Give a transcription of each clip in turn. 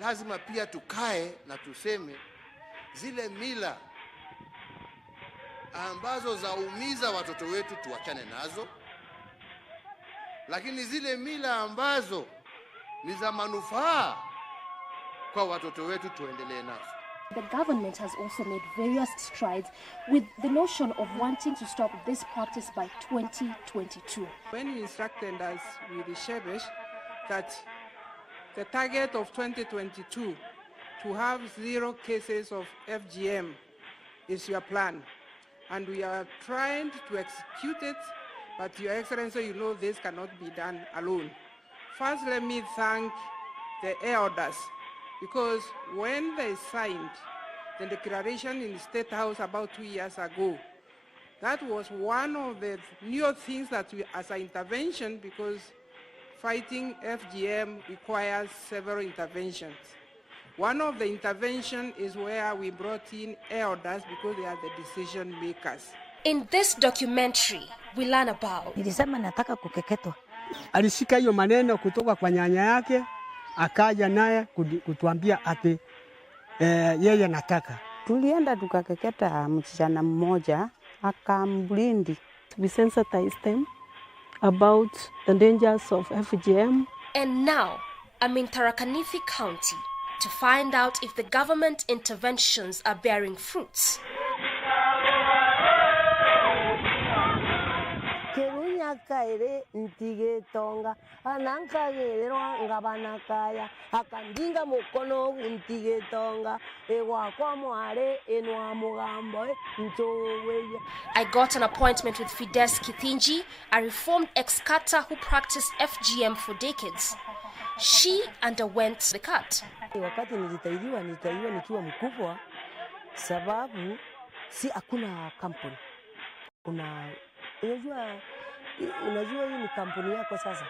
Lazima pia tukae na tuseme zile mila ambazo zaumiza watoto wetu tuachane nazo, lakini zile mila ambazo ni za manufaa kwa watoto wetu tuendelee nazo. The government has also made various strides with the notion of wanting to stop this practice by 2022. When you instructed us with the Shebesh that the target of 2022 to have 0 cases of FGM is your plan, and we are trying to execute it, but Your Excellency, you know this cannot be done alone. First, let me thank the elders, because when they signed the declaration in the State House about 2 years ago, that was one of the new things that we, as an intervention, because fighting FGM requires several interventions. One of the interventions is where we brought in elders because they are the decision makers. In this documentary, we learn about nilisema nataka kukeketwa. Alishika hiyo maneno kutoka kwa nyanya yake, akaja naye kutuambia ati yeye nataka. Tulienda tukakeketa msichana mmoja akamblindi. We sensitize them about the dangers of FGM. And now, I'm in Tharaka Nithi County to find out if the government interventions are bearing fruits. Kaire ntige tonga ananka gerero ngabana kaya akandinga mukono ntige tonga ewa kwa mware enwa mugambo nchoweya. I got an appointment with Fides Kithinji, a reformed ex-cutter who practiced FGM for decades. She underwent the cut. Wakati nilitaidiwa nikiwa mkubwa, sababu si hakuna kampuni. Unajua hii ni kampuni yako sasa.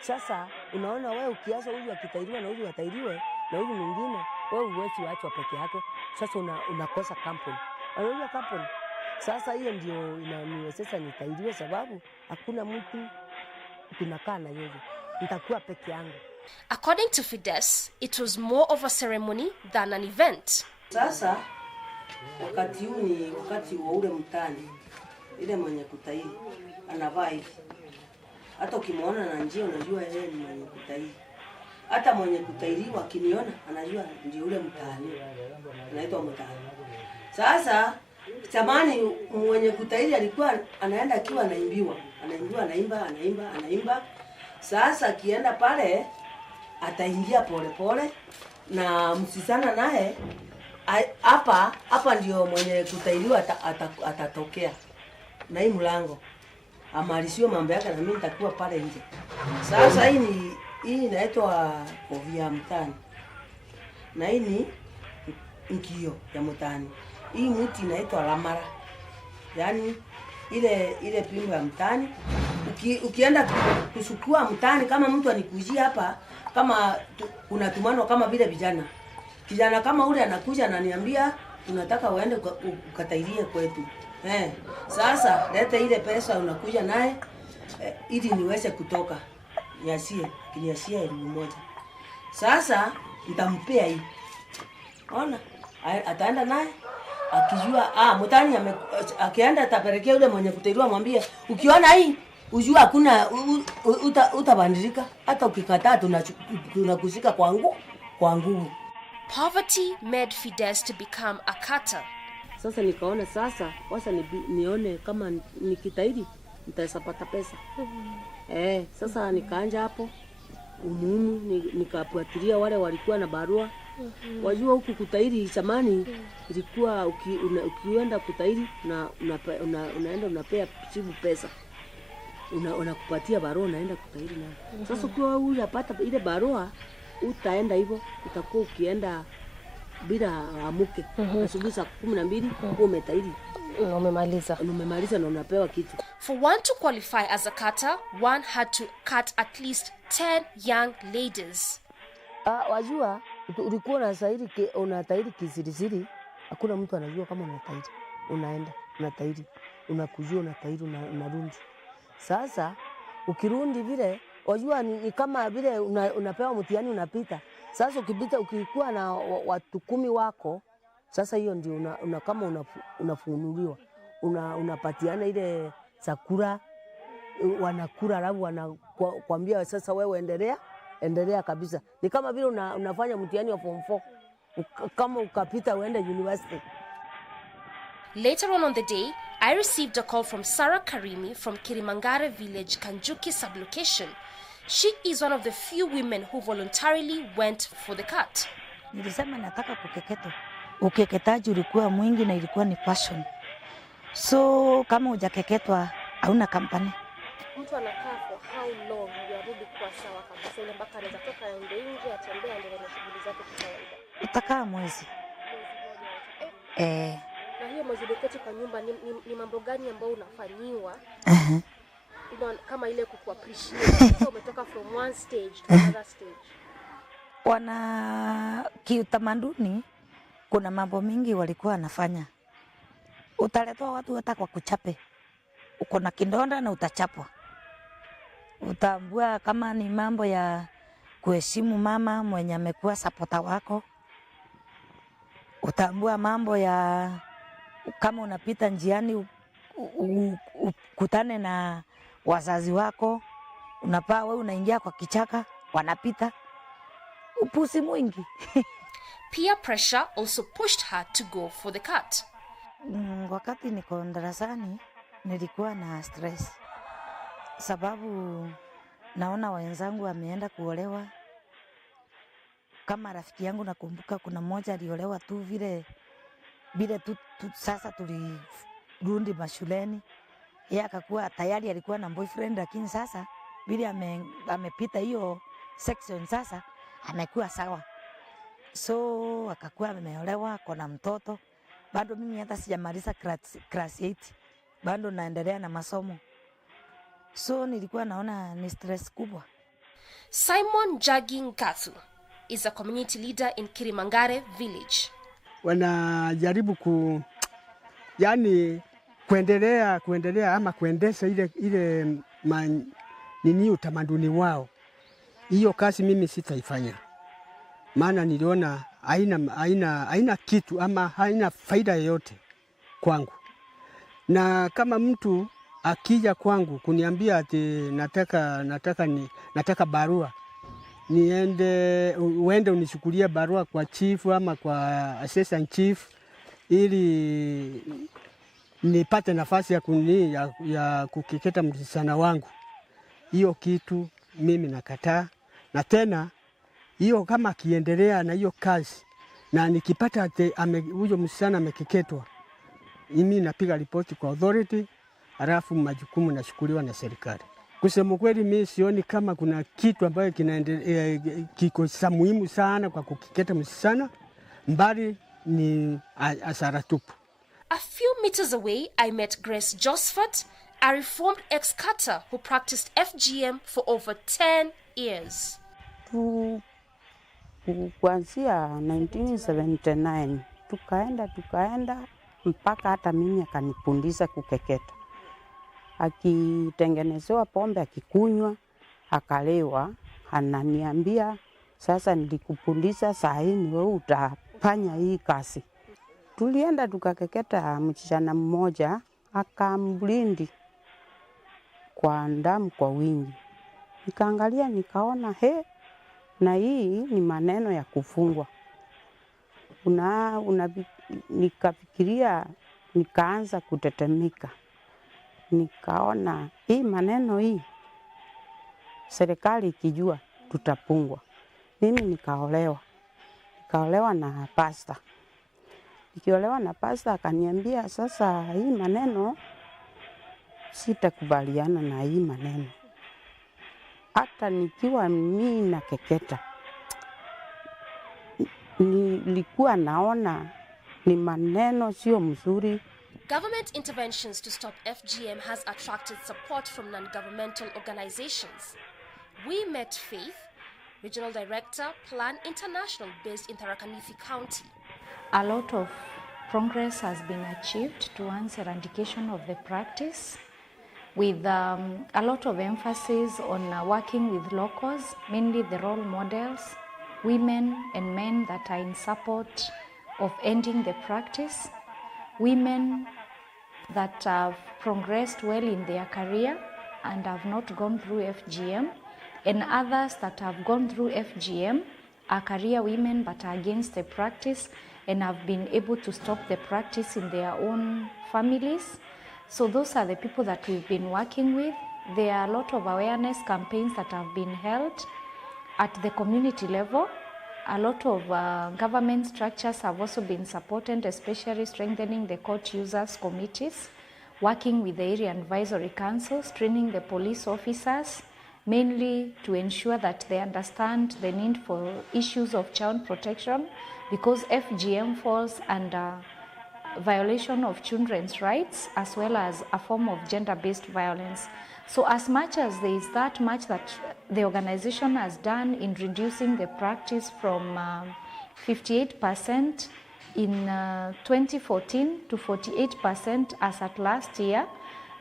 Sasa unaona wewe ukiacha huyu akitairiwa na huyu atairiwe na huyu mwingine, wewe uwezi waachwa peke yake. Sasa unakosa kampuni. Unajua kampuni. Sasa hiyo ndio inaniwezesha nitairiwe sababu hakuna mtu tunakaa na yeye. Nitakuwa peke yangu. According to Fides, it was more of a ceremony than an event. Sasa wakati huu ni wakati wa ule mtani. Ile mwenye kutairi anavaa hivi. Hata ukimwona na njia unajua yeye ni mwenye kutairi. Hata mwenye kutairiwa akiniona anajua ndio ule mtaani. Anaitwa mtaani. Sasa zamani mwenye kutairi alikuwa anaenda akiwa anaimbiwa. Anaimba. Sasa akienda pale ataingia pole na msisana naye hapa ndio mwenye kutairiwa atatokea. Na hii mlango amalisio mambo yake na mimi nitakuwa pale nje. Sasa hii inaitwa ovia mtani. Na hii ni nkio ya mtani. Hii mti inaitwa lamara. Yaani ile pingo ya mtani. Ukienda kusukua mtani kama mtu anikujia hapa kama unatumano kama vile vijana. Kijana kama ule anakuja ananiambia tunataka uende ukatairie kwetu. Sasa leta ile pesa unakuja naye ili niweze kutoka. Kiniasia 1,000. Sasa nitampea hii. Ona, ataenda naye akijua mtani akienda atapelekea yule mwenye kutairiwa mwambie ukiona hii ujua hakuna utabadilika hata ukikataa tunakushika kwa nguvu. Poverty made Fides to become a cutter. Sasa nikaona nione kama nikitairi nitasapata pesa. Sasa nikaanja hapo nikafuatilia wale walikuwa na barua. Wajua huku kutairi zamani ilikuwa ukienda kutairi na unaenda unapea chibu pesa. Unakupatia barua unaenda kutairi nayo. Sasa ukiwa unapata ile barua utaenda hivyo utakuwa ukienda bila amuke. Asubuhi saa 12 umetairi. Umemaliza na unapewa kitu. For one to qualify as a cutter, one had to cut at least 10 young ladies. Wajua ulikuwa unatairi kisirisiri, hakuna mtu anajua kama unatairi. Unaenda unatairi, unakujua unatairi unarudi. Sasa ukirundi vile Wajua ni kama vile unapewa mtihani unapita. Sasa ukipita ukikuwa na watu 10 wako, sasa hiyo ndio kama unafunuliwa. Unapatiana ile chakula, wanakula alafu wanakuambia sasa wewe endelea kabisa. Ni kama vile unafanya mtihani wa form 4. Kama ukapita uende university. Later on the day, I received a call from Sarah Karimi from Kirimangare village, Kanjuki sublocation. She is one of the few women who voluntarily went for the cut. Nilisema nataka kukeketwa. Ukeketaji ulikuwa mwingi na ilikuwa ni passion. So kama hujakeketwa hauna kampani. Mtu anakaa for how long ndio arudi kwa sawa kabisa ile mpaka anaweza toka aende nje atembea ndio na shughuli zake kwa kawaida? Utakaa mwezi. Na hiyo mwezi uketi kwa nyumba ni mambo gani ambayo unafanyiwa? Kama ile kuappreciate umetoka from one stage to another stage. Wana kiutamaduni kuna mambo mingi walikuwa wanafanya. Utaletwa watu hata kwa kuchape. Uko na kidonda na utachapwa. Utaambua kama ni mambo ya kuheshimu mama mwenye amekuwa supporter wako. Utaambua mambo ya kama unapita njiani ukutane na wazazi wako, unapaa wewe unaingia kwa kichaka, wanapita. Upusi mwingi. Peer pressure also pushed her to go for the cut. Wakati niko darasani nilikuwa na stress. Sababu naona wenzangu wameenda kuolewa. Kama rafiki yangu nakumbuka kuna mmoja aliolewa tu vile tu sasa tulirudi mashuleni. Yeye akakuwa tayari alikuwa na boyfriend, lakini sasa vile amepita hiyo section sasa amekuwa sawa. So akakuwa ameolewa, kuna mtoto. Bado mimi hata sijamaliza class 8. Bado naendelea na masomo. So nilikuwa naona ni stress kubwa. Simon Jaging Kathu is a community leader in Kirimangare village. Wanajaribu kuendelea ama kuendesha ile nini utamaduni wao. Hiyo kazi mimi sitaifanya. Maana niliona haina kitu ama haina faida yoyote kwangu. Na kama mtu akija kwangu kuniambia ati nataka barua, uende unichukulie barua kwa chief ama kwa assistant chief ili nipate nafasi ya kukeketa msichana wangu. Hiyo kitu mimi nakataa. Na tena hiyo kama kiendelea na hiyo kazi na nikipata huyo msichana amekeketwa, mimi napiga ripoti kwa authority, halafu majukumu nashukuliwa na serikali. Kusema kweli mimi sioni kama kuna kitu ambayo kiko muhimu sana kwa kukeketa msichana, mbali ni hasara tupu. A few meters away, I met Grace Josephat, a reformed ex-cutter who practiced FGM for over 10 years. Kuanzia 1979 tukaenda mpaka hata mimi akanifundisha kukeketa. Akitengenezewa pombe akikunywa akalewa, ananiambia sasa nilikufundisha saa hii ni wewe utafanya hii kazi. Tulienda tukakeketa msichana mmoja akamblindi kwa damu kwa wingi. Nikaangalia nikaona na hii ni maneno ya kufungwa. Nikafikiria, nikaanza kutetemeka. Nikaona hii maneno hii serikali ikijua tutapungwa. Mimi nikaolewa na pastor. Nikiolewa na pastor akaniambia sasa hii maneno sitakubaliana na hii maneno. Hata nikiwa mimi na keketa nilikuwa naona ni maneno sio mzuri. Government interventions to stop FGM has attracted support from non-governmental organizations. We met Faith, Regional Director, Plan International based in Tharaka-Nithi County. A lot of progress has been achieved towards eradication of the practice. with a lot of emphasis on working with locals, mainly the role models, women and men that are in support of ending the practice, women that have progressed well in their career and have not gone through FGM, and others that have gone through FGM are career women but are against the practice and have been able to stop the practice in their own families. So those are the people that we've been working with. There are a lot of awareness campaigns that have been held at the community level. A lot of government structures have also been supported, especially strengthening the court users committees, working with the area advisory councils, training the police officers, mainly to ensure that they understand the need for issues of child protection, because FGM falls under violation of children's rights as well as a form of gender-based violence. So as much as there is that much that the organization has done in reducing the practice from 58% in 2014 to 48% as at last year,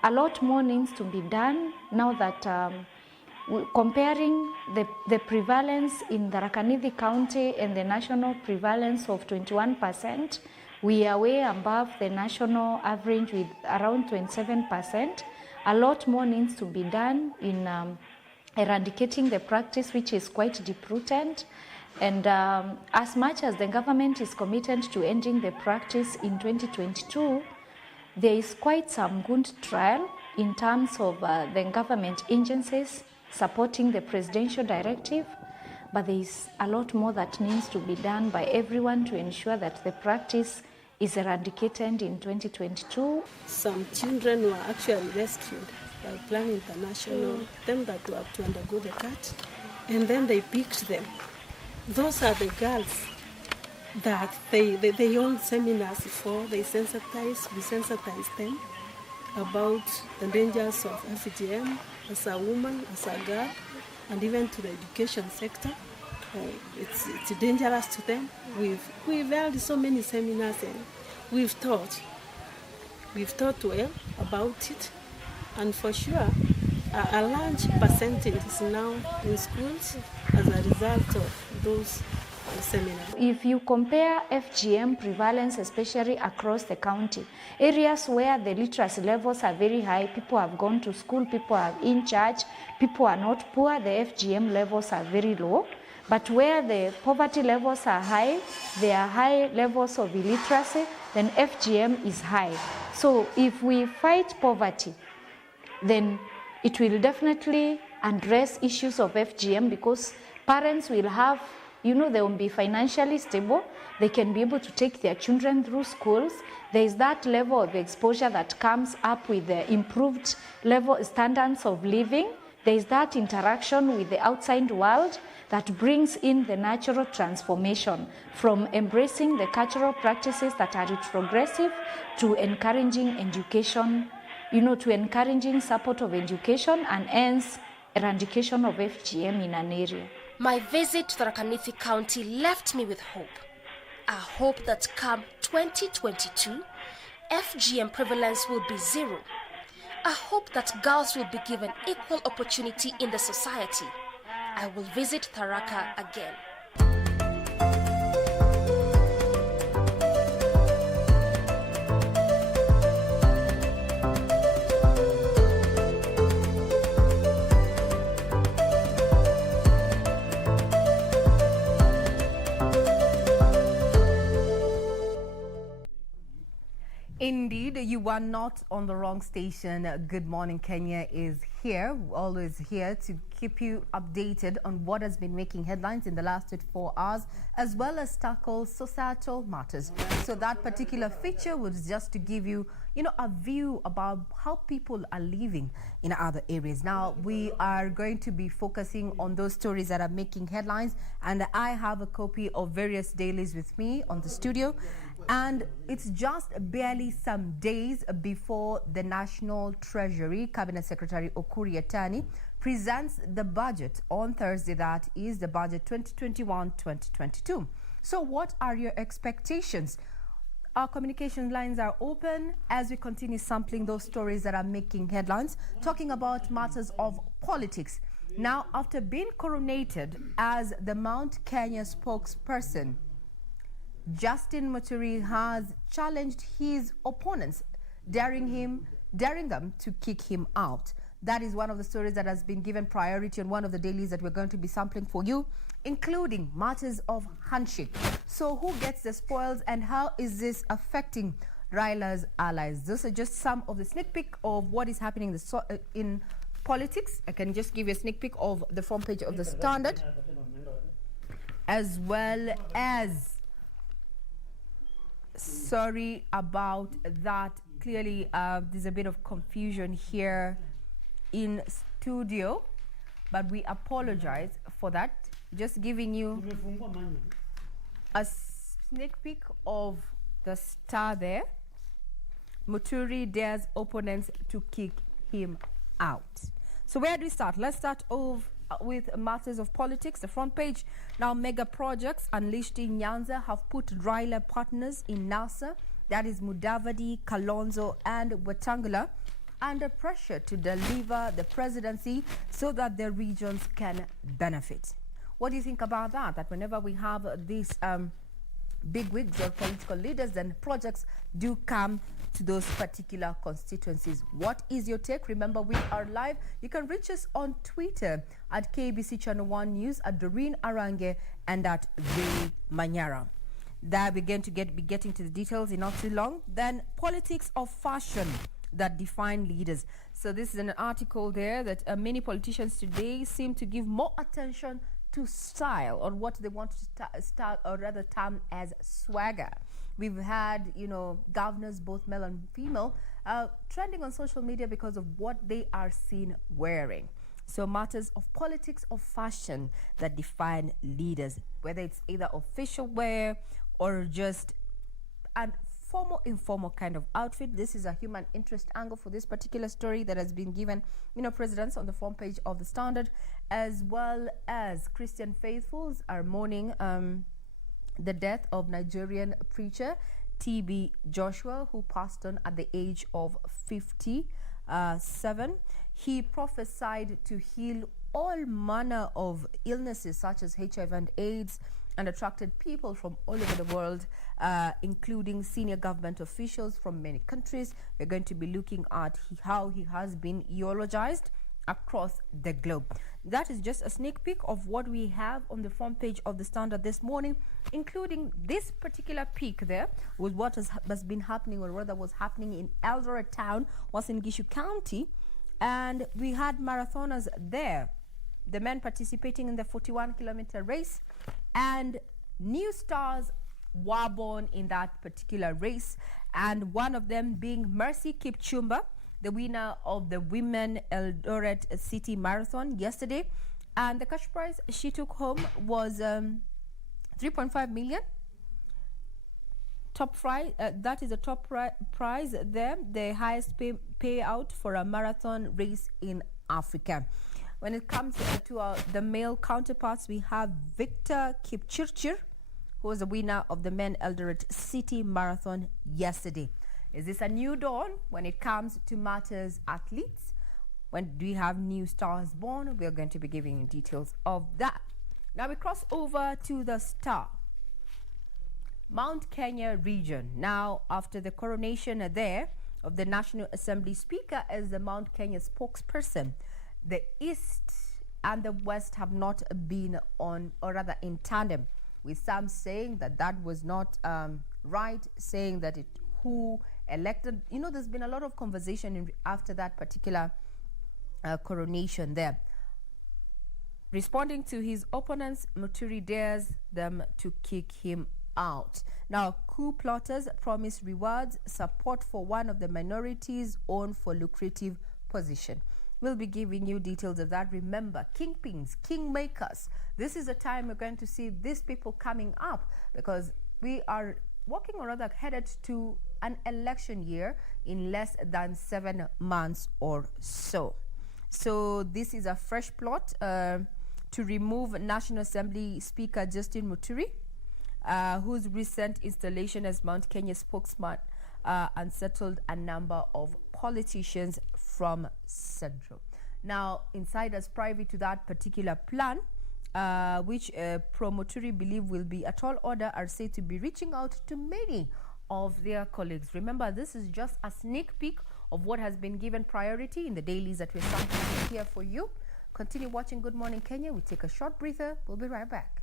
a lot more needs to be done now that comparing the prevalence in the Tharaka-Nithi County and the national prevalence of 21%, we are way above the national average with around 27%. A lot more needs to be done in eradicating the practice, which is quite deep-rooted. And as much as the government is committed to ending the practice in 2022, there is quite some good trial in terms of the government agencies supporting the presidential directive, but there is a lot more that needs to be done by everyone to ensure that the practice is eradicated in 2022. Some children were actually rescued by Plan International, them that were to undergo the cut, and then they picked them. Those are the girls that they hold seminars for, we sensitize them about the dangers of FGM as a woman, as a girl, and even to the education sector. It's dangerous to them. We've held so many seminars and we've taught well about it, and for sure a large percentage is now in schools as a result of those seminars. If you compare FGM prevalence, especially across the county, areas where the literacy levels are very high, people have gone to school, people are in church, people are not poor, the FGM levels are very low. But where the poverty levels are high, there are high levels of illiteracy, then FGM is high. So if we fight poverty, then it will definitely address issues of FGM, because parents will have, they will be financially stable, they can be able to take their children through schools. There is that level of exposure that comes up with the improved standards of living. There is that interaction with the outside world that brings in the natural transformation from embracing the cultural practices that are retrogressive to encouraging education, to encouraging support of education and hence eradication of FGM in an area. My visit to Tharaka-Nithi County left me with hope. A hope that come 2022, FGM prevalence will be zero. A hope that girls will be given equal opportunity in the society. I will visit Tharaka again. Indeed, you are not on the wrong station. Good Morning Kenya is here, always here to keep you updated on what has been making headlines in the last 24 hours, as well as tackle societal matters. So that particular feature was just to give you, a view about how people are living in other areas. Now, we are going to be focusing on those stories that are making headlines, and I have a copy of various dailies with me on the studio. And it's just barely some days before the National Treasury Cabinet Secretary Ukur Yatani presents the budget on Thursday, that is the budget 2021-2022. So what are your expectations? Our communication lines are open as we continue sampling those stories that are making headlines, talking about matters of politics. Now, after being coronated as the Mount Kenya spokesperson, Justin Muturi has challenged his opponents, daring them to kick him out. That is one of the stories that has been given priority on one of the dailies that we're going to be sampling for you, including matters of handshake. So who gets the spoils and how is this affecting Raila's allies? Those are just some of the sneak peek of what is happening in politics. I can just give you a sneak peek of the front page of the Standard, as well as, sorry about that, clearly there's a bit of confusion here in studio, but we apologize for that. Just giving you a sneak peek of the Star there. Muturi dares opponents to kick him out. So where do we start? Let's start off with matters of politics. The front page. Now, mega projects unleashed in Nyanza have put Raila partners in NASA, that is Mudavadi, Kalonzo and Wetangula, under pressure to deliver the presidency so that the regions can benefit. What do you think about that? That whenever we have these big wigs or political leaders, then projects do come to those particular constituencies. What is your take? Remember, we are live. You can reach us on Twitter at KBC Channel 1 News, at Doreen Arange, and at V Manyara. That we're going to be getting to the details in not too long. Then politics of fashion that define leaders. So this is an article there that many politicians today seem to give more attention to style, or what they want to start, or rather term as swagger. We've had, governors, both male and female, trending on social media because of what they are seen wearing. So matters of politics of fashion that define leaders, whether it's either official wear or just an formal, informal kind of outfit. This is a human interest angle for this particular story that has been given, presidents on the front page of the Standard, as well as Christian faithfuls are mourning the death of Nigerian preacher TB Joshua, who passed on at the age of 57. He prophesied to heal all manner of illnesses such as HIV and AIDS, and attracted people from all over the world, including senior government officials from many countries. We're going to be looking at how he has been eulogized across the globe. That is just a sneak peek of what we have on the front page of the Standard this morning, including this particular peek there with what has been happening, or rather was happening in Eldoret town, was in Gishu County, and we had marathoners there, the men participating in the 41-kilometer race, and new stars were born in that particular race, and one of them being Mercy Kipchumba, the winner of the Women Eldoret City Marathon yesterday. And the cash prize she took home was 3.5 million. Top prize, that is the top prize there, the highest payout for a marathon race in Africa. When it comes to the male counterparts, we have Victor Kipchirchir, who was the winner of the Men Eldoret City Marathon yesterday. Is this a new dawn when it comes to matters athletes? When do we have new stars born? We are going to be giving you details of that. Now we cross over to the Star. Mount Kenya region. Now, after the coronation there of the National Assembly Speaker as the Mount Kenya spokesperson, the East and the West have not been on, or rather in tandem, with some saying that that was not right, saying that who elected. There's been a lot of conversation after that particular coronation there. Responding to his opponents, Muturi dares them to kick him out. Now, coup plotters promise rewards, support for one of the minorities owned for lucrative position. We'll be giving you details of that. Remember, kingpins, kingmakers. This is the time we're going to see these people coming up, because we are walking, or rather headed to an election year in less than 7 months or so. So this is a fresh plot to remove National Assembly Speaker Justin Muturi. whose recent installation as Mount Kenya spokesman unsettled a number of politicians from Central. Now, insiders privy to that particular plan, which Promoturi believe will be a tall order, are said to be reaching out to many of their colleagues. Remember, this is just a sneak peek of what has been given priority in the dailies that we're sampling here for you. Continue watching Good Morning Kenya. We take a short breather. We'll be right back.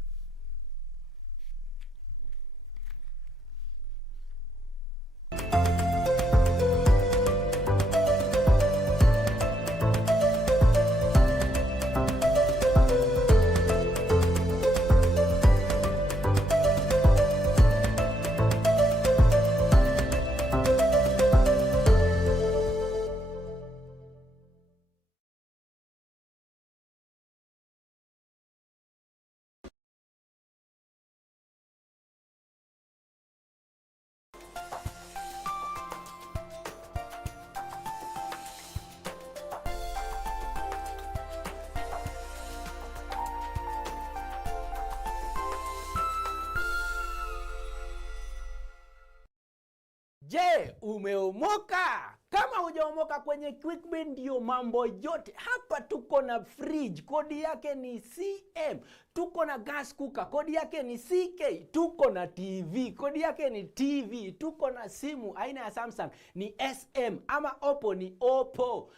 Je, umeomoka? Kama hujaomoka kwenye QuickBin ndio mambo yote. Hapa tuko na fridge, kodi yake ni CM. Tuko na gas cooker, kodi yake ni CK. Tuko na TV, kodi yake ni TV. Tuko na simu aina ya Samsung ni SM, ama Oppo ni Oppo.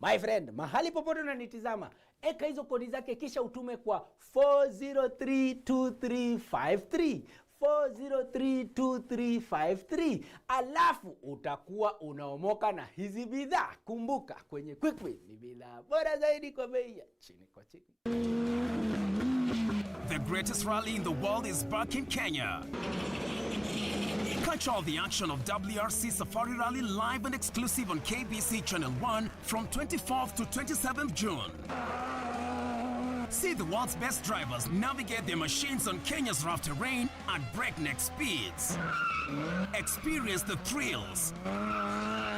My friend, mahali popote unanitizama, eka hizo kodi zake kisha utume kwa 4032353. 4032353, alafu utakuwa unaomoka na hizi bidhaa. Kumbuka, kwenye QuickBin ni bidhaa bora zaidi kwa bei ya chini kwa chini. The greatest rally in the world is back in Kenya. Catch all the action of WRC Safari Rally live and exclusive on KBC Channel 1 from 24th to 27th June. See the world's best drivers navigate their machines on Kenya's rough terrain at breakneck speeds. Experience the thrills,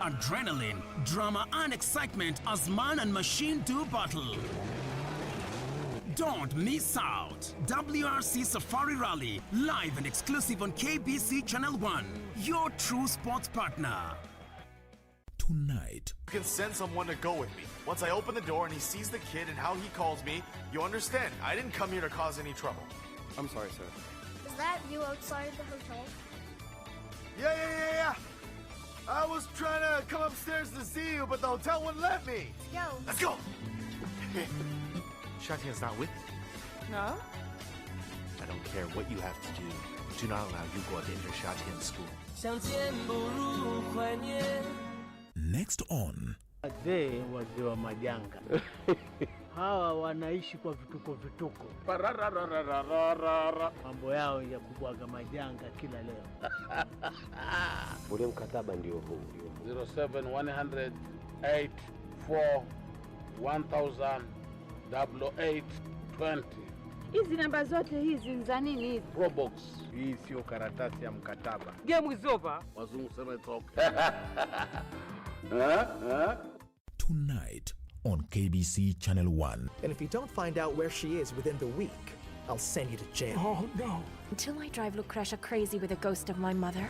adrenaline, drama and excitement as man and machine do battle. Don't miss out. WRC Safari Rally, live and exclusive on KBC Channel 1, your true sports partner. Tonight, you can send someone to go with me. Once I open the door and he sees the kid and how he calls me, you understand. I didn't come here to cause any trouble. I'm sorry, sir. Is that you outside the hotel? Yeah. I was trying to come upstairs to see you, but the hotel wouldn't let me. Let's go. Shatian's not with me. No? I don't care what you have to do. Do not allow you go to enter Shatian's school. Next on. Wazee wa majanga. Hawa wanaishi kwa vituko. Mambo yao ya kubwaga majanga kila leo. Ule mkataba ndio huu. 07-184-1000-8820. Hizi namba zote hizi ni za nini hizi? Probox. Hii sio karatasi ya mkataba. Game is over. Wazungu sema talk. Tonight on KBC Channel 1. And if you don't find out where she is within the week, I'll send you to jail. Oh, no. Until I drive Lucretia crazy with a ghost of my mother,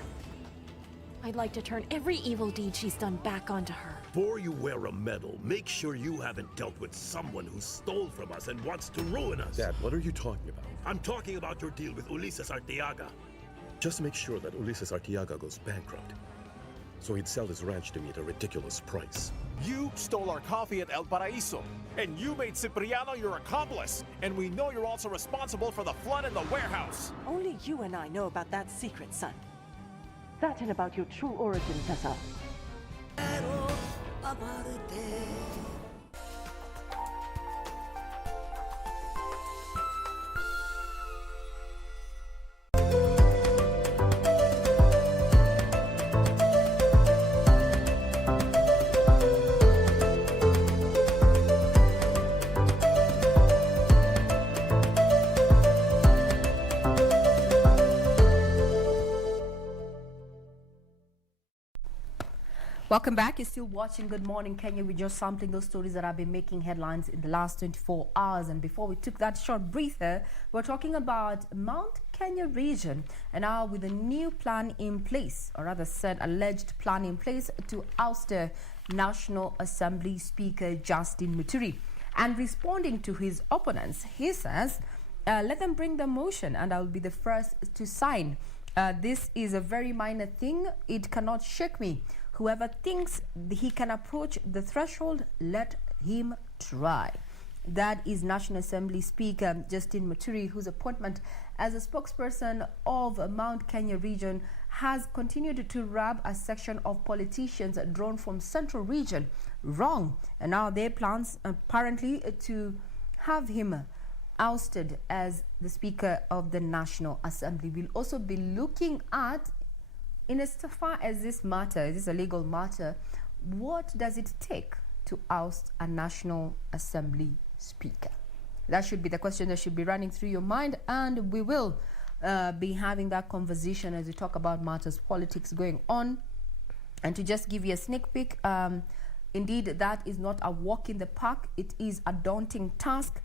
I'd like to turn every evil deed she's done back onto her. Before you wear a medal, make sure you haven't dealt with someone who stole from us and wants to ruin us. Dad, what are you talking about? I'm talking about your deal with Ulises Arteaga. Just make sure that Ulises Arteaga goes bankrupt, so he'd sell his ranch to me at a ridiculous price. You stole our coffee at El Paraíso, and you made Cipriano your accomplice, and we know you're also responsible for the flood in the warehouse. Only you and I know about that secret, son. That and about your true origin, Tessa. Welcome back. You're still watching Good Morning Kenya. We're just sampling those stories that have been making headlines in the last 24 hours. And before we took that short breather, we're talking about Mount Kenya region, and now with a new plan in place, or rather said alleged plan in place to oust National Assembly Speaker Justin Muturi. And responding to his opponents, he says, let them bring the motion and I'll be the first to sign. This is a very minor thing. It cannot shake me. Whoever thinks he can approach the threshold, let him try. That is National Assembly Speaker Justin Muturi, whose appointment as a spokesperson of Mount Kenya region has continued to rub a section of politicians drawn from Central region wrong. And now their plans apparently to have him ousted as the Speaker of the National Assembly. We'll also be looking at, in as far as this matter, this is a legal matter, what does it take to oust a National Assembly Speaker? That should be the question that should be running through your mind, and we will be having that conversation as we talk about matters, politics going on. And to just give you a sneak peek, indeed, that is not a walk in the park. It is a daunting task.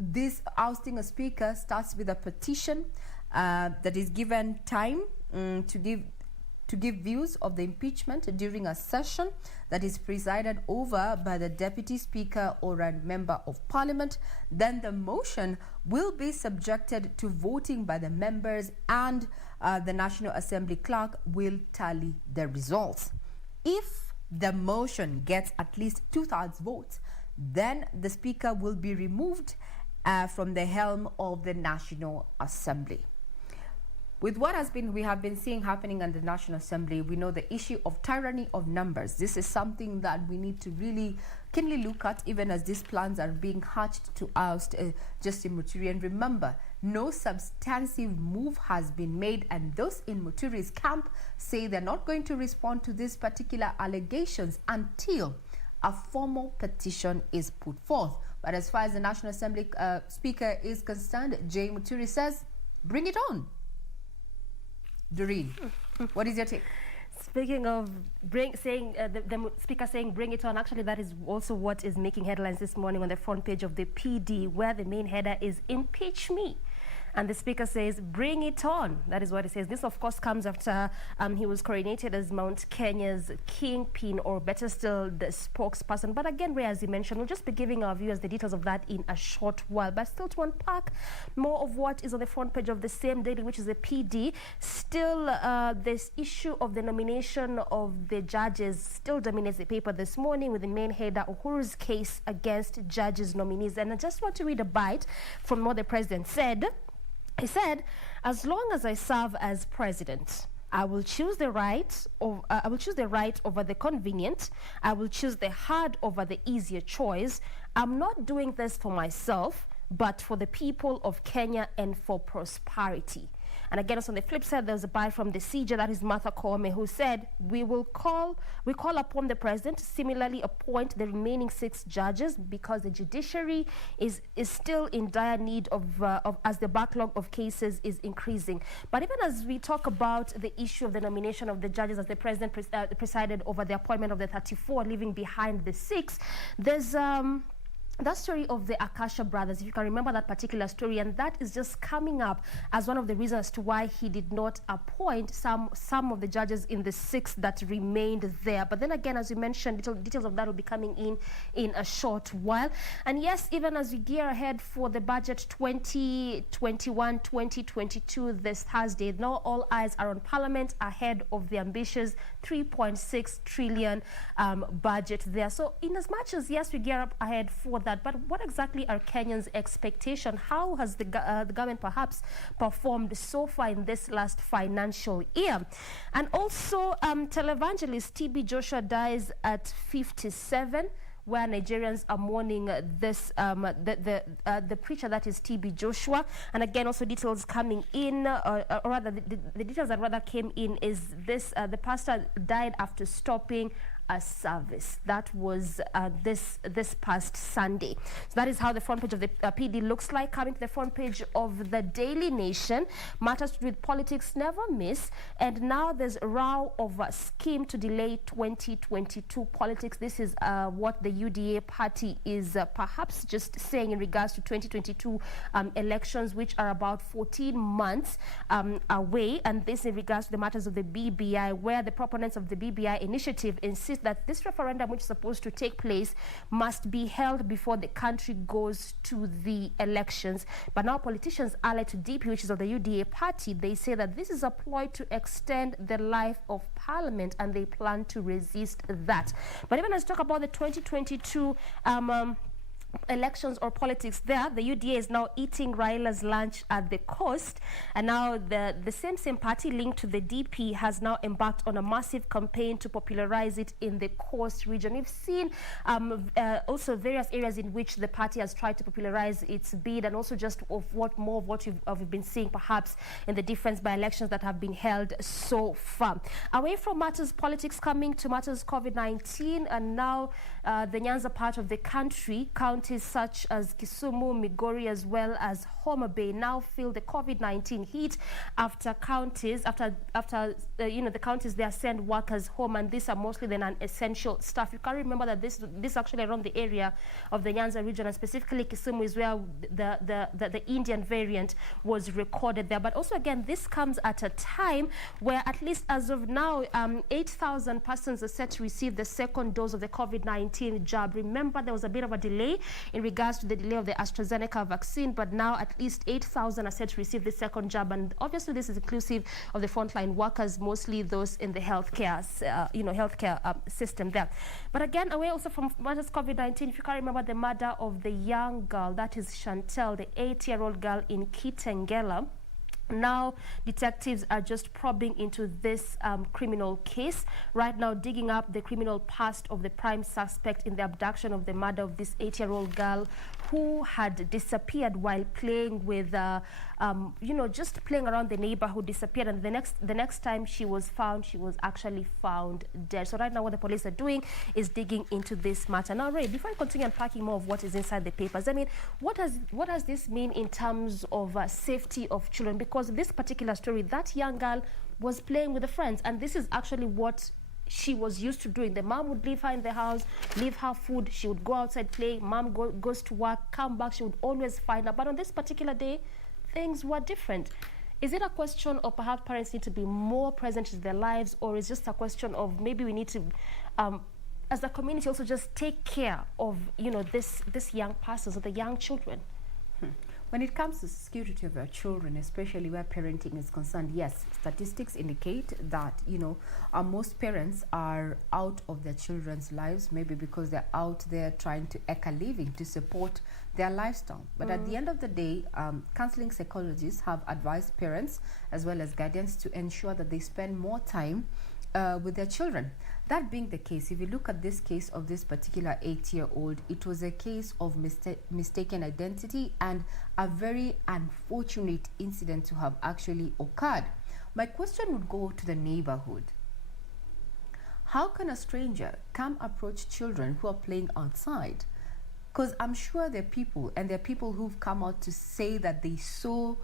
This ousting a speaker starts with a petition that is given time to give views of the impeachment during a session that is presided over by the Deputy Speaker or a Member of Parliament. Then the motion will be subjected to voting by the members, and the National Assembly clerk will tally the results. If the motion gets at least 2/3 votes, then the Speaker will be removed from the helm of the National Assembly. With what we have been seeing happening in the National Assembly, we know the issue of tyranny of numbers. This is something that we need to really keenly look at, even as these plans are being hatched to oust Justin Muturi. And remember, no substantive move has been made, and those in Muturi's camp say they're not going to respond to these particular allegations until a formal petition is put forth. But as far as the National Assembly Speaker is concerned, Jay Muturi says, bring it on. Doreen, what is your take? Speaking of the Speaker saying bring it on, actually that is also what is making headlines this morning on the front page of the PD, where the main header is impeach me. And the Speaker says, bring it on. That is what he says. This, of course, comes after he was coronated as Mount Kenya's kingpin, or better still, the spokesperson. But again, Ray, as you mentioned, we'll just be giving our viewers the details of that in a short while. But still, to unpack more of what is on the front page of the same daily, which is the PD, still this issue of the nomination of the judges still dominates the paper this morning, with the main header, Uhuru's case against judges' nominees. And I just want to read a bite from what the president said. He said, as long as I serve as president, I will choose the right over the convenient. I will choose the hard over the easier choice. I'm not doing this for myself, but for the people of Kenya and for prosperity. And again, also on the flip side, there's a bite from the CJ, that is Martha Koome, who said, we call upon the president to similarly appoint the remaining 6 judges, because the judiciary is still in dire need of as the backlog of cases is increasing. But even as we talk about the issue of the nomination of the judges, as the president presided over the appointment of the 34, leaving behind the 6, there's that story of the Akasha brothers, if you can remember that particular story, and that is just coming up as one of the reasons as to why he did not appoint some of the judges in the 6 that remained there. But then again, as you mentioned, details of that will be coming in a short while. And yes, even as we gear ahead for the budget 2021-2022 this Thursday, now all eyes are on Parliament ahead of the ambitious 3.6 trillion budget there. So in as much as, yes, we gear up ahead for that, but what exactly are Kenyans' expectation? How has the government perhaps performed so far in this last financial year? And also, televangelist TB Joshua dies at 57, where Nigerians are mourning this the preacher, that is TB Joshua. And again, also details coming in, or rather the details that rather came in is this: the pastor died after stopping service. That was this past Sunday. So that is how the front page of the PD looks like. Coming to the front page of the Daily Nation, matters to do with politics never miss, and now there's a row of a scheme to delay 2022 politics. This is what the UDA party is perhaps just saying in regards to 2022 elections, which are about 14 months away, and this in regards to the matters of the BBI, where the proponents of the BBI initiative insist that this referendum, which is supposed to take place, must be held before the country goes to the elections. But now politicians allied to DP, which is of the UDA party, they say that this is a ploy to extend the life of Parliament, and they plan to resist that. But even as we talk about the 2022 elections or politics there, the UDA is now eating Raila's lunch at the coast, and now the same party linked to the DP has now embarked on a massive campaign to popularize it in the coast region. We've seen also various areas in which the party has tried to popularize its bid, and also just of what we've been seeing perhaps in the different by-elections that have been held so far. Away from matters politics, coming to matters COVID-19, and now the Nyanza part of the country, counties such as Kisumu, Migori, as well as Homa Bay now feel the COVID-19 heat after the counties there send workers home, and these are mostly the non-essential stuff. You can remember that this actually around the area of the Nyanza region, and specifically Kisumu is where the Indian variant was recorded there. But also again, this comes at a time where at least as of now 8,000 persons are set to receive the second dose of the COVID-19 jab. Remember, there was a bit of a delay in regards to the delay of the AstraZeneca vaccine, but now at least 8,000 are set to receive the second jab, and obviously this is inclusive of the frontline workers, mostly those in the healthcare system there. But again, away also from matters COVID-19, if you can remember the murder of the young girl, that is Chantel, the 8-year-old girl in Kitengela. Now detectives are just probing into this criminal case right now, digging up the criminal past of the prime suspect in the abduction of the murder of this 8-year-old girl who had disappeared while playing with just playing around the neighborhood, disappeared, and the next time she was found, she was actually found dead. So right now what the police are doing is digging into this matter. Now, Ray, before I continue unpacking more of what is inside the papers, I mean, what does this mean in terms of safety of children? Because this particular story, that young girl was playing with her friends, and this is actually what she was used to doing. The mom would leave her in the house, leave her food, she would go outside play, mom goes to work, come back, she would always find her. But on this particular day, things were different. Is it a question of perhaps parents need to be more present in their lives, or is it just a question of maybe we need to, as a community, also just take care of, this young persons or the young children? When it comes to security of our children, especially where parenting is concerned, yes, statistics indicate that, most parents are out of their children's lives, maybe because they're out there trying to eke a living to support their lifestyle. But at the end of the day, counseling psychologists have advised parents as well as guardians to ensure that they spend more time with their children. That being the case, if you look at this case of this particular 8-year-old, it was a case of mistaken identity and a very unfortunate incident to have actually occurred. My question would go to the neighborhood. How can a stranger come approach children who are playing outside? Because I'm sure there are people who've come out to say that they saw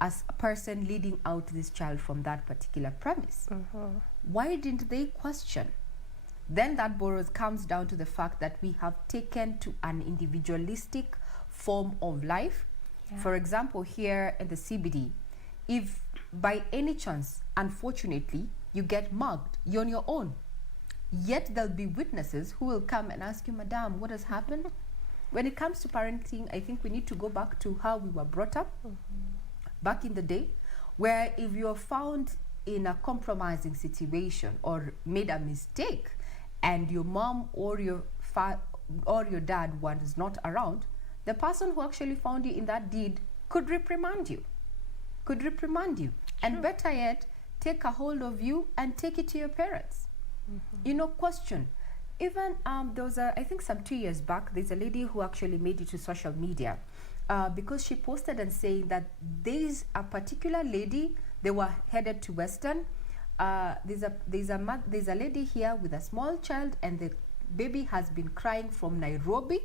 as a person leading out this child from that particular premise. Why didn't they question? Then that comes down to the fact that we have taken to an individualistic form of life. Yeah. For example, here in the CBD, if by any chance, unfortunately, you get mugged, you're on your own. Yet there'll be witnesses who will come and ask you, Madam, what has happened? When it comes to parenting, I think we need to go back to how we were brought up back in the day, where if you're found in a compromising situation or made a mistake and your mom or your dad was not around, the person who actually found you in that deed could reprimand you. And better yet, take a hold of you and take it to your parents. Question. Even there was I think some 2 years back, there's a lady who actually made it to social media because she posted and saying that there's a particular lady, they were headed to Western. there's a lady here with a small child, and the baby has been crying from Nairobi,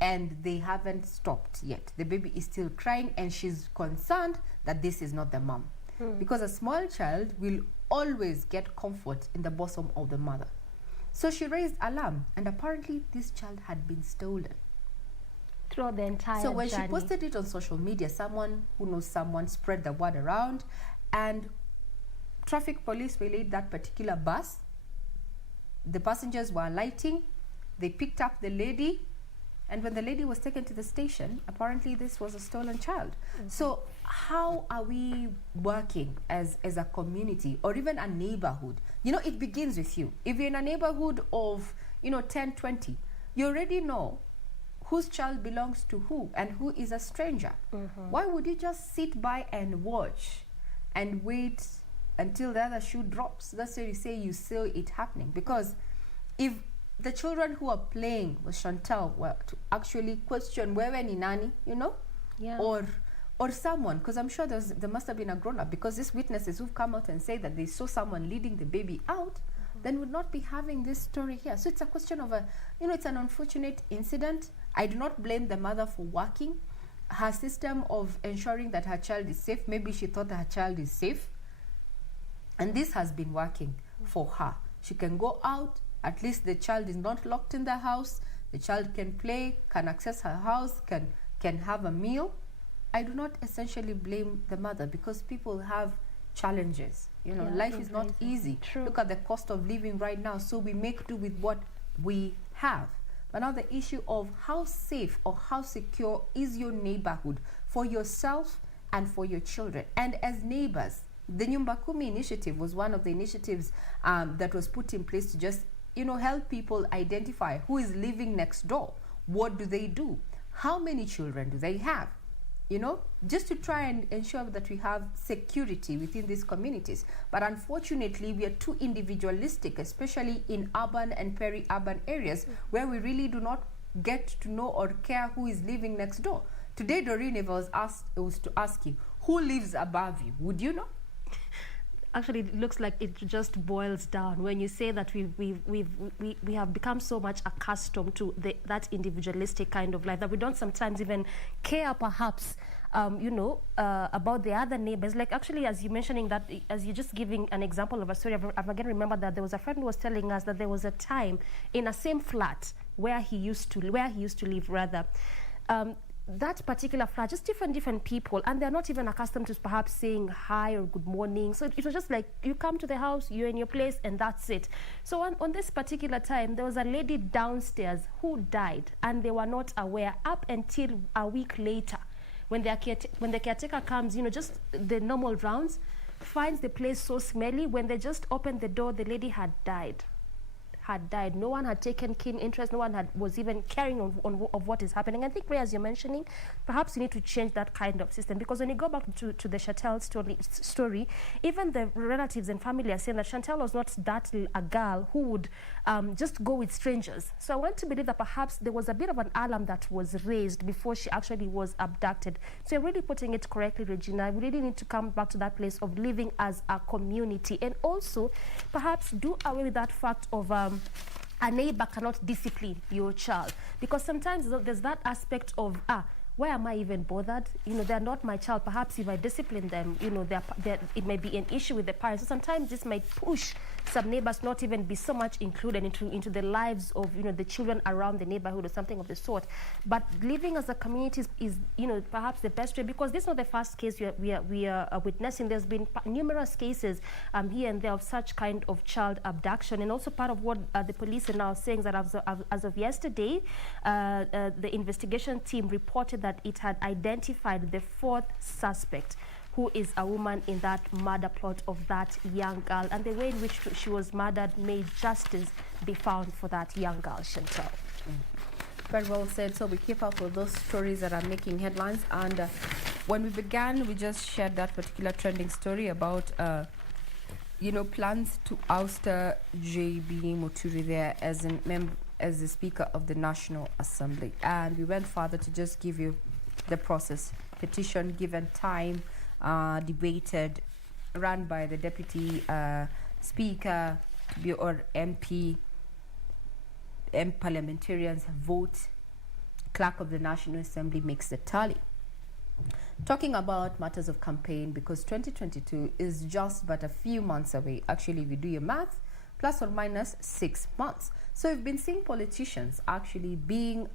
and they haven't stopped yet. The baby is still crying, and she's concerned that this is not the mom. Because a small child will always get comfort in the bosom of the mother. So she raised alarm, and apparently this child had been stolen. Throughout the entire So when journey. she posted it on social media, someone who knows someone spread the word around, and traffic police relayed that particular bus. The passengers were alighting. They picked up the lady, and when the lady was taken to the station, apparently this was a stolen child. So how are we working as a community or even a neighborhood? You know, it begins with you. If you're in a neighborhood of, 10, 20, you already know whose child belongs to who and who is a stranger. Why would you just sit by and watch and wait until the other shoe drops? That's why you say you saw it happening. Because if the children who are playing with Chantal were to actually question wewe ni nani, Yeah. or someone, because I'm sure there must have been a grown-up, because these witnesses who've come out and say that they saw someone leading the baby out, then would not be having this story here. So it's a question of it's an unfortunate incident. I do not blame the mother for working. Her system of ensuring that her child is safe, maybe she thought her child is safe, and this has been working for her. She can go out, at least the child is not locked in the house, the child can play, can access her house, can have a meal. I do not essentially blame the mother, because people have challenges. Life is not easy. Look at the cost of living right now, so we make do with what we have. But now the issue of how safe or how secure is your neighborhood for yourself and for your children. And as neighbors, the Nyumba Kumi initiative was one of the initiatives that was put in place to just help people identify who is living next door. What do they do? How many children do they have? Just to try and ensure that we have security within these communities. But unfortunately, we are too individualistic, especially in urban and peri-urban areas, where we really do not get to know or care who is living next door. Today, Doreen, if I was to ask you, who lives above you, would you know? Actually, it looks like it just boils down when you say that we have become so much accustomed to that individualistic kind of life that we don't sometimes even care, perhaps, about the other neighbors. Like, actually, as you're mentioning that, as you're just giving an example of a story, I've again remembered that there was a friend who was telling us that there was a time in a same flat where he used to live, rather. That particular flat, just different people, and they're not even accustomed to perhaps saying hi or good morning. So it was just like, you come to the house, you're in your place, and that's it. So on this particular time, there was a lady downstairs who died, and they were not aware up until a week later, when the caretaker comes, just the normal rounds, finds the place so smelly. When they just opened the door, the lady had died. No one had taken keen interest. No one was even caring on what is happening. I think, Ray, as you're mentioning, perhaps you need to change that kind of system, because when you go back to the Chantal story, even the relatives and family are saying that Chantal was not a girl who would just go with strangers. So I want to believe that perhaps there was a bit of an alarm that was raised before she actually was abducted. So you're really putting it correctly, Regina. We really need to come back to that place of living as a community, and also perhaps do away with that fact of a neighbor cannot discipline your child, because sometimes there's that aspect of why am I even bothered? They're not my child. Perhaps if I discipline them, it may be an issue with the parents. So sometimes this might push some neighbors not even be so much included into the lives of the children around the neighborhood or something of the sort. But living as a community is perhaps the best way, because this is not the first case we are witnessing. There's been numerous cases here and there of such kind of child abduction, and also part of what the police are now saying that as of yesterday, the investigation team reported that it had identified the fourth suspect, who is a woman in that murder plot of that young girl, and the way in which she was murdered, may justice be found for that young girl, Chantal. Very well said. So we keep up with those stories that are making headlines, and when we began, we just shared that particular trending story about plans to oust J.B. Muturi there as the Speaker of the National Assembly. And we went further to just give you the process. Petition given time, debated, run by the Deputy Speaker or MP, parliamentarians vote. Clerk of the National Assembly makes the tally. Talking about matters of campaign, because 2022 is just but a few months away. Actually, if you do your math, plus or minus 6 months. So we've been seeing politicians actually being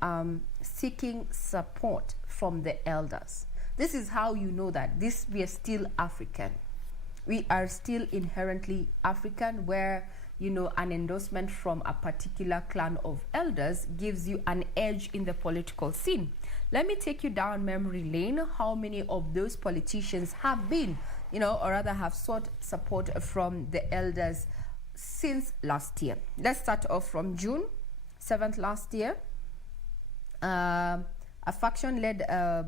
seeking support from the elders. This is how you know that we are still African. We are still inherently African, where, you know, an endorsement from a particular clan of elders gives you an edge in the political scene. Let me take you down memory lane. How many of those politicians have been, you know, or rather have sought support from the elders since last year? Let's start off from June 7th last year. A faction led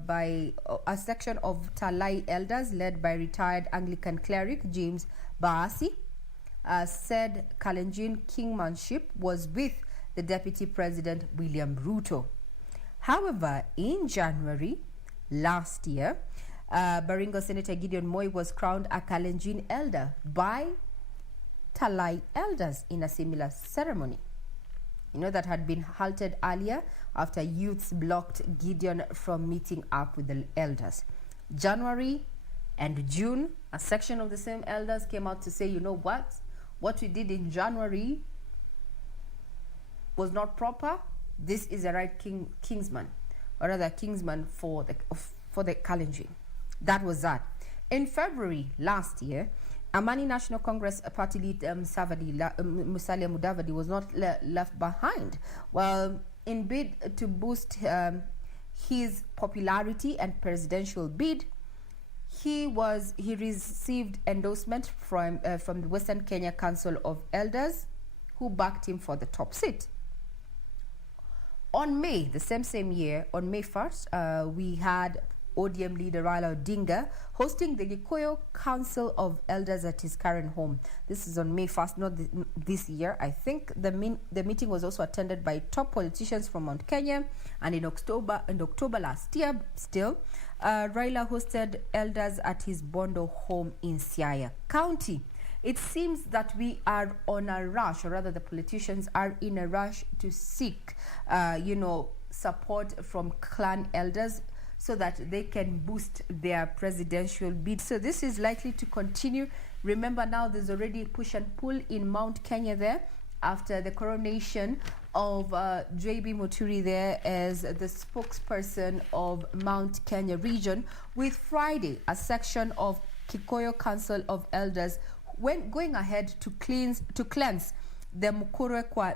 by a section of Talai elders led by retired Anglican cleric James Baasi said Kalenjin kingmanship was with the Deputy President William Ruto. However, in January last year, Baringo Senator Gideon Moi was crowned a Kalenjin elder by Talai elders in a similar ceremony. You know, that had been halted earlier after youths blocked Gideon from meeting up with the elders. January and June, a section of the same elders came out to say, you know what we did in January was not proper. This is the right kingsman, or rather kingsman for the Kalenjin. That was that. In February last year, Amani National Congress party leader Musalia Mudavadi was not left behind. Well, in bid to boost his popularity and presidential bid, he received endorsement from the Western Kenya Council of Elders, who backed him for the top seat. On May, the same year, on May 1st, we had ODM leader Raila Odinga hosting the Gikuyu Council of Elders at his current home. This is on May 1st, not this year. I think the meeting was also attended by top politicians from Mount Kenya. And in October last year, still, Raila hosted elders at his Bondo home in Siaya County. It seems that we are on a rush, or rather the politicians are in a rush to seek, support from clan elders so that they can boost their presidential bid. So this is likely to continue. Remember, now there's already push and pull in Mount Kenya there after the coronation of JB Muturi there as the spokesperson of Mount Kenya region, with Friday a section of Kikuyu Council of Elders going ahead to cleanse the Mukure kwa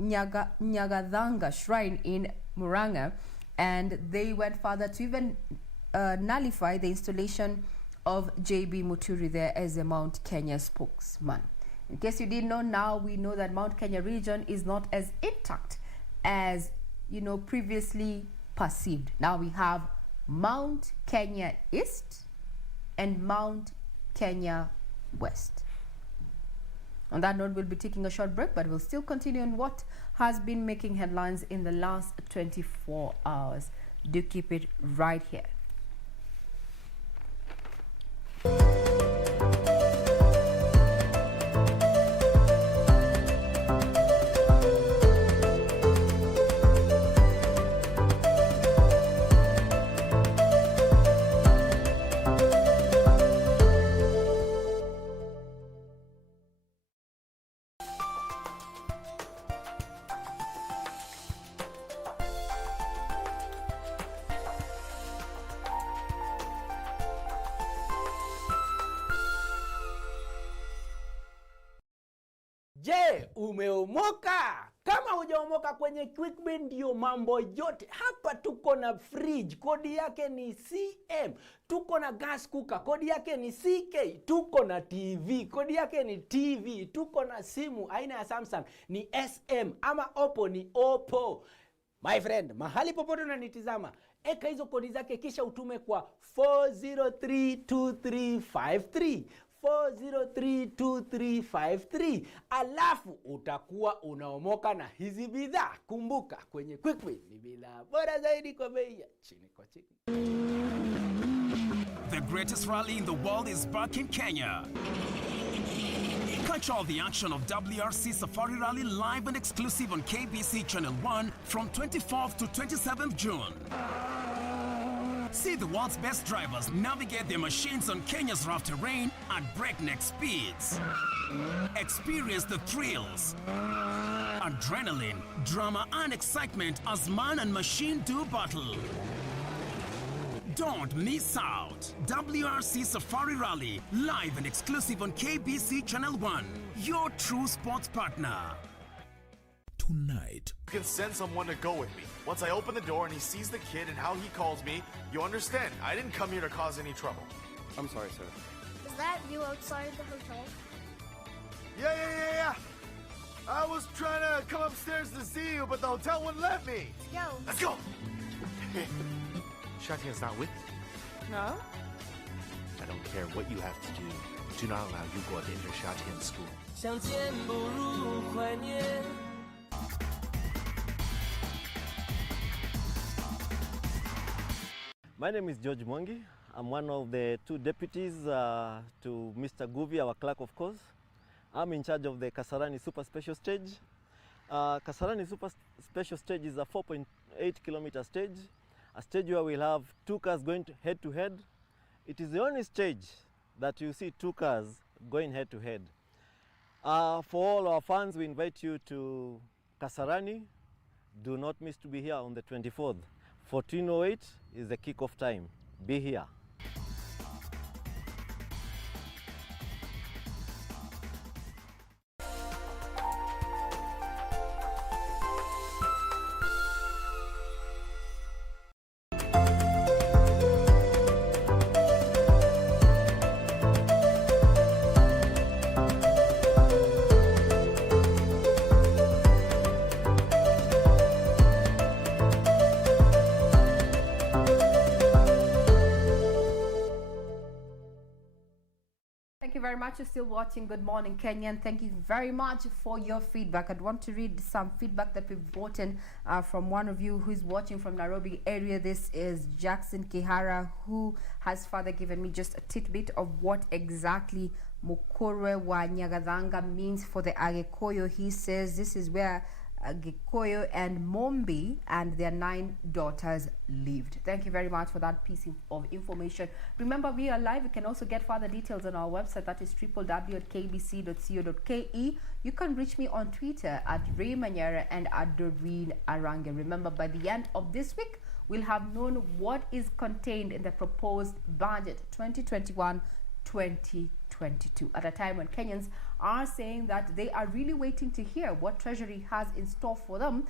Nyagadhanga shrine in Murang'a, and they went further to even nullify the installation of JB Muturi there as a Mount Kenya spokesman. In case you didn't know, now we know that Mount Kenya region is not as intact as, previously perceived. Now we have Mount Kenya East and Mount Kenya West. On that note, we'll be taking a short break, but we'll still continue on what has been making headlines in the last 24 hours. Do keep it right here. Je, umeomoka? Kama hujaomoka kwenye QuickBin ndio mambo yote. Hapa tuko na fridge, kodi yake ni CM. Tuko na gas cooker, kodi yake ni CK. Tuko na TV, kodi yake ni TV. Tuko na simu aina ya Samsung ni SM, ama Oppo ni Oppo. My friend, mahali popote unanitizama, eka hizo kodi zake kisha utume kwa 4032353. 4032353, alafu utakuwa unaomoka na hizi bidhaa. Kumbuka, kwenye QuickBin ni bidhaa bora zaidi kwa bei ya chini kwa chini. The greatest rally in the world is back in Kenya. Catch all the action of WRC Safari Rally live and exclusive on KBC Channel 1 from 24th to 27th June. See the world's best drivers navigate their machines on Kenya's rough terrain at breakneck speeds. Experience the thrills, adrenaline, drama and excitement as man and machine do battle. Don't miss out. WRC Safari Rally, live and exclusive on KBC Channel 1, your true sports partner. Tonight. You can send someone to go with me. Once I open the door and he sees the kid and how he calls me, you understand, I didn't come here to cause any trouble. I'm sorry, sir. Is that you outside the hotel? Yeah. I was trying to come upstairs to see you, but the hotel wouldn't let me. Let's go. Shatian's not with you. No? I don't care what you have to do. Do not allow Yugo to enter Shatian's school. My name is George Mwangi. I'm one of the two deputies to Mr. Guvi, our clerk, of course. I'm in charge of the Kasarani Super Special Stage. Kasarani Super Special Stage is a 4.8 kilometer stage, a stage where we'll have two cars going head to head. It is the only stage that you see two cars going head to head. For all our fans, we invite you to Kasarani. Do not miss to be here on the 24th. 14:08 is the kickoff time. Be here. Thank you very much. You're still watching Good Morning Kenya, and thank you very much for your feedback. I'd want to read some feedback that we've gotten from one of you who's watching from Nairobi area. This is Jackson Kihara, who has further given me just a tidbit of what exactly Mukure wa Nyagadhanga means for the Agekoyo. He says this is where Gikoyo and Mombi and their 9 daughters lived. Thank you very much for that piece of information. Remember, we are live. You can also get further details on our website, that is www.kbc.co.ke. You can reach me on Twitter at Ray Manyara and at Doreen Arange. Remember, by the end of this week, we'll have known what is contained in the proposed budget 2021-2022, at a time when Kenyans are saying that they are really waiting to hear what Treasury has in store for them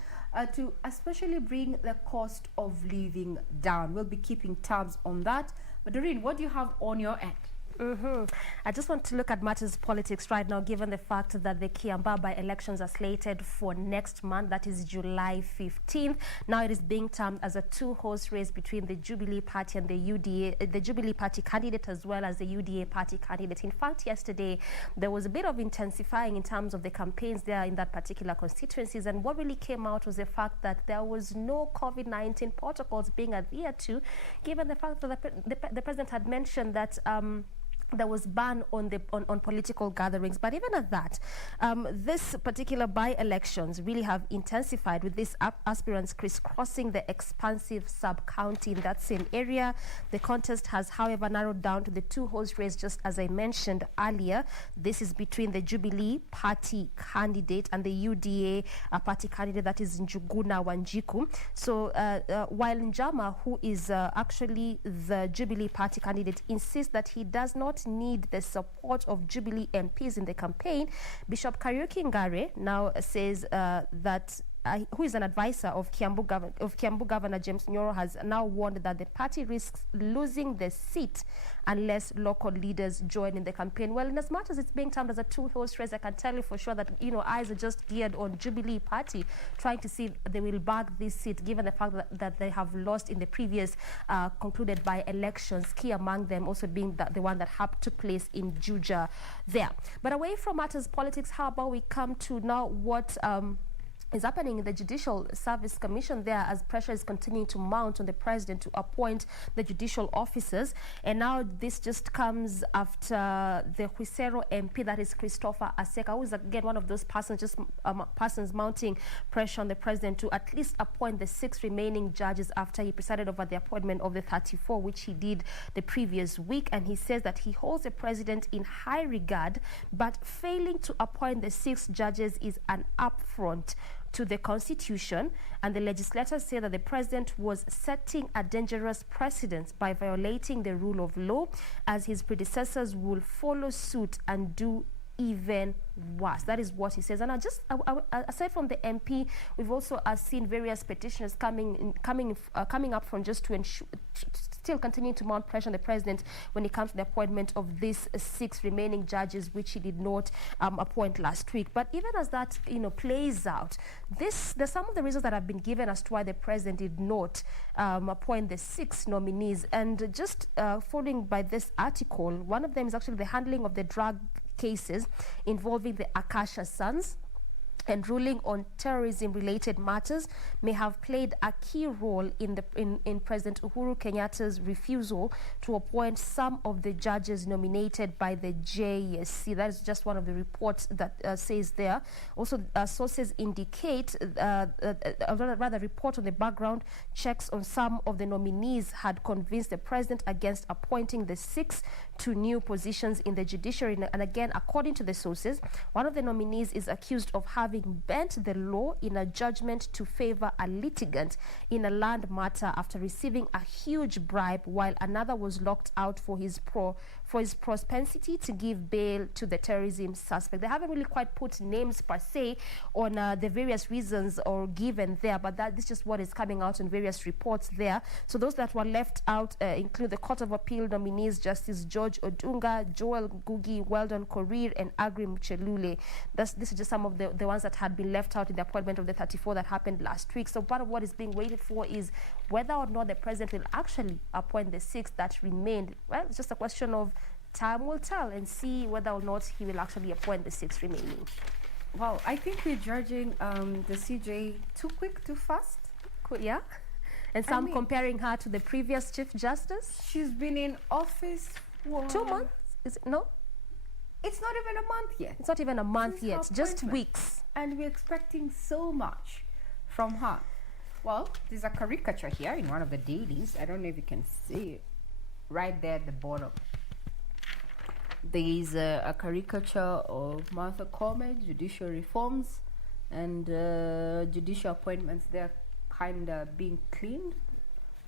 to especially bring the cost of living down. We'll be keeping tabs on that. But Doreen, what do you have on your end? I just want to look at matters politics right now, given the fact that the Kiambaa by-elections are slated for next month, that is July 15th. Now it is being termed as a two-horse race between the Jubilee Party and the UDA, the Jubilee Party candidate as well as the UDA Party candidate. In fact, yesterday there was a bit of intensifying in terms of the campaigns there in that particular constituencies, and what really came out was the fact that there was no COVID-19 protocols being adhered to, given the fact that the president had mentioned that there was ban on political gatherings. But even at that, this particular by-elections really have intensified, with these aspirants crisscrossing the expansive sub-county in that same area. The contest has, however, narrowed down to the two-horse race, just as I mentioned earlier. This is between the Jubilee Party candidate and the UDA Party candidate, that is Njuguna Wanjiku. So while Njama, who is actually the Jubilee Party candidate, insists that he does not need the support of Jubilee MPs in the campaign, Bishop Kariuki Ngare now says that who is an advisor of Kiambu Governor James Nyoro, has now warned that the party risks losing the seat unless local leaders join in the campaign. Well, in as much as it's being termed as a two-horse race, I can tell you for sure that, you know, eyes are just geared on Jubilee Party, trying to see if they will bag this seat, given the fact that they have lost in the previous concluded by elections, key among them also being the one that took place in Juja there. But away from matters politics, how about we come to now what is happening in the Judicial Service Commission there, as pressure is continuing to mount on the president to appoint the judicial officers. And now this just comes after the Huisero MP, that is Christopher Aseka, who is again one of those persons, persons mounting pressure on the president to at least appoint the 6 remaining judges after he presided over the appointment of the 34, which he did the previous week. And he says that he holds the president in high regard, but failing to appoint the 6 judges is an affront to the Constitution, and the legislators say that the president was setting a dangerous precedent by violating the rule of law, as his predecessors will follow suit and do even worse. That is what he says. And aside from the MP, we've also seen various petitioners coming up from just to ensure, still continuing to mount pressure on the president when it comes to the appointment of these 6 remaining judges, which he did not appoint last week. But even as that plays out, there's some of the reasons that have been given as to why the president did not appoint the 6 nominees. And just following by this article, one of them is actually the handling of the drug cases involving the Akasha sons, and ruling on terrorism-related matters may have played a key role in President Uhuru Kenyatta's refusal to appoint some of the judges nominated by the JSC. That is just one of the reports that says there. Also, sources indicate, rather report on the background checks on some of the nominees had convinced the president against appointing the 6 to new positions in the judiciary. And again, according to the sources, one of the nominees is accused of having bent the law in a judgment to favor a litigant in a land matter after receiving a huge bribe, while another was locked out for his propensity to give bail to the terrorism suspect. They haven't really quite put names per se on the various reasons or given there, but this is just what is coming out in various reports there. So those that were left out include the Court of Appeal nominees Justice George Odunga, Joel Gugi, Weldon Korir, and Agri Mchelule. This is just some of the ones that had been left out in the appointment of the 34 that happened last week. So part of what is being waited for is whether or not the president will actually appoint the 6 that remained. Well, it's just a question of time will tell, and see whether or not he will actually appoint the 6 remaining. Well, I think we're judging the CJ too quick, too fast. Yeah. And some comparing her to the previous Chief Justice. She's been in office for 2 months. Is it? No? It's not even a month yet. It's not even a month yet, just weeks. And we're expecting so much from her. Well, there's a caricature here in one of the dailies. I don't know if you can see it. Right there at the bottom. There's a caricature of Martha Koome, judicial reforms, and judicial appointments. They're kind of being cleaned.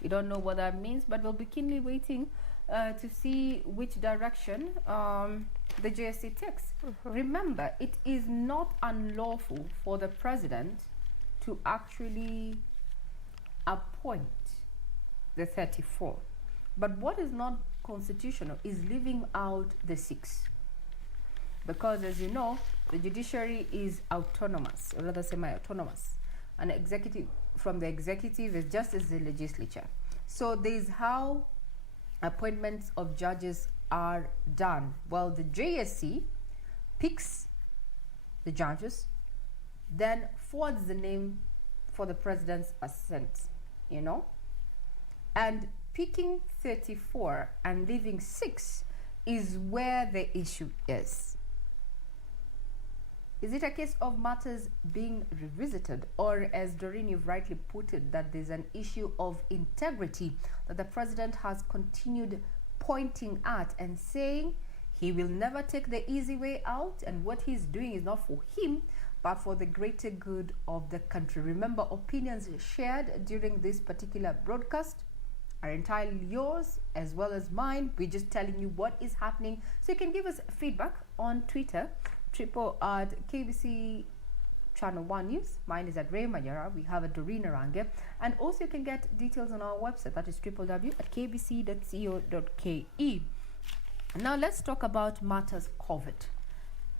We don't know what that means, but we'll be keenly waiting to see which direction the JSC takes. Remember, it is not unlawful for the president to actually appoint the 34. But what is not constitutional is leaving out the 6. Because, as you know, the judiciary is autonomous, or rather semi-autonomous. An executive from the executive is just as the legislature. So there's how appointments of judges are done. Well, the JSC picks the judges, then forwards the name for the president's assent, and picking 34 and leaving 6 is where the issue is. Is it a case of matters being revisited, or, as Doreen, you've rightly put it, that there's an issue of integrity that the president has continued pointing at and saying he will never take the easy way out, and what he's doing is not for him but for the greater good of the country? Remember, opinions shared during this particular broadcast are entirely yours as well as mine. We're just telling you what is happening, so you can give us feedback on Twitter, at KBC Channel 1 News. Mine is at Ray Mayara. We have a Doreen Arange, and also you can get details on our website, that is www.kbc.co.ke. Now let's talk about matters COVID.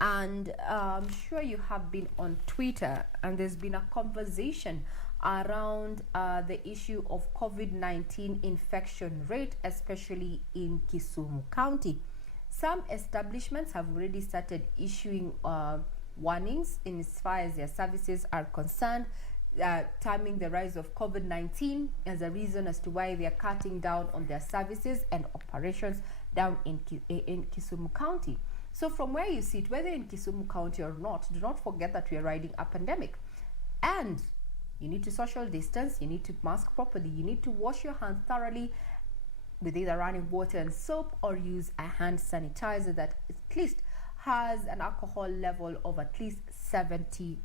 And I'm sure you have been on Twitter, and there's been a conversation around the issue of COVID-19 infection rate, especially in Kisumu County. Some establishments have already started issuing warnings in as far as their services are concerned, terming the rise of COVID-19 as a reason as to why they are cutting down on their services and operations down in Kisumu County. So from where you sit, whether in Kisumu County or not, do not forget that we are riding a pandemic. And you need to social distance, you need to mask properly, you need to wash your hands thoroughly with either running water and soap, or use a hand sanitizer that at least has an alcohol level of at least 70%.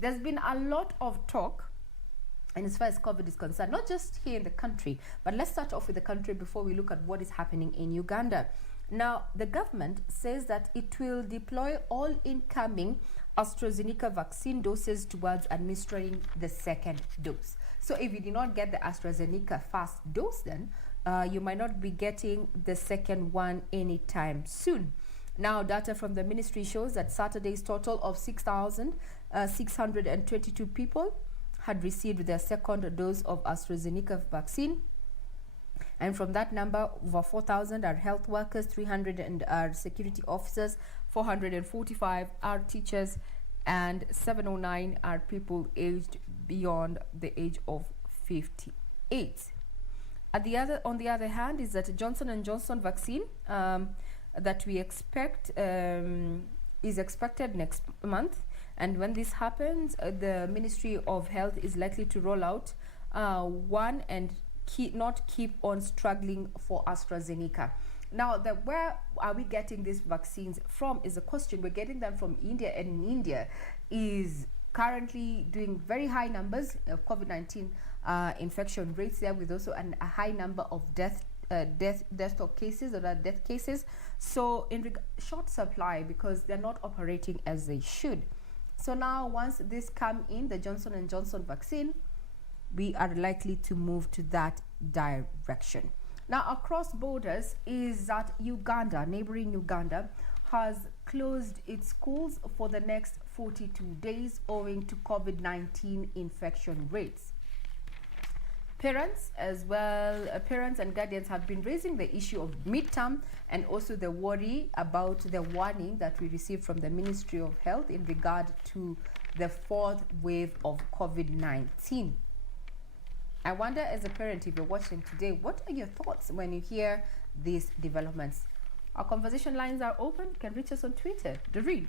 There's been a lot of talk, and as far as COVID is concerned, not just here in the country, but let's start off with the country before we look at what is happening in Uganda. Now, the government says that it will deploy all incoming AstraZeneca vaccine doses towards administering the second dose. So if you did not get the AstraZeneca first dose, then you might not be getting the second one anytime soon. Now, data from the ministry shows that Saturday's total of 6,622 people had received their second dose of AstraZeneca vaccine. And from that number, over 4,000 are health workers, 300 are security officers, 445 are teachers, and 709 are people aged beyond the age of 58. On the other hand, is that Johnson & Johnson vaccine that we expect is expected next month. And when this happens, the Ministry of Health is likely to roll out one and not keep on struggling for AstraZeneca. Now, where are we getting these vaccines from is a question. We're getting them from India, and India is currently doing very high numbers of COVID-19 infection rates there, with also a high number of death cases. So in short supply, because they're not operating as they should. So now, once this come in, the Johnson & Johnson vaccine, we are likely to move to that direction. Now, across borders is that Uganda, neighboring Uganda, has closed its schools for the next 42 days owing to COVID-19 infection rates. Parents and guardians have been raising the issue of midterm, and also the worry about the warning that we received from the Ministry of Health in regard to the fourth wave of COVID-19. I wonder, as a parent, if you're watching today, what are your thoughts when you hear these developments? Our conversation lines are open. You can reach us on Twitter. Doreen.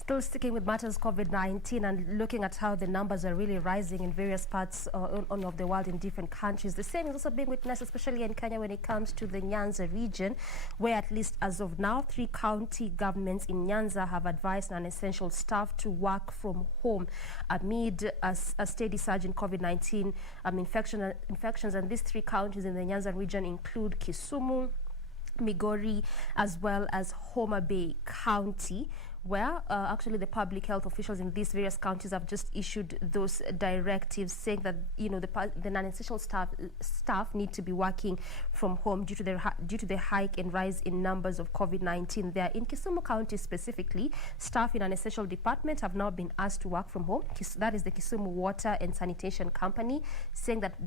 Still sticking with matters COVID-19 and looking at how the numbers are really rising in various parts of the world in different countries. The same is also being witnessed, especially in Kenya, when it comes to the Nyanza region, where at least as of now, 3 county governments in Nyanza have advised non-essential staff to work from home amid a steady surge in COVID-19 infections. And these 3 counties in the Nyanza region include Kisumu, Migori, as well as Homa Bay County, where actually the public health officials in these various counties have just issued those directives saying that, you know, the non-essential staff need to be working from home due to the hike and rise in numbers of COVID-19 there. In Kisumu County specifically, staff in an essential department have now been asked to work from home. That is the Kisumu Water and Sanitation Company, saying that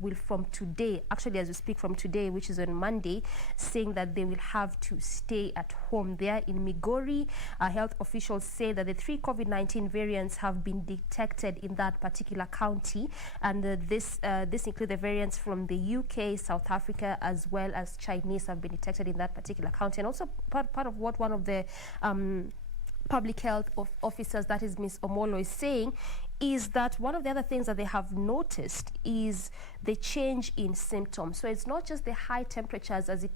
will from today, actually as we speak from today, which is on Monday, saying that they will have to stay at home there. In Migori, health officials say that the 3 COVID-19 variants have been detected in that particular county, and this includes the variants from the UK, South Africa, as well as Chinese have been detected in that particular county. And also part of what one of the public health officers, that is Ms. Omolo, is saying is that one of the other things that they have noticed is the change in symptoms. So it's not just the high temperatures as it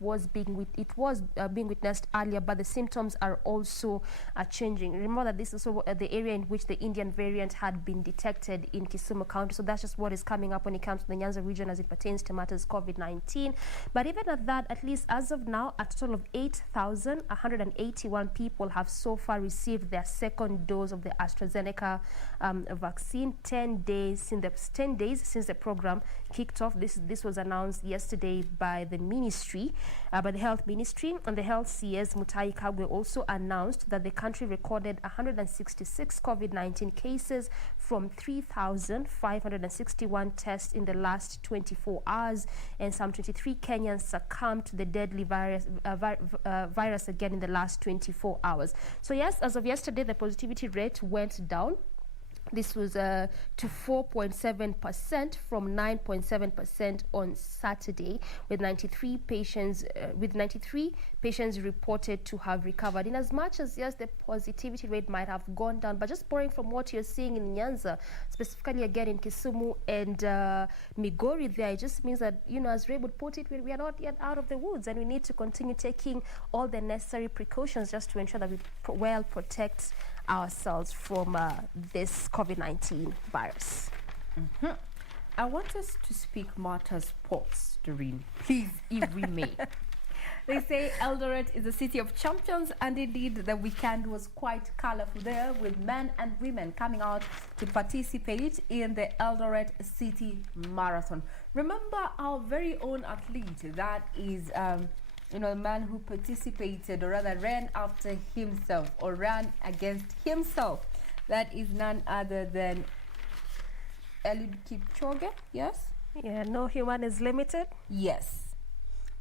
was being witnessed earlier, but the symptoms are also changing. Remember that this is also the area in which the Indian variant had been detected in Kisumu County. So that's just what is coming up when it comes to the Nyanza region as it pertains to matters COVID-19. But even at that, at least as of now, a total of 8,181 people have so far received their second dose of the AstraZeneca vaccine. 10 days since the program kicked off. This was announced yesterday by the media. ministry, by the health ministry, and the health CS Mutahi Kagwe also announced that the country recorded 166 COVID-19 cases from 3,561 tests in the last 24 hours, and some 23 Kenyans succumbed to the deadly virus again in the last 24 hours. So yes, as of yesterday, the positivity rate went down. This was to 4.7% from 9.7% on Saturday, with 93 patients reported to have recovered. In as much as yes, the positivity rate might have gone down, but just borrowing from what you're seeing in Nyanza, specifically again in Kisumu and Migori, there, it just means that, you know, as Ray would put it, we are not yet out of the woods, and we need to continue taking all the necessary precautions just to ensure that we well protect ourselves from this COVID-19 virus. I want us to speak matters sports, Doreen, please, if we may. They say Eldoret is a city of champions, and indeed the weekend was quite colorful there, with men and women coming out to participate in the Eldoret City Marathon. Remember our very own athlete, that is you know, a man who participated, or rather ran after himself, or ran against himself. That is none other than Eliud Kipchoge, yes? Yeah, no human is limited. Yes.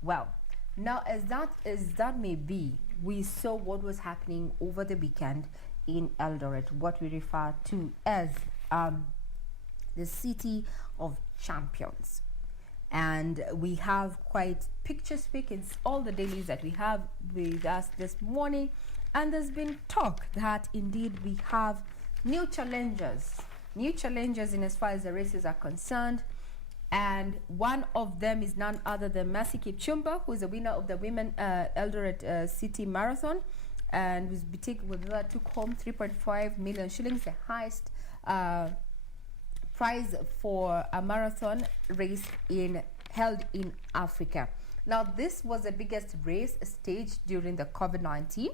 Well, now as that may be, we saw what was happening over the weekend in Eldoret, what we refer to as the City of Champions. And we have quite picture speak in all the dailies that we have with us this morning, and there's been talk that indeed we have new challengers in as far as the races are concerned, and one of them is none other than Mercy Kipchumba, who is the winner of the Women Eldoret City Marathon, and took home 3.5 million shillings, the highest prize for a marathon race held in Africa. Now, this was the biggest race staged during the COVID-19,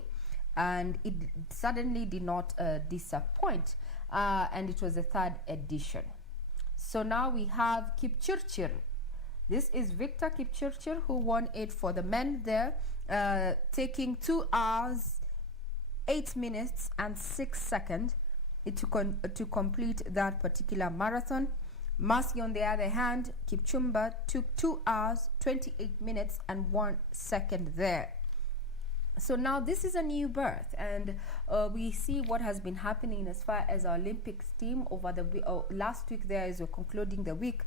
and it certainly did not disappoint, and it was the third edition. So now we have Kipchirchir. This is Victor Kipchirchir, who won it for the men there, taking 2 hours, 8 minutes and 6 seconds to complete that particular marathon. Mercy, on the other hand, Kipchumba took 2 hours, 28 minutes and 1 second there. So now this is a new birth, and we see what has been happening as far as our Olympics team over the last week there, as we're concluding the week.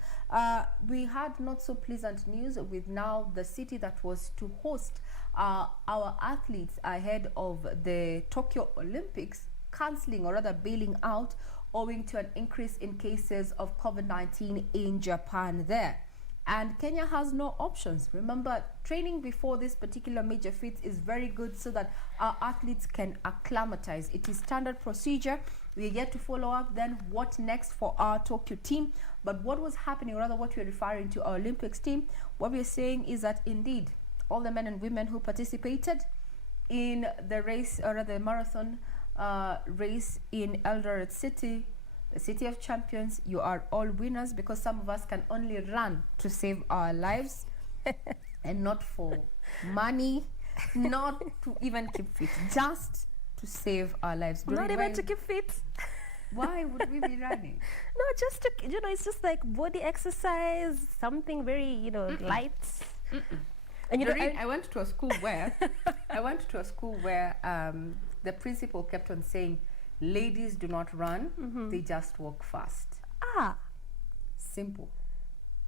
We had not so pleasant news with now the city that was to host our athletes ahead of the Tokyo Olympics cancelling, or rather bailing out, owing to an increase in cases of COVID-19 in Japan there. And Kenya has no options. Remember, training before this particular major feat is very good so that our athletes can acclimatize. It is standard procedure. We get to follow up then what next for our Tokyo team. But what was happening, or rather what we're referring to our Olympics team, what we're saying is that indeed all the men and women who participated in the race, or rather the marathon race in Eldoret City, the City of Champions, you are all winners, because some of us can only run to save our lives and not for money, not to even keep fit, just to save our lives. Not even to keep fit. Why would we be running? No, just to, it's just like body exercise, something very, light. And I went to a school where the principal kept on saying, ladies do not run, they just walk fast. Simple.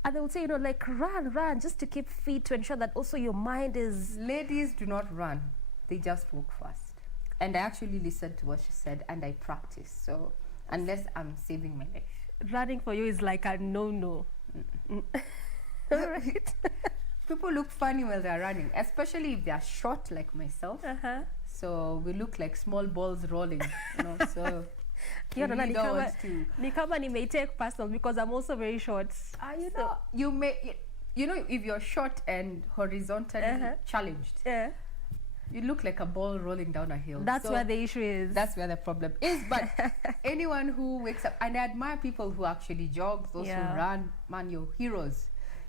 And they would say, run, just to keep fit, to ensure that also your mind is... Ladies do not run, they just walk fast. And I actually listened to what she said, and I practice. So, unless I'm saving my life. Running for you is like a no-no. All right. People look funny while they're running, especially if they're short like myself. So we look like small balls rolling, so ni kama may take personal, because I'm also very short. You may, if you're short and horizontally challenged, you look like a ball rolling down a hill. That's where the issue is. That's where the problem is. But anyone who wakes up, and I admire people who actually jog, those who run, man, you're heroes.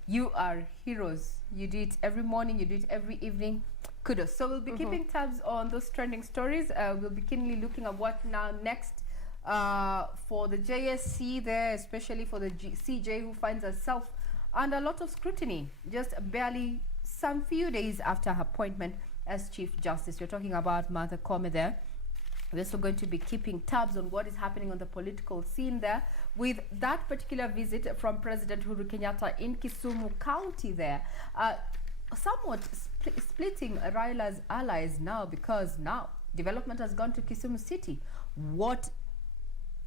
You are heroes. You do it every morning, you do it every evening. Kudos. So we'll be keeping tabs on those trending stories. We'll be keenly looking at what now next for the JSC there, especially for the CJ, who finds herself under a lot of scrutiny, just barely some few days after her appointment as Chief Justice. We're talking about Martha Koome there. We're also going to be keeping tabs on what is happening on the political scene there with that particular visit from President Uhuru Kenyatta in Kisumu County there. Somewhat splitting Raila's allies now, because now development has gone to Kisumu City. What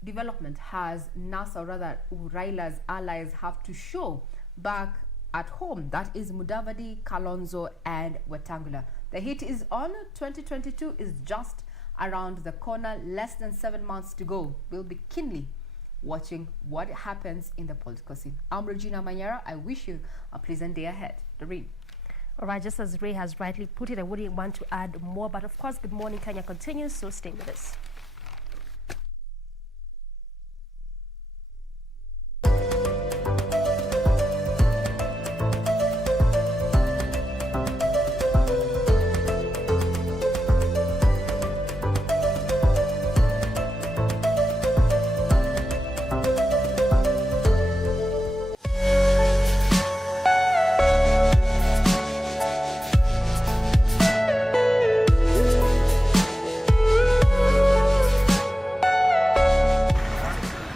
development has NASA, or rather Raila's allies, have to show back at home? That is Mudavadi, Kalonzo and Wetangula. The heat is on. 2022 is just around the corner, less than 7 months to go. We'll be keenly watching what happens in the political scene. I'm Regina Manyara. I wish you a pleasant day ahead. Doreen. All right, just as Ray has rightly put it, I wouldn't want to add more, but of course, Good Morning Kenya continues, so stay with us.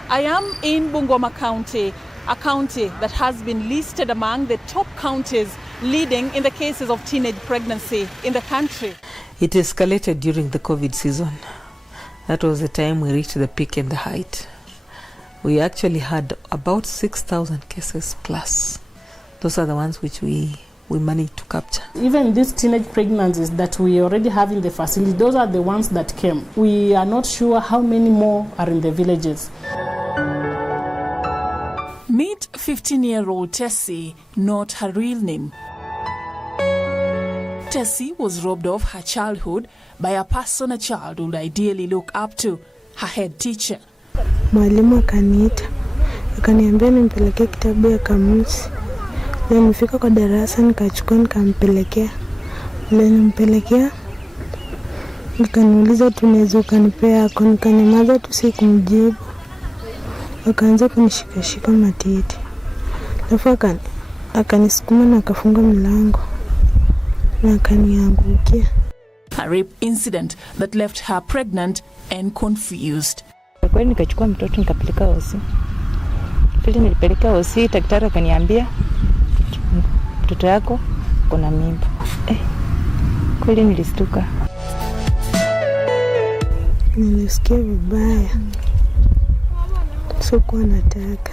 I am in Bungoma County, a county that has been listed among the top counties leading in the cases of teenage pregnancy in the country. It escalated during the COVID season. That was the time we reached the peak and the height. We actually had about 6,000 cases plus. Those are the ones which we managed to capture. Even these teenage pregnancies that we already have in the facility, those are the ones that came. We are not sure how many more are in the villages. Meet 15-year-old Tessie, not her real name. Tessie was robbed of her childhood by a person a child would ideally look up to, her head teacher. Mwalimu akaniita, akaniambia nimpelekee kitabu ya kamusi. Leo nifika kwa darasa nikachukua nikampelekea. Leo nimpelekea, nikaniuliza tunaweza ukanipea yako, nikanyamaza tu sikumjibu. Akaanza kunishikashika matiti. Alafu akanisukuma na akafunga mlango na akaniangukia. A rape incident that left her pregnant and confused. Kwa kweli nikachukua mtoto nikapeleka hosi. Pili nilipeleka hosi, daktari akaniambia mtoto yako kuna mimba. Kweli nilistuka. Nilisikia vibaya. Sikuwa nataka.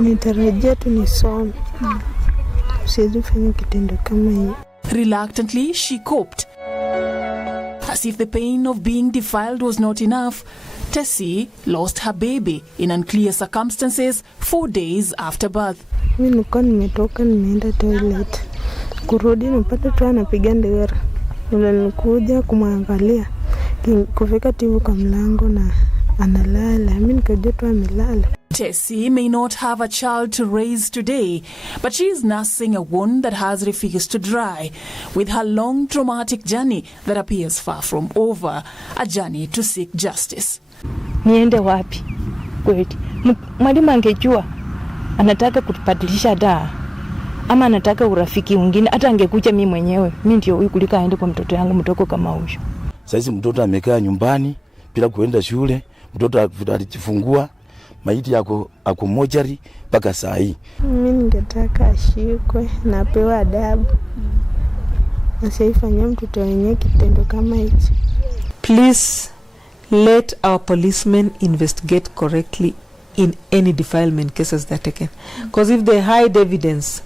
Nitarajia tu nisome. Siwezi fanya kitendo kama hiyo. Reluctantly, she coped. As if the pain of being defiled was not enough, Tessie lost her baby in unclear circumstances 4 days after birth. Mimi nilikuwa nimetoka nimeenda toilet. Kurudi napata tu anapiga ndera. Nilikuja kumwangalia. Kufika tu kwa mlango na analala. Mimi nikajua tu amelala. Tessie may not have a child to raise today, but she is nursing a wound that has refused to dry, with her long traumatic journey that appears far from over, a journey to seek justice. Niende wapi? Kweli. Mwalimu angejua anataka kutubadilisha daa ama anataka urafiki mwingine, hata angekuja mimi mwenyewe. Mimi ndio huyu kulika aende kwa mtoto yangu mtoko kama huyo. Sasa mtoto amekaa nyumbani bila kuenda shule, mtoto alijifungua, maiti yako mochari mpaka saa hii. Mimi ningetaka ashikwe na apewe adabu. Asifanye mtoto wenyewe kitendo kama hicho. Please let our policemen investigate correctly in any defilement cases that are taken. Because if they hide evidence,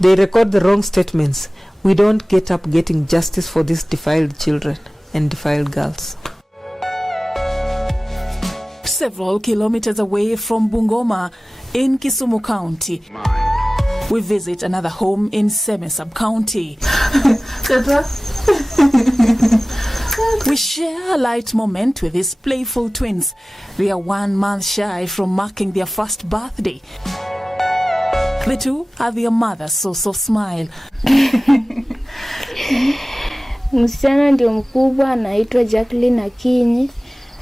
they record the wrong statements, we don't get up getting justice for these defiled children and defiled girls. Several kilometers away from Bungoma in Kisumu County, we visit another home in Seme Sub-County. We share a light moment with these playful twins. They are 1 month shy from marking their first birthday. The two are their mother's source of smile. Msichana ndio mkubwa anaitwa Jacqueline Akinyi,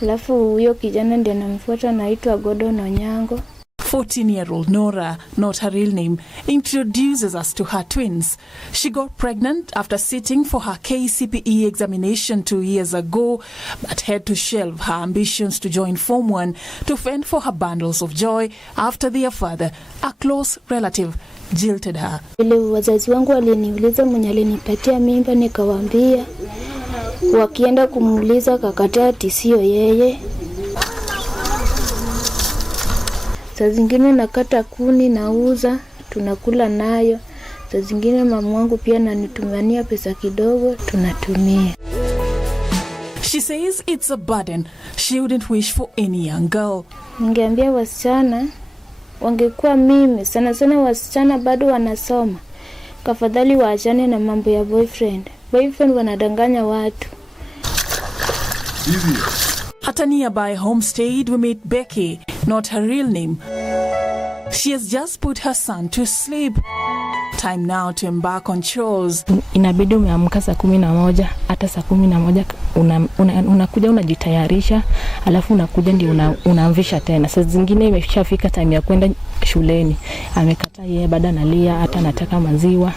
alafu huyo kijana ndiye anamfuata anaitwa Gordon Onyango. 14-year-old Nora, not her real name, introduces us to her twins. She got pregnant after sitting for her KCPE examination 2 years ago, but had to shelve her ambitions to join Form 1 to fend for her bundles of joy after their father, a close relative, jilted her. Ile wazazi wangu waliniuliza mwenye alinipatia mimba, nikawaambia. Wakienda kumuuliza kakataa ati sio yeye. Saa zingine nakata kuni nauza, tunakula nayo. Saa zingine mama wangu pia ananitumania pesa kidogo, tunatumia. She says it's a burden she wouldn't wish for any young girl. Ningeambia wasichana wangekuwa mimi, sana wasichana bado wanasoma. Kafadhali waachane na mambo ya boyfriend. Boyfriend wanadanganya watu. At a nearby homestead, we meet Becky, not her real name. She has just put her son to sleep. Time now to embark on chores. Inabidi umeamka saa 11, hata saa 11 unakuja unajitayarisha, alafu unakuja ndio unaamvisha tena. Saa zingine imeshafika time ya kwenda shuleni. Amekataa yeye, bado analia, hata anataka maziwa.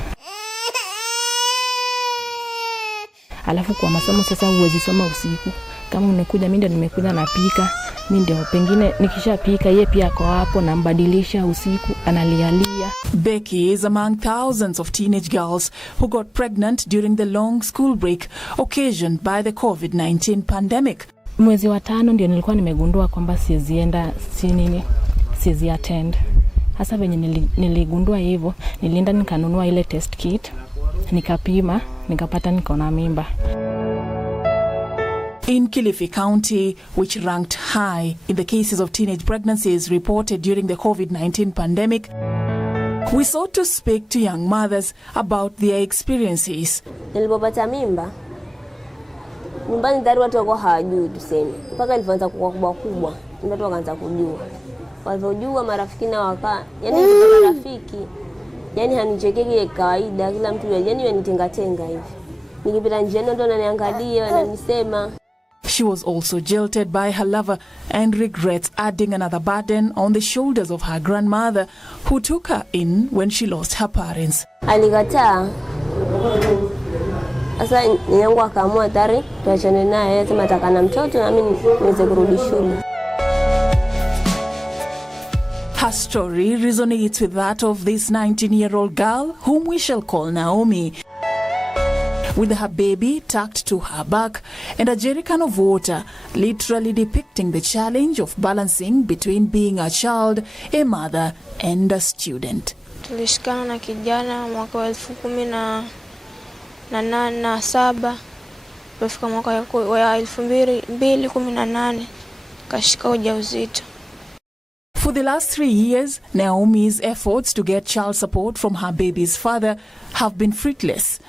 Alafu kwa masomo sasa huwezi soma usiku. Kama unakuja mimi ndio nimekuja napika, mimi ndio pengine nikishapika yeye pia ako hapo na mbadilisha usiku analialia. Becky is among thousands of teenage girls who got pregnant during the long school break occasioned by the COVID-19 pandemic. Mwezi wa 5 ndio nilikuwa nimegundua kwamba siwezi attend. Hasa venye niligundua hivyo, nilienda nikanunua ile test kit, nikapima, nikapata niko na mimba. In Kilifi County, which ranked high in the cases of teenage pregnancies reported during the COVID-19 pandemic, we sought to speak to young mothers about their experiences. Nilipopata mimba, nyumbani tayari watu wako hawajui tuseme. Mpaka nilipoanza kukua kubwa, watu wakaanza kujua. Walivyojua marafiki na yani marafiki, yani hanichekeki kawaida, kila mtu yani wanitenga hivi. Nikipita njiani ndo ananiangalia, wananisema. She was also jilted by her lover and regrets adding another burden on the shoulders of her grandmother, who took her in when she lost her parents. Alikataa. Sasa nyangu akaamua tari tuachane naye, sema atakana mtoto na mimi niweze kurudi shule. Her story resonates with that of this 19-year-old girl, whom we shall call Naomi. With her baby tucked to her back and a jerrycan of water, literally depicting the challenge of balancing between being a child, a mother, and a student. Tulishikana na kijana mwaka wa 2017, kufika mwaka wa 2018 kashika ujauzito. For the last 3 years, Naomi's efforts to get child support from her baby's father have been fruitless.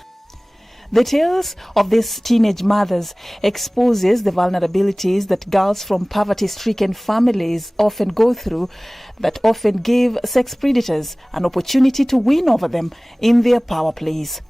The tales of these teenage mothers exposes the vulnerabilities that girls from poverty-stricken families often go through, that often give sex predators an opportunity to win over them in their power plays.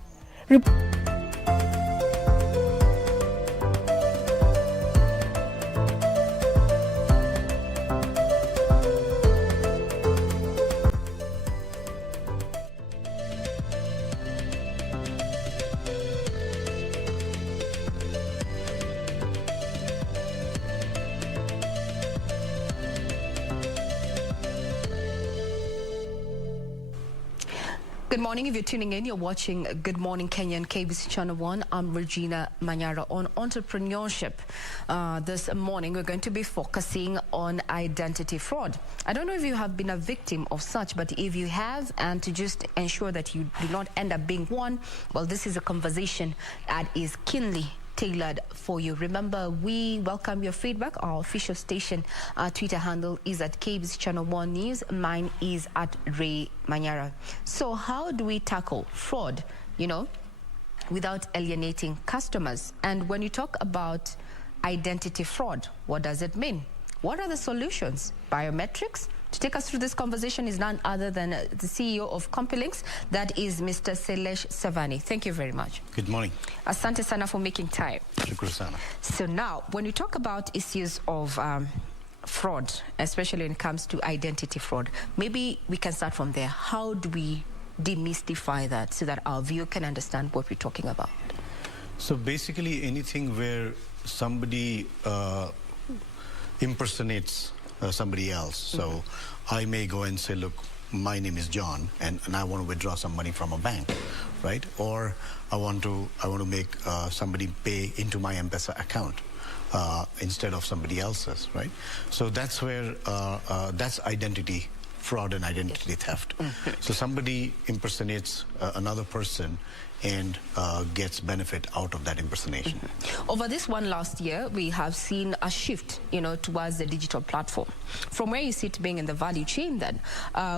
Good morning. If you're tuning in, you're watching Good Morning Kenya and KBC Channel 1. I'm Regina Manyara. On entrepreneurship, this morning we're going to be focusing on identity fraud. I don't know if you have been a victim of such, but if you have, and to just ensure that you do not end up being one, well, this is a conversation that is keenly tailored for you. Remember, we welcome your feedback. Our official station Twitter handle is at KBC Channel 1 News. Mine is at Ray Manyara. So how do we tackle fraud, without alienating customers? And when you talk about identity fraud, what does it mean? What are the solutions? Biometrics, To take us through this conversation is none other than the CEO of Compilinks, that is Mr. Sailesh Savani. Thank you very much. Good morning. Asante sana for making time. Shukran sana. So now, when you talk about issues of fraud, especially when it comes to identity fraud, maybe we can start from there. How do we demystify that so that our viewer can understand what we're talking about? So basically anything where somebody impersonates somebody else. So I may go and say, look, my name is John, and I want to withdraw some money from a bank, right? Or I want to make somebody pay into my M-Pesa account instead of somebody else's, right? So that's where that's identity fraud and identity theft. So somebody impersonates another person and gets benefit out of that impersonation. Over this one last year, we have seen a shift, towards the digital platform. From where you sit being in the value chain then,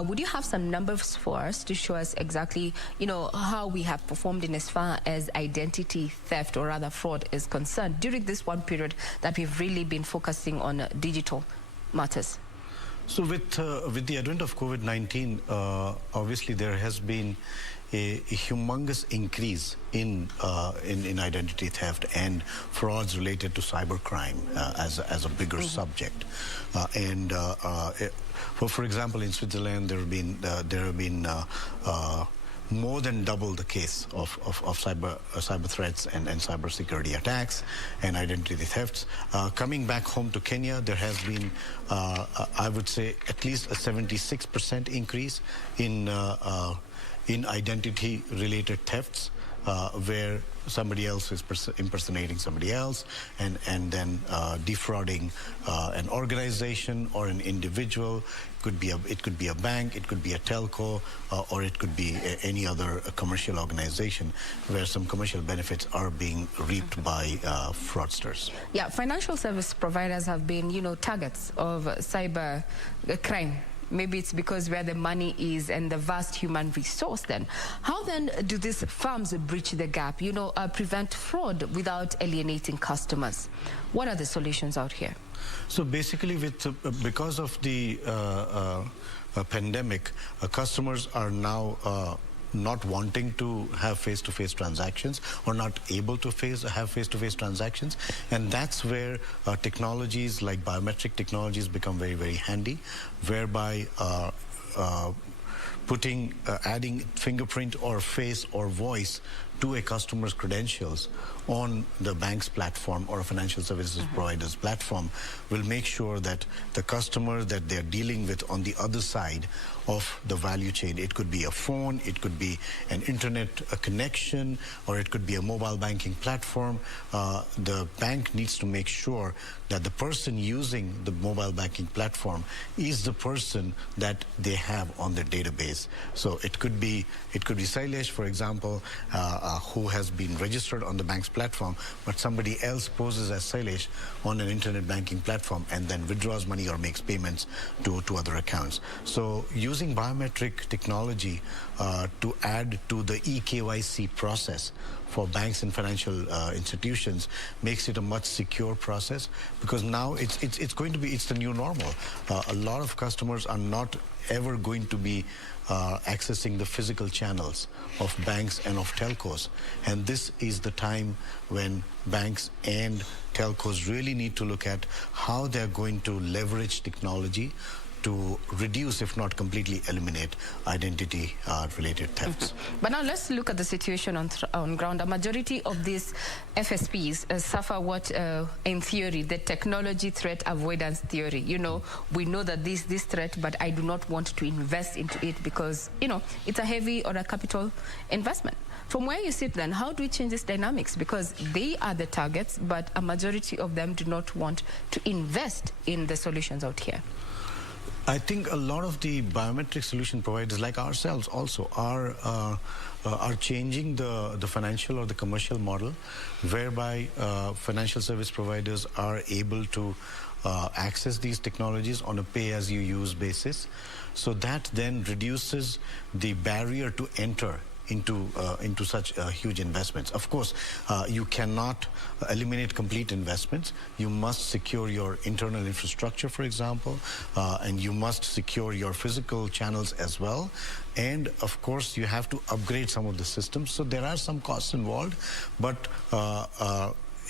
would you have some numbers for us to show us exactly, how we have performed in as far as identity theft or rather fraud is concerned during this one period that we've really been focusing on digital matters? So with the advent of COVID-19, obviously there has been a humongous increase in identity theft and frauds related to cybercrime as a bigger subject. For example, in Switzerland, there have been more than double the case of cyber threats and cyber security attacks and identity thefts. Coming back home to Kenya, there has been, I would say, at least a 76% increase in identity-related thefts, where somebody else is impersonating somebody else and then defrauding an organization or an individual. It could be a bank, it could be a telco, or it could be any other commercial organization where some commercial benefits are being reaped by fraudsters. Yeah, financial service providers have been, targets of cyber crime. Maybe it's because where the money is and the vast human resource then. How then do these firms bridge the gap, prevent fraud without alienating customers? What are the solutions out here? So basically because of the pandemic, customers are now not wanting to have face-to-face transactions or not able to have face-to-face transactions, and that's where technologies like biometric technologies become very, very handy, whereby adding fingerprint or face or voice to a customer's credentials on the bank's platform or a financial services provider's platform will make sure that the customer that they're dealing with on the other side of the value chain, it could be a phone, it could be an internet connection, or it could be a mobile banking platform, the bank needs to make sure that the person using the mobile banking platform is the person that they have on their database. So it could be Sailesh, for example, who has been registered on the bank's platform, but somebody else poses as Sailesh on an internet banking platform and then withdraws money or makes payments to other accounts. So using biometric technology to add to the eKYC process for banks and financial institutions makes it a much secure process, because now it's the new normal. A lot of customers are not ever going to be accessing the physical channels of banks and of telcos, and this is the time when banks and telcos really need to look at how they're going to leverage technology to reduce, if not completely eliminate, identity-related thefts. But now let's look at the situation on ground. A majority of these FSPs suffer what, in theory, the technology threat avoidance theory. We know that this threat, but I do not want to invest into it because, it's a heavy or a capital investment. From where you sit then, how do we change this dynamics? Because they are the targets, but a majority of them do not want to invest in the solutions out here. I think a lot of the biometric solution providers like ourselves also are changing the financial or the commercial model, whereby financial service providers are able to access these technologies on a pay-as-you-use basis. So that then reduces the barrier to enter into such huge investments. Of course, you cannot eliminate complete investments. You must secure your internal infrastructure, for example, and you must secure your physical channels as well. And of course, you have to upgrade some of the systems. So there are some costs involved, but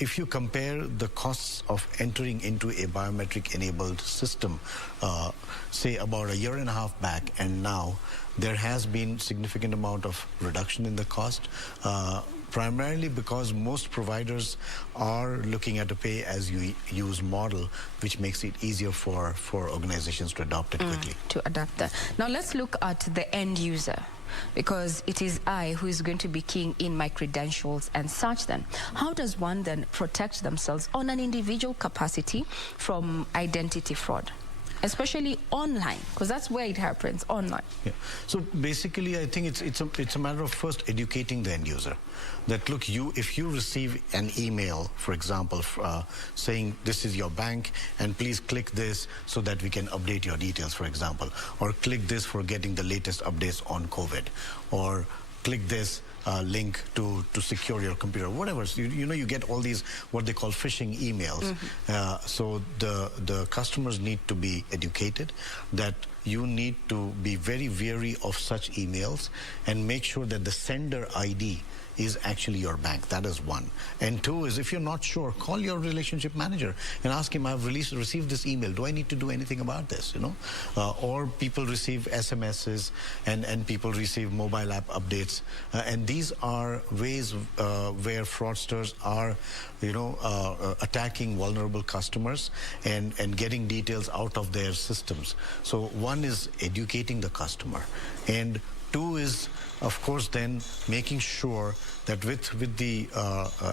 if you compare the costs of entering into a biometric-enabled system, say about a year and a half back and now, there has been significant amount of reduction in the cost, primarily because most providers are looking at a pay-as-you-use model, which makes it easier for organizations to adopt it quickly. To adapt that. Now let's look at the end user, because it is I who is going to be keying in my credentials and such then. How does one then protect themselves on an individual capacity from identity fraud? Especially online, because that's where it happens, online. Yeah. So basically, I think it's a matter of first educating the end user. That look, if you receive an email, for example, saying this is your bank and please click this so that we can update your details, for example, or click this for getting the latest updates on COVID, or click this link to secure your computer, whatever. So you get all these what they call phishing emails. So the customers need to be educated that you need to be very wary of such emails and make sure that the sender ID is actually your bank. That is one. And two is, if you're not sure, call your relationship manager and ask him, I've received this email. Do I need to do anything about this? Or people receive SMSs and people receive mobile app updates. And these are ways where fraudsters are, attacking vulnerable customers and getting details out of their systems. So one is educating the customer, and two is, of course, then making sure that with the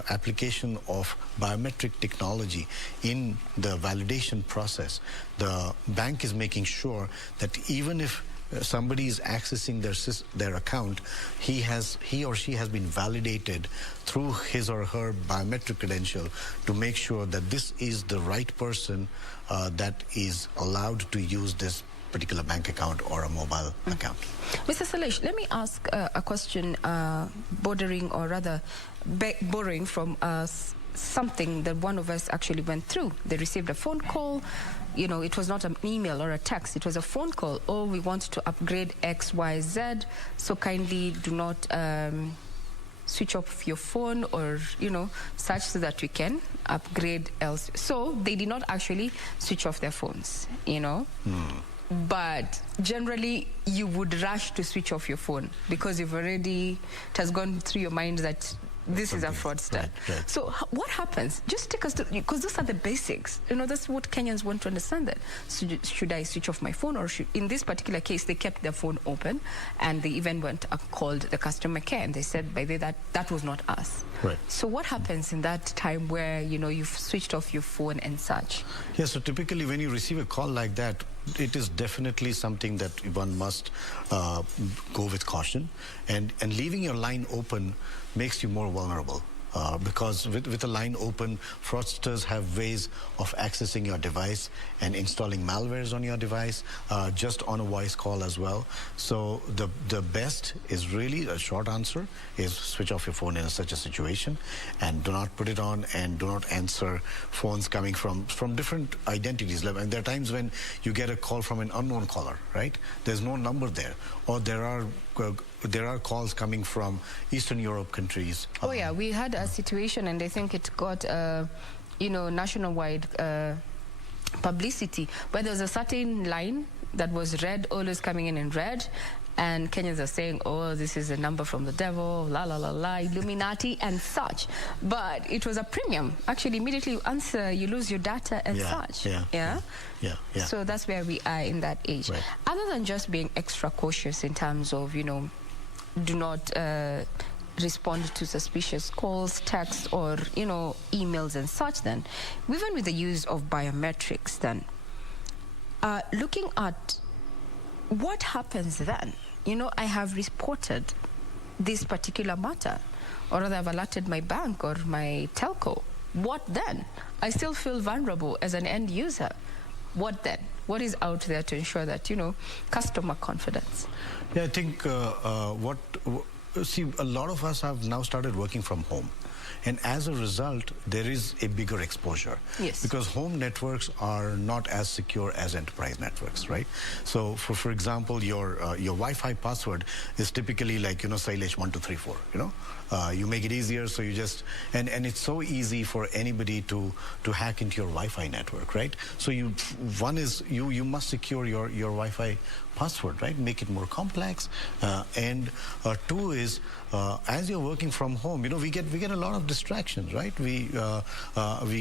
application of biometric technology in the validation process, the bank is making sure that even if somebody is accessing their account, he or she has been validated through his or her biometric credential to make sure that this is the right person that is allowed to use this particular bank account or a mobile account. Mr. Salesh, let me ask a question borrowing from something that one of us actually went through. They received a phone call. It was not an email or a text. It was a phone call. Oh, we want to upgrade XYZ, so kindly do not switch off your phone or, such, so that we can upgrade else. So they did not actually switch off their phones, But generally, you would rush to switch off your phone because it has gone through your mind that this is a fraudster. Right. So what happens? Just take us to, because those are the basics. That's what Kenyans want to understand. That should I switch off my phone, or in this particular case, they kept their phone open, and they even went up, called the customer care, and they said by that was not us. Right. So what happens in that time where you've switched off your phone and such? Yeah. So typically, when you receive a call like that, it is definitely something that one must go with caution, and leaving your line open makes you more vulnerable. Because with a line open, fraudsters have ways of accessing your device and installing malwares on your device, just on a voice call as well. So the best is really, a short answer is switch off your phone in such a situation, and do not put it on, and do not answer phones coming from different identities. And there are times when you get a call from an unknown caller, right? There's no number there, or there are calls coming from Eastern Europe countries. Oh yeah, we had a situation, and I think it got nationwide publicity, where there was a certain line that was red, always coming in red, and Kenyans are saying, oh, this is a number from the devil, la la la la, Illuminati and such. But it was a premium. Actually, immediately you answer, you lose your data and such. Yeah. So that's where we are in that age. Right. Other than just being extra cautious in terms of, do not respond to suspicious calls, texts, or, emails and such, then, even with the use of biometrics, then, looking at what happens then. I have reported this particular matter, or rather I've alerted my bank or my telco. What then? I still feel vulnerable as an end user. What then? What is out there to ensure that, customer confidence? Yeah, I think see, a lot of us have now started working from home. And as a result, there is a bigger exposure. Yes. Because home networks are not as secure as enterprise networks, right? So, for example, your Wi-Fi password is typically like, Sailesh1234, you make it easier, so you just, and it's so easy for anybody to hack into your Wi-Fi network, right? So you must secure your Wi-Fi password, right? Make it more complex. And two is, as you're working from home, we get a lot of distractions, right? We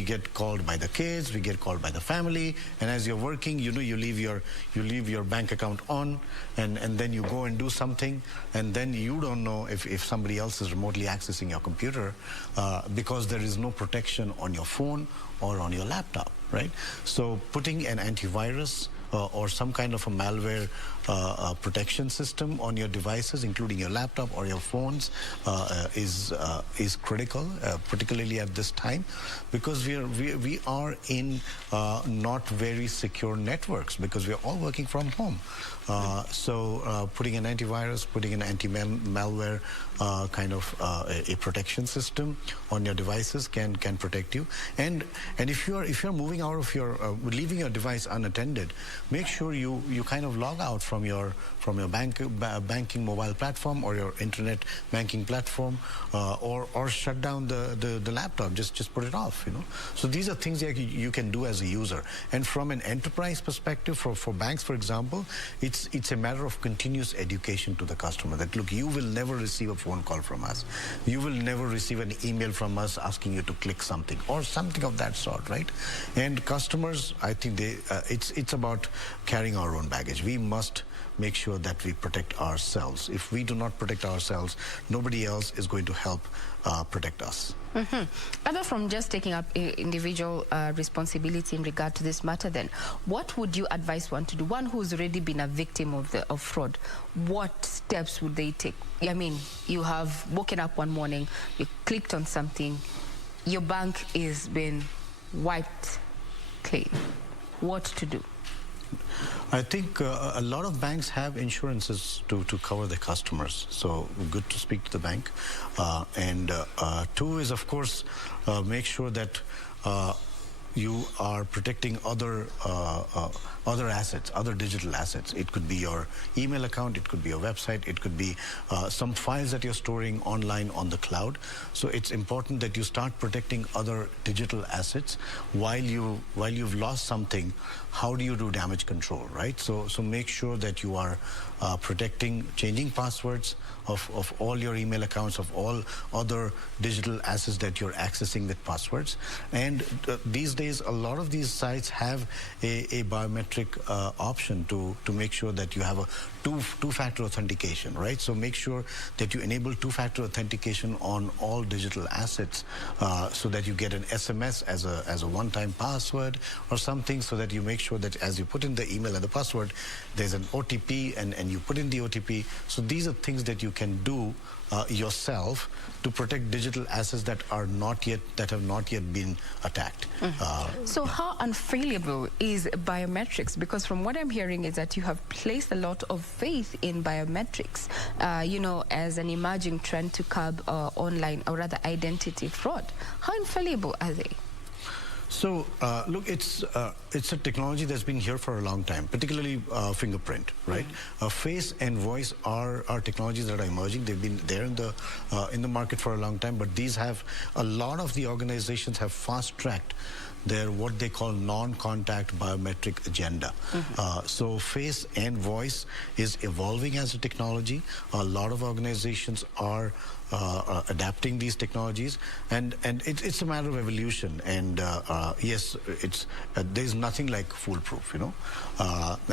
get called by the kids, we get called by the family, and as you're working, you leave your bank account on, and then you go and do something, and then you don't know if somebody else is remotely accessing your computer because there is no protection on your phone or on your laptop, right? So putting an antivirus or some kind of a malware protection system on your devices, including your laptop or your phones, is critical, particularly at this time, because we are in not very secure networks because we're all working from home. So putting an antivirus, putting an anti-malware kind of a protection system on your devices can protect you. And if you're moving out of leaving your device unattended, make sure you kind of log out from your banking mobile platform or your internet banking platform, or shut down the laptop. Just put it off. So these are things that you can do as a user. And from an enterprise perspective, for banks, for example, it's a matter of continuous education to the customer that, look, you will never receive a phone call from us. You will never receive an email from us asking you to click something or something of that sort, right? And customers, I think it's about carrying our own baggage. We must make sure that we protect ourselves. If we do not protect ourselves, nobody else is going to help protect us. Mm-hmm. Other from just taking up individual responsibility in regard to this matter, then, what would you advise one to do? One who's already been a victim of fraud, what steps would they take? I mean, you have woken up one morning, you clicked on something, your bank is been wiped clean. What to do? I think a lot of banks have insurances to cover their customers, so good to speak to the bank. And two is, of course, make sure that you are protecting other assets, other digital assets. It could be your email account, it could be your website, it could be some files that you're storing online on the cloud. So it's important that you start protecting other digital assets. While you've lost something, how do you do damage control, right? So make sure that you are protecting, changing passwords of all your email accounts, of all other digital assets that you're accessing with passwords. And these days, a lot of these sites have a biometric option to make sure that you have a two-factor authentication, right? So make sure that you enable two-factor authentication on all digital assets, so that you get an SMS as a one-time password or something, so that you make sure that as you put in the email and the password, there's an OTP and you put in the OTP. So these are things that you can do yourself to protect digital assets that have not yet been attacked. Mm-hmm. So how unfailable is biometrics? Because from what I'm hearing is that you have placed a lot of faith in biometrics, as an emerging trend to curb online, or rather identity fraud. How infallible are they? So, look, it's a technology that's been here for a long time, particularly fingerprint, right? Face and voice are technologies that are emerging. They've been there in the market for a long time, but these have, a lot of the organizations have fast-tracked their what they call non-contact biometric agenda. Mm-hmm. So face and voice is evolving as a technology. A lot of organizations are adapting these technologies, and it's a matter of evolution. And yes, there's nothing like foolproof.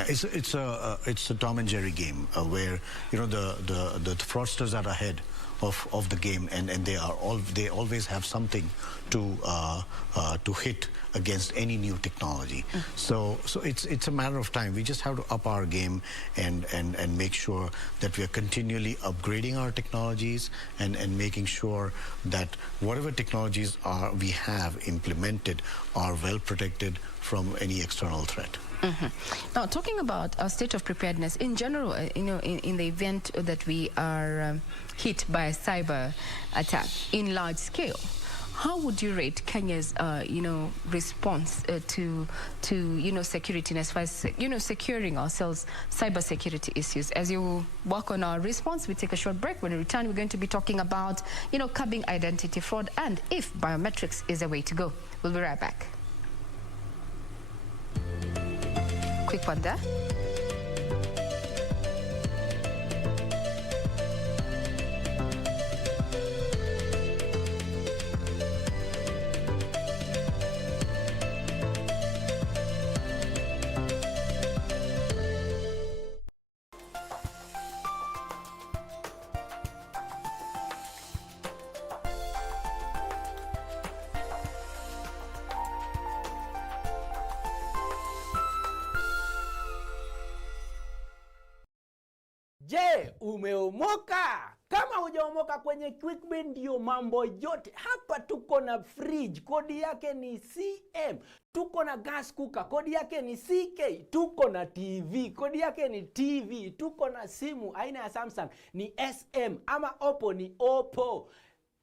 It's a Tom and Jerry game where the fraudsters are ahead of the game, and they always have something to hit against any new technology. So it's a matter of time. We just have to up our game and make sure that we are continually upgrading our technologies and making sure that whatever technologies we have implemented are well protected from any external threat. Now, talking about our state of preparedness in general, in the event that we are hit by a cyber attack in large scale, how would you rate Kenya's, response to security, and as far as, securing ourselves, cyber security issues? As you work on our response, we take a short break. When we return, we're going to be talking about, curbing identity fraud and if biometrics is a way to go. We'll be right back. Quick one there. Je, umeomoka? Kama hujaomoka kwenye QuickBin ndio mambo yote. Hapa tuko na fridge, kodi yake ni CM. Tuko na gas cooker, kodi yake ni CK. Tuko na TV, kodi yake ni TV. Tuko na simu aina ya Samsung ni SM, ama Oppo ni Oppo.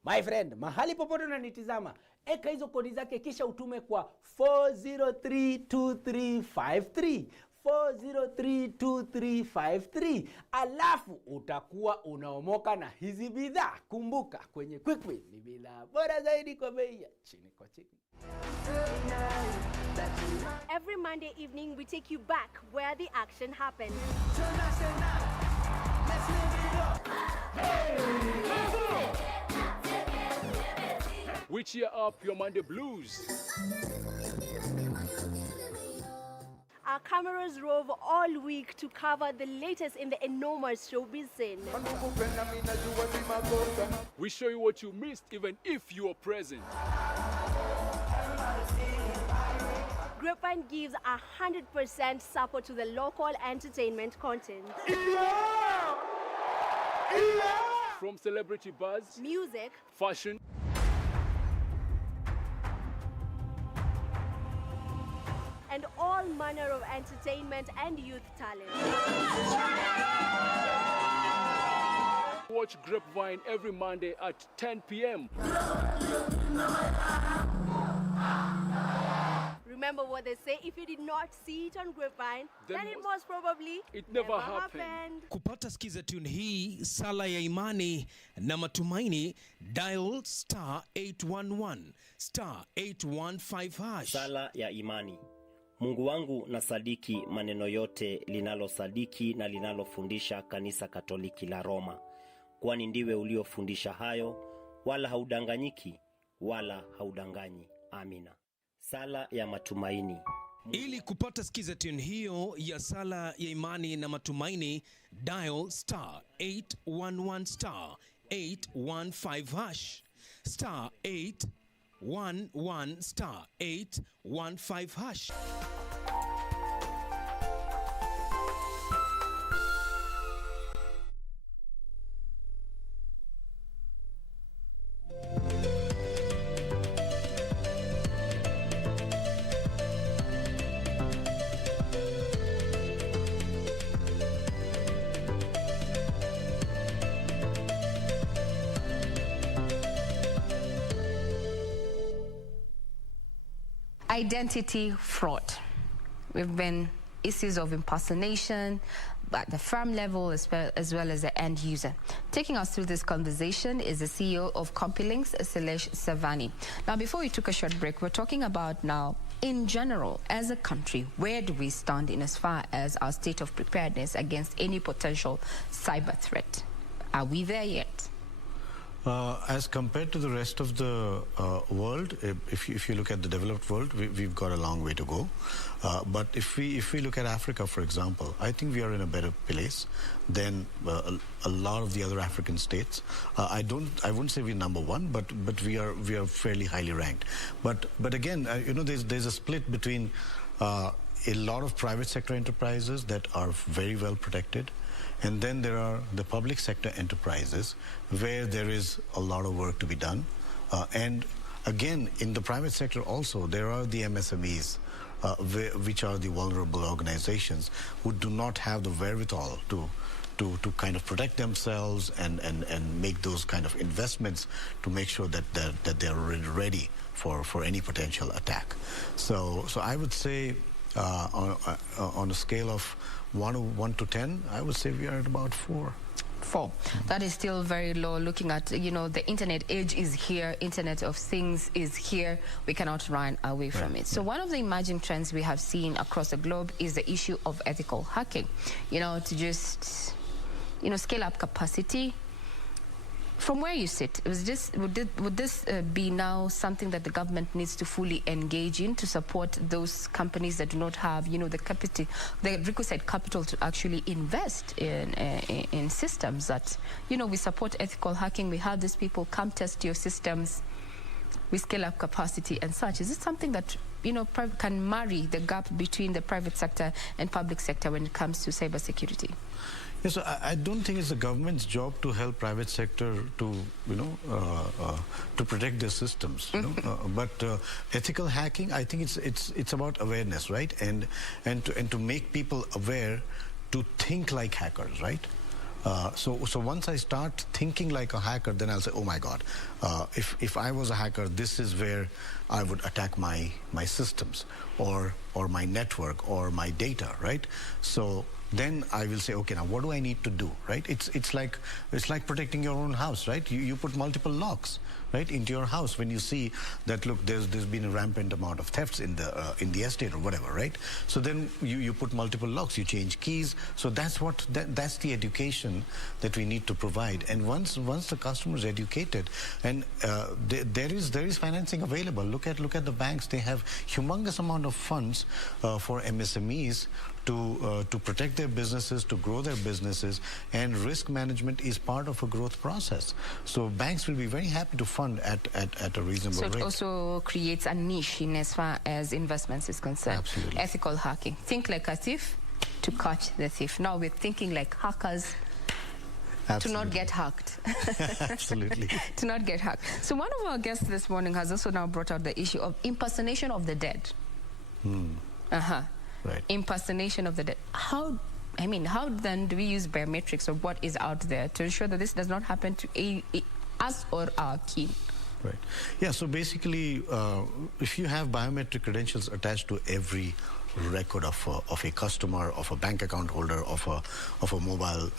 My friend, mahali popote unanitizama, eka hizo kodi zake kisha utume kwa 4032353. 4032353, alafu utakuwa unaomoka na hizi bidhaa. Kumbuka, kwenye QuickBin ni bidhaa bora zaidi kwa bei ya chini kwa chini. Every Monday evening we take you back where the action happens. We cheer up your Monday blues. Our cameras rove all week to cover the latest in the enormous showbiz scene. We show you what you missed even if you were present. Grapevine gives 100% support to the local entertainment content. From celebrity buzz, music, fashion, and all manner of entertainment and youth talent. Watch Grapevine every Monday at 10 p.m. Remember what they say, if you did not see it on Grapevine, then it most probably never happened. Kupata skiza tune hii, sala ya imani na matumaini, dial *811 *815 #. Sala ya imani. Mungu wangu na sadiki maneno yote linalosadiki na linalofundisha kanisa Katoliki la Roma, kwani ndiwe uliofundisha hayo, wala haudanganyiki wala haudanganyi. Amina. Sala ya matumaini. Ili kupata skiza tune hiyo ya sala ya imani na matumaini, dial *811 *815 *811 *815 #. Identity fraud. We've been issues of impersonation at the firm level as well as the end user. Taking us through this conversation is the CEO of Compilinks, Selesh Savani. Now, before we took a short break, we're talking about now, in general, as a country, where do we stand in as far as our state of preparedness against any potential cyber threat? Are we there yet? As compared to the rest of the world, if you look at the developed world, we've got a long way to go. But if we look at Africa, for example, I think we are in a better place than a lot of the other African states. I wouldn't say we're number one, but we are fairly highly ranked. But again, there's a split between a lot of private sector enterprises that are very well protected, and then there are the public sector enterprises where there is a lot of work to be done. And again, in the private sector also, there are the MSMEs, which are the vulnerable organizations who do not have the wherewithal to kind of protect themselves and make those kind of investments to make sure that they're ready for any potential attack. So I would say on a scale of 1 to 10, I would say we are at about 4. 4. That is still very low. Looking at, the internet age is here, Internet of Things is here. We cannot run away from it. So one of the emerging trends we have seen across the globe is the issue of ethical hacking. To just, scale up capacity. From where you sit, would this be now something that the government needs to fully engage in to support those companies that do not have, the requisite capital to actually invest in systems that, we support ethical hacking, we have these people come test your systems, we scale up capacity and such. Is it something that, can marry the gap between the private sector and public sector when it comes to cybersecurity? Yes, so I don't think it's the government's job to help private sector to, to protect their systems. But ethical hacking, I think it's about awareness, right? And to make people aware to think like hackers, right? So once I start thinking like a hacker, then I'll say, oh my God, if I was a hacker, this is where I would attack my systems or my network or my data, right? So then I will say, okay, now what do I need to do, right? It's like protecting your own house, right? You put multiple locks, right, into your house when you see that, look, there's been a rampant amount of thefts in the estate or whatever, right? So then you put multiple locks, you change keys. So that's the education that we need to provide. And once the customer is educated, and there is financing available. Look at the banks; they have humongous amount of funds for MSMEs to protect their businesses, to grow their businesses, and risk management is part of a growth process. So banks will be very happy to fund at a reasonable rate. So it also creates a niche in as far as investments is concerned. Absolutely. Ethical hacking. Think like a thief to catch the thief. Now we're thinking like hackers. Absolutely. To not get hacked. Absolutely. To not get hacked. So one of our guests this morning has also now brought out the issue of impersonation of the dead. Right. Impersonation of the dead. How then do we use biometrics or what is out there to ensure that this does not happen to us or our kin? Right. Yeah, so basically, if you have biometric credentials attached to every record of a customer, of a bank account holder, of a mobile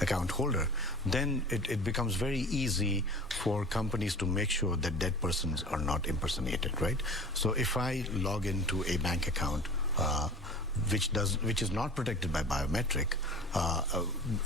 account holder, then it becomes very easy for companies to make sure that dead persons are not impersonated, right? So if I log into a bank account which is not protected by biometric,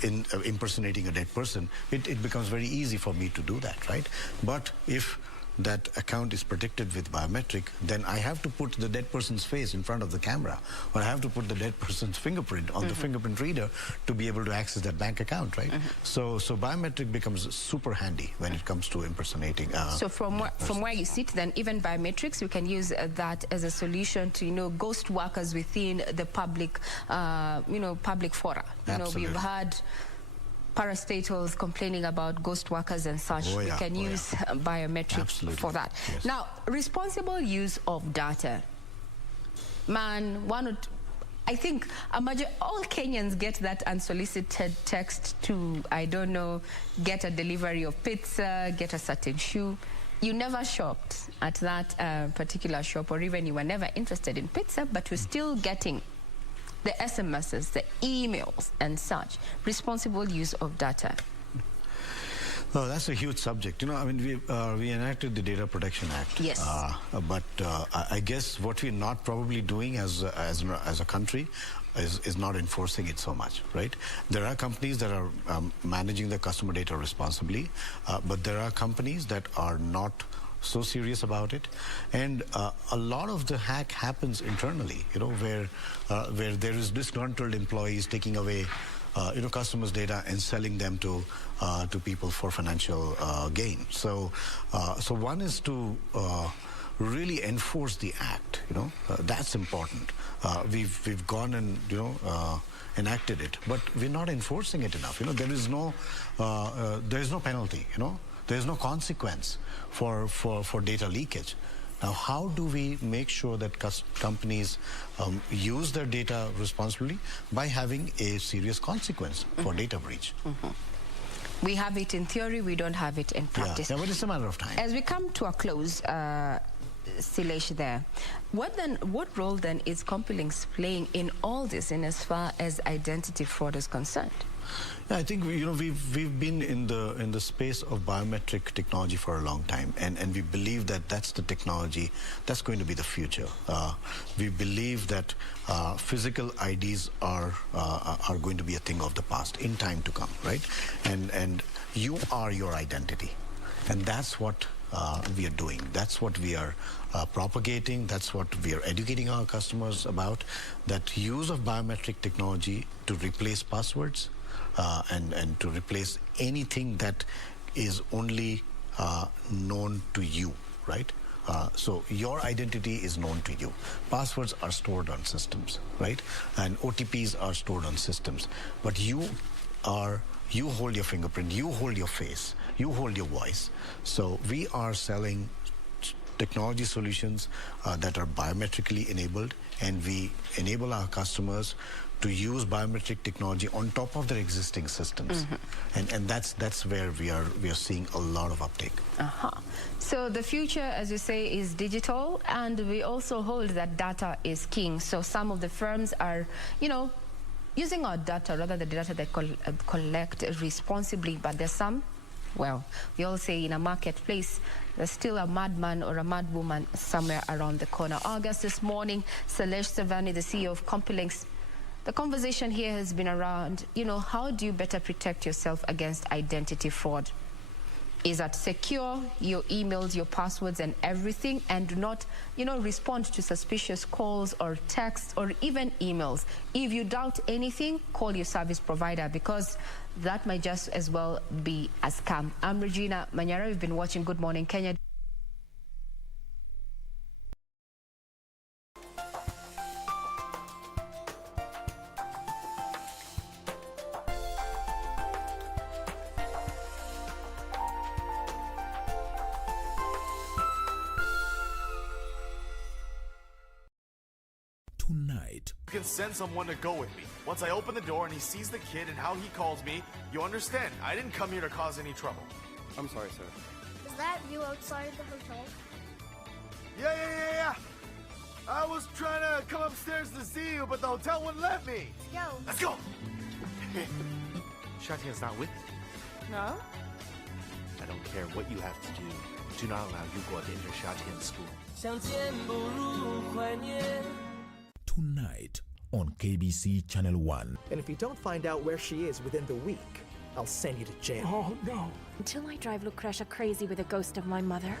in impersonating a dead person, it becomes very easy for me to do that, right? But if that account is protected with biometric, then I have to put the dead person's face in front of the camera, or I have to put the dead person's fingerprint on the fingerprint reader to be able to access that bank account, right? So biometric becomes super handy when it comes to impersonating. So from where you sit, then even biometrics, we can use that as a solution to ghost workers within the public, public fora. We've had parastatals complaining about ghost workers and such. We can use biometric for that. Yes. Now, responsible use of data. I think all Kenyans get that unsolicited text to, I don't know, get a delivery of pizza, get a certain shoe. You never shopped at that particular shop, or even you were never interested in pizza, but you're still getting the SMSs, the emails and such. Responsible use of data. Oh, that's a huge subject. We enacted the Data Protection Act. Yes. But I guess what we're not probably doing as a country is not enforcing it so much, right? There are companies that are managing the customer data responsibly, but there are companies that are not so serious about it, and a lot of the hack happens internally, where there is disgruntled employees taking away customers' data and selling them to people for financial gain. So one is to really enforce the act. That's important. We've gone and enacted it, but we're not enforcing it enough. There is no penalty. There is no consequence for data leakage. Now, how do we make sure that companies use their data responsibly? By having a serious consequence for data breach. We have it in theory, we don't have it in practice. Yeah, but it's a matter of time. As we come to a close, Silesh there, what role then is CompuLinks playing in all this in as far as identity fraud is concerned? Yeah, I think we've been in the space of biometric technology for a long time, and we believe that that's the technology that's going to be the future. We believe that physical IDs are going to be a thing of the past in time to come, right? And you are your identity, and that's what we are doing. That's what we are propagating. That's what we are educating our customers about. That use of biometric technology to replace passwords. And to replace anything that is only known to you, right? So your identity is known to you. Passwords are stored on systems, right? And OTPs are stored on systems. But you hold your fingerprint, you hold your face, you hold your voice. So we are selling technology solutions that are biometrically enabled, and we enable our customers to use biometric technology on top of their existing systems. And that's where we are seeing a lot of uptake. So the future, as you say, is digital, and we also hold that data is king. So some of the firms are, using our data, rather the data they collect responsibly, but there's some, well, we all say in a marketplace, there's still a madman or a madwoman somewhere around the corner. Our guest this morning, Silesh Savani, the CEO of CompuLinks. The conversation here has been around, how do you better protect yourself against identity fraud? Is that secure your emails, your passwords and everything, and do not, respond to suspicious calls or texts or even emails. If you doubt anything, call your service provider, because that might just as well be a scam. I'm Regina Manyara. We've been watching Good Morning Kenya. Tonight. You can send someone to go with me. Once I open the door and he sees the kid and how he calls me, you understand. I didn't come here to cause any trouble. I'm sorry, sir. Is that you outside the hotel? Yeah. I was trying to come upstairs to see you, but the hotel wouldn't let me. Let's go. Shatian's not with you. No? I don't care what you have to do. Do not allow Yuguo to enter Shatian's school. Tonight on KBC Channel 1. And if you don't find out where she is within the week, I'll send you to jail. Oh, no. Until I drive Lucretia crazy with a ghost of my mother,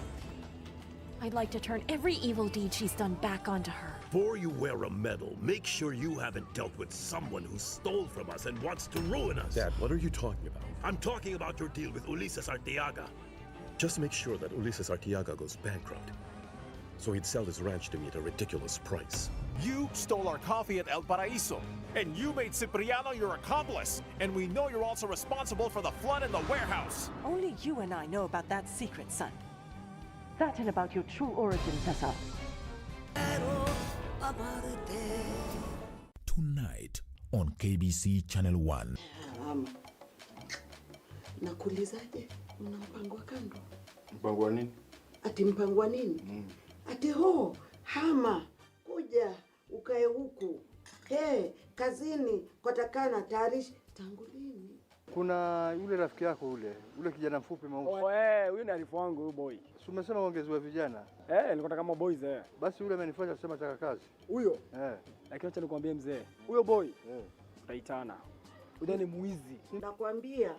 I'd like to turn every evil deed she's done back onto her. Before you wear a medal, make sure you haven't dealt with someone who stole from us and wants to ruin us. Dad, what are you talking about? I'm talking about your deal with Ulises Arteaga. Just make sure that Ulises Arteaga goes bankrupt, so he'd sell his ranch to me at a ridiculous price. You stole our coffee at El Paraíso, and you made Cipriano your accomplice, and we know you're also responsible for the flood in the warehouse. Only you and I know about that secret, son. That and about your true origin, Tessa. Tonight on KBC Channel 1. Nakuulizaje, una mpango wa kando? Mpango wa nini? Ati mpango wa nini? Ati hama, kuja, ukae huku. Kazini, kwatakana tayarishi. Tangu lini? Kuna yule rafiki yako ule kijana mfupi mweusi. Huyu ni alifu wangu huyu boy. Si umesema ongezewa vijana? Nilikuwa kama boys Basi yule amenifanya kusema taka kazi. Huyo? Lakini acha nikwambie mzee. Huyo boy. Utaitana. Huyo ni muizi. Nakwambia,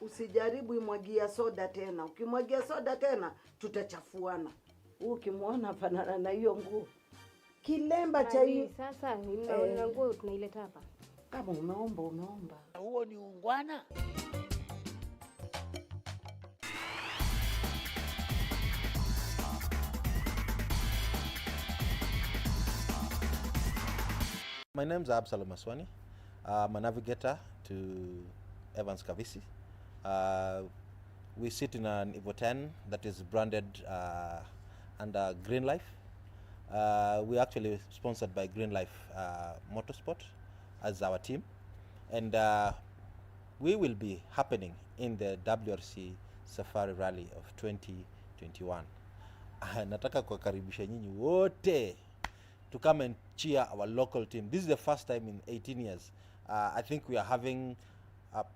usijaribu imwagia soda tena. Ukimwagia soda tena tutachafuana. Ukimwona fanana na hiyo nguo. Kilemba cha hii. Sasa ninaona nguo tunaileta hapa. Kama unaomba. Huo ni ungwana. My name is Absalom Aswani. I'm a navigator to Evans KBC. We sit in an Evo 10 that is branded under Green Life. We're actually sponsored by Green Life Motorsport as our team, and we will be happening in the WRC Safari Rally of 2021. Nataka kuwakaribisha nyinyi wote to come and cheer our local team. This is the first time in 18 years. I think we are having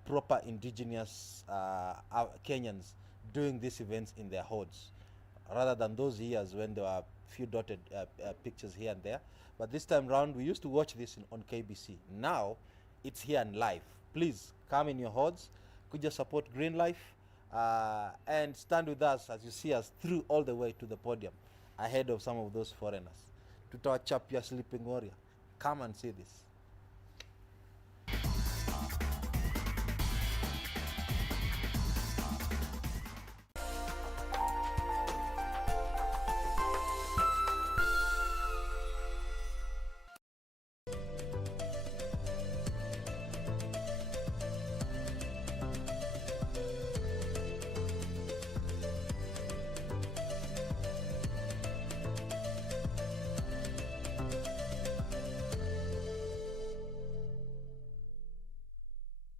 proper indigenous Kenyans doing these events in their hordes, rather than those years when there were few dotted pictures here and there. But this time round, we used to watch this on KBC. Now, it's here and live. Please come in your hordes, kuja support Green Life, and stand with us as you see us through all the way to the podium, ahead of some of those foreigners. Tutawachapia Sleeping Warrior. Come and see this.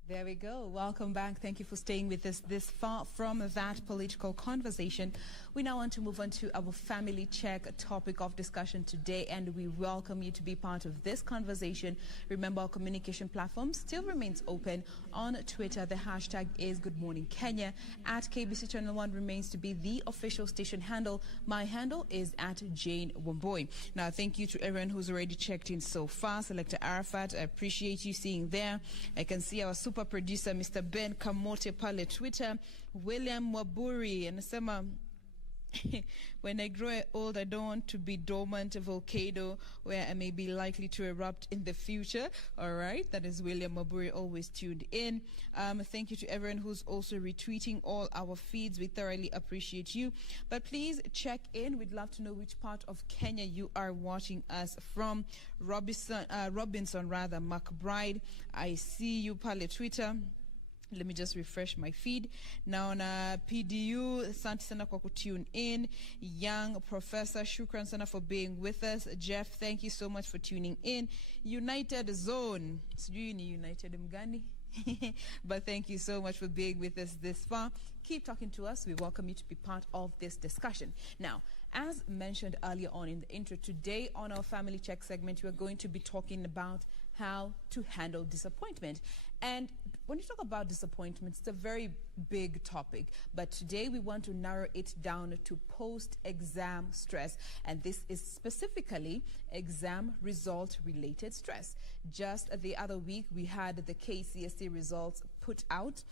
There we go. Welcome back. Thank you for staying with us this far from that political conversation. We now want to move on to our family check topic of discussion today, and we welcome you to be part of this conversation. Remember, our communication platform still remains open. On Twitter, the hashtag is Good Morning Kenya. At KBC Channel 1 remains to be the official station handle. My handle is at Jane Wamboi. Now, thank you to everyone who's already checked in so far. Selector Arafat, I appreciate you seeing there. I can see our super producer Mr. Ben Kamote pale Twitter. William Waburi anasema when I grow old, I don't want to be dormant volcano where I may be likely to erupt in the future. All right, that is William Waburi, always tuned in. Thank you to everyone who's also retweeting all our feeds. We thoroughly appreciate you. But please check in. We'd love to know which part of Kenya you are watching us from. Robinson McBride, I see you pale Twitter. Let me just refresh my feed. Now na PDU, asante sana kwa kutune in. Young Professor, shukran sana for being with us. Jeff, thank you so much for tuning in. United Zone, sijui ni United Mgani? But thank you so much for being with us this far. Keep talking to us. We welcome you to be part of this discussion. Now, as mentioned earlier on in the intro, today on our Family Check segment, we are going to be talking about how to handle disappointment. And when you talk about disappointment, it's a very big topic. But today we want to narrow it down to post-exam stress. And this is specifically exam result-related stress. Just the other week, we had the KCSE results put out.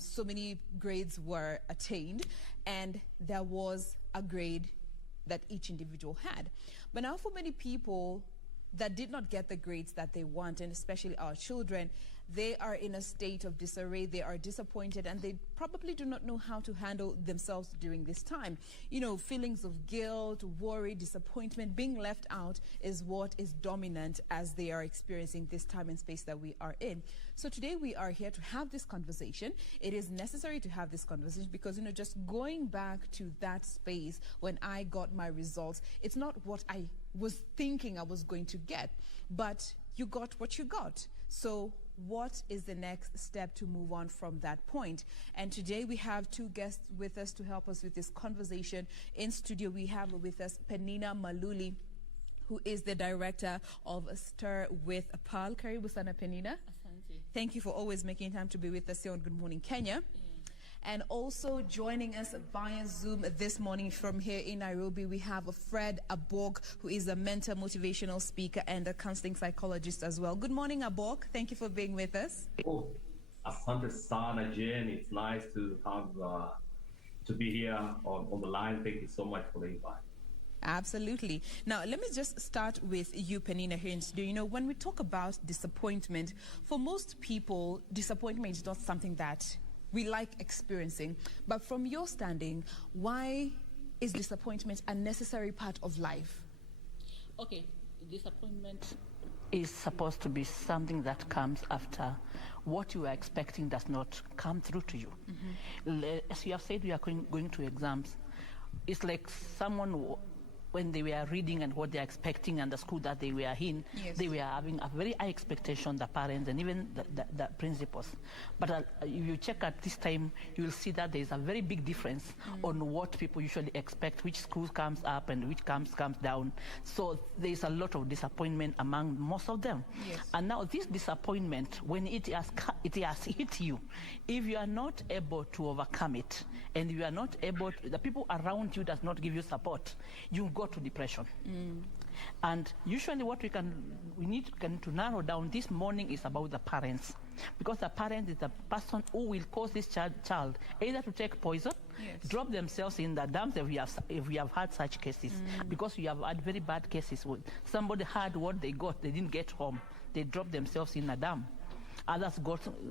So many grades were attained, and there was a grade that each individual had. But now for many people that did not get the grades that they want, and especially our children, they are in a state of disarray. They are disappointed, and they probably do not know how to handle themselves during this time. You know, feelings of guilt, worry, disappointment, being left out is what is dominant as they are experiencing this time and space that we are in. So today we are here to have this conversation. It is necessary to have this conversation because, you know, just going back to that space when I got my results, it's not what I was thinking I was going to get, but you got what you got. So what is the next step to move on from that point? And today we have two guests with us to help us with this conversation. In studio, we have with us Penina Maluli, who is the director of Stir with Pearl. Karibu sana Penina. Asante. Thank you for always making time to be with us here on Good Morning Kenya. And also joining us via Zoom this morning from here in Nairobi, we have Fred Abog, who is a mentor motivational speaker and a counseling psychologist as well. Good morning, Abog. Thank you for being with us. Oh, asante sana, Jen. It's nice to have to be here on the line. Thank you so much for the invite. Absolutely. Now, let me just start with you, Penina, here in studio. You know, when we talk about disappointment, for most people, disappointment is not something that we like experiencing. But from your standing, why is disappointment a necessary part of life? Okay, disappointment is supposed to be something that comes after what you are expecting does not come through to you. As you have said, we are going to exams. it's like someone when they were reading and what they're expecting and the school that they were in, Yes. they were having a very high expectation, the parents and even the principals. But if you check at this time, you will see that there's a very big difference on what people usually expect, which school comes up and which comes down. So there's a lot of disappointment among most of them. Yes. And now this disappointment, when it has hit you, if you are not able to overcome it, and you are not able to, the people around you does not give you support, you go to depression. And usually what we need to narrow down this morning is about the parents, because the parent is the person who will cause this child either to take poison, drop themselves in the dams if we have had such cases, because we have had very bad cases where somebody had what they got, they didn't get home, they dropped themselves in a dam. Others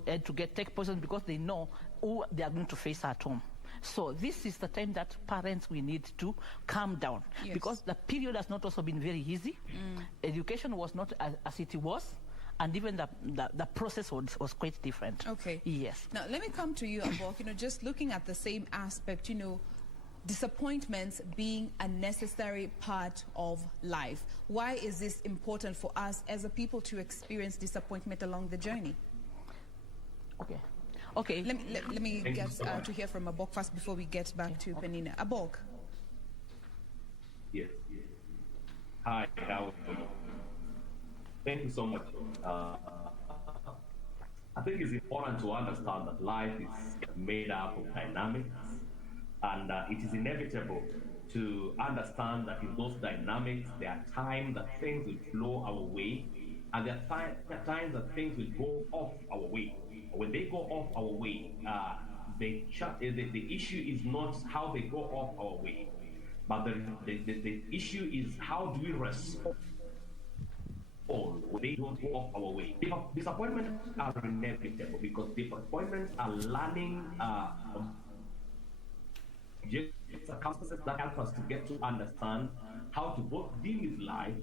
had to take poison because they know who they are going to face at home. So this is the time that parents, we need to calm down, because the period has not also been very easy. Education was not as it was, and even the process was quite different. Okay. Yes. Now, let me come to you, Abok. Just looking at the same aspect, disappointments being a necessary part of life. Why is this important for us as a people to experience disappointment along the journey? Okay. Let me get to hear from Abok first before we get back to Penina. Abok. Yes. Hi. Thank you so much. I think it's important to understand that life is made up of dynamics, and it is inevitable to understand that in those dynamics, there are times that things will flow our way, and there are times that things will go off our way. When they go off our way, the issue is not how they go off our way, but the issue is how do we respond when they don't go off our way. Disappointments are inevitable because disappointments are learning circumstances that help us to get to understand how to both deal with life,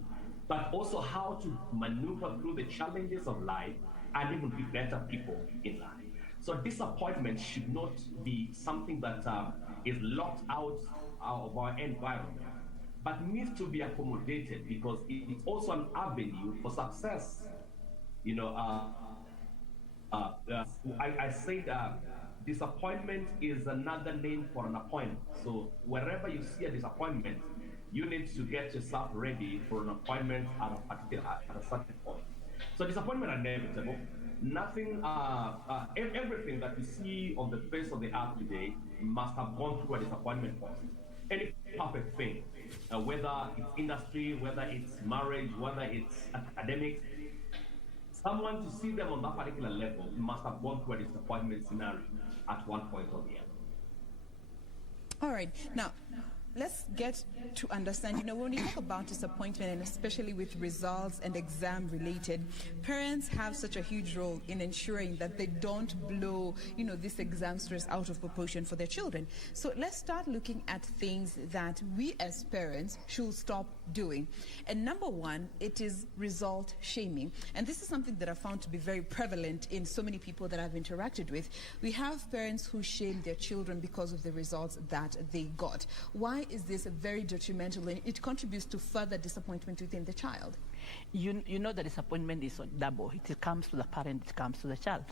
but also how to maneuver through the challenges of life and even be better people in life. So disappointment should not be something that is locked out of our environment, but needs to be accommodated because it's also an avenue for success. I say that disappointment is another name for an appointment. So wherever you see a disappointment, you need to get yourself ready for an appointment at a certain point. So disappointment are inevitable. Nothing, everything that you see on the face of the earth today must have gone through a disappointment first. Any perfect thing, whether it's industry, whether it's marriage, whether it's academics, someone to see them on that particular level must have gone through a disappointment scenario at one point or the other. All right. Now, let's get to understand, when we talk about disappointment, and especially with results and exam related, parents have such a huge role in ensuring that they don't blow, this exam stress out of proportion for their children. So let's start looking at things that we as parents should stop doing. And number one, it is result shaming. And this is something that I found to be very prevalent in so many people that I've interacted with. We have parents who shame their children because of the results that they got. Why is this very detrimental, and it contributes to further disappointment within the child? You know the disappointment is double. It comes to the parent, it comes to the child.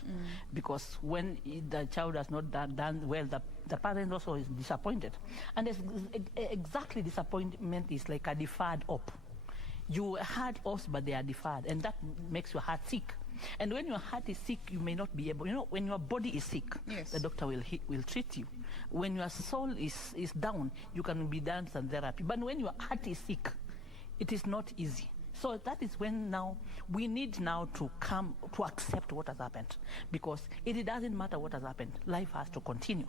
Because when the child has not done well, the parent also is disappointed. And exactly, disappointment is like a deferred hope. You had hopes, but they are deferred, and that makes your heart sick. And when your heart is sick, you may not be able, when your body is sick, the doctor will treat you. When your soul is down, you can be done some therapy. But when your heart is sick, it is not easy. So that is when now we need now to come to accept what has happened, because it doesn't matter what has happened. Life has to continue.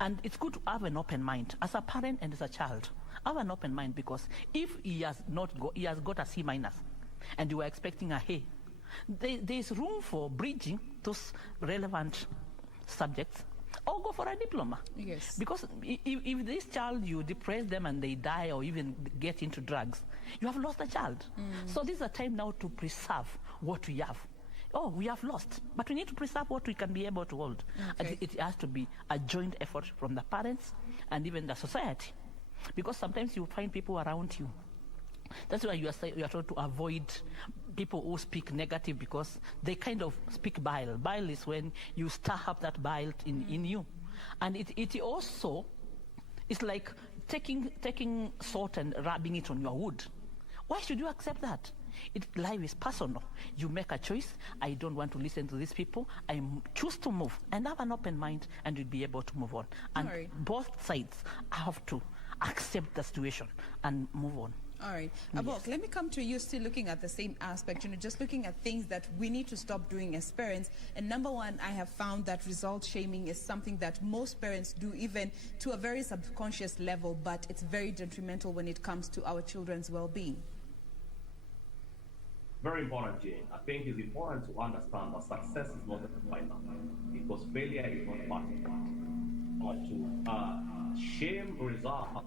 And it's good to have an open mind as a parent and as a child. Have an open mind, because if he has got a C minus and you are expecting a A, there's room for bridging those relevant subjects, or go for a diploma. Yes. Because if this child, you depress them and they die or even get into drugs, you have lost a child. So this is a time now to preserve what we have. We have lost, but we need to preserve what we can be able to hold. Okay. It has to be a joint effort from the parents and even the society. because sometimes you find people around you. That's why you are told to avoid people who speak negative, because they kind of speak bile. Bile is when you stir up that bile in you. And it also is like taking salt and rubbing it on your wood. Why should you accept that? Life is personal. You make a choice. I don't want to listen to these people. I choose to move and have an open mind, and you'll be able to move on. And both sides have to accept the situation and move on. All right. Abok, let me come to you, still looking at the same aspect, just looking at things that we need to stop doing as parents. And number one, I have found that result shaming is something that most parents do, even to a very subconscious level, but it's very detrimental when it comes to our children's well-being. Very important, Jane. I think it's important to understand that success is not a final, because failure is not part of it. Or to shame results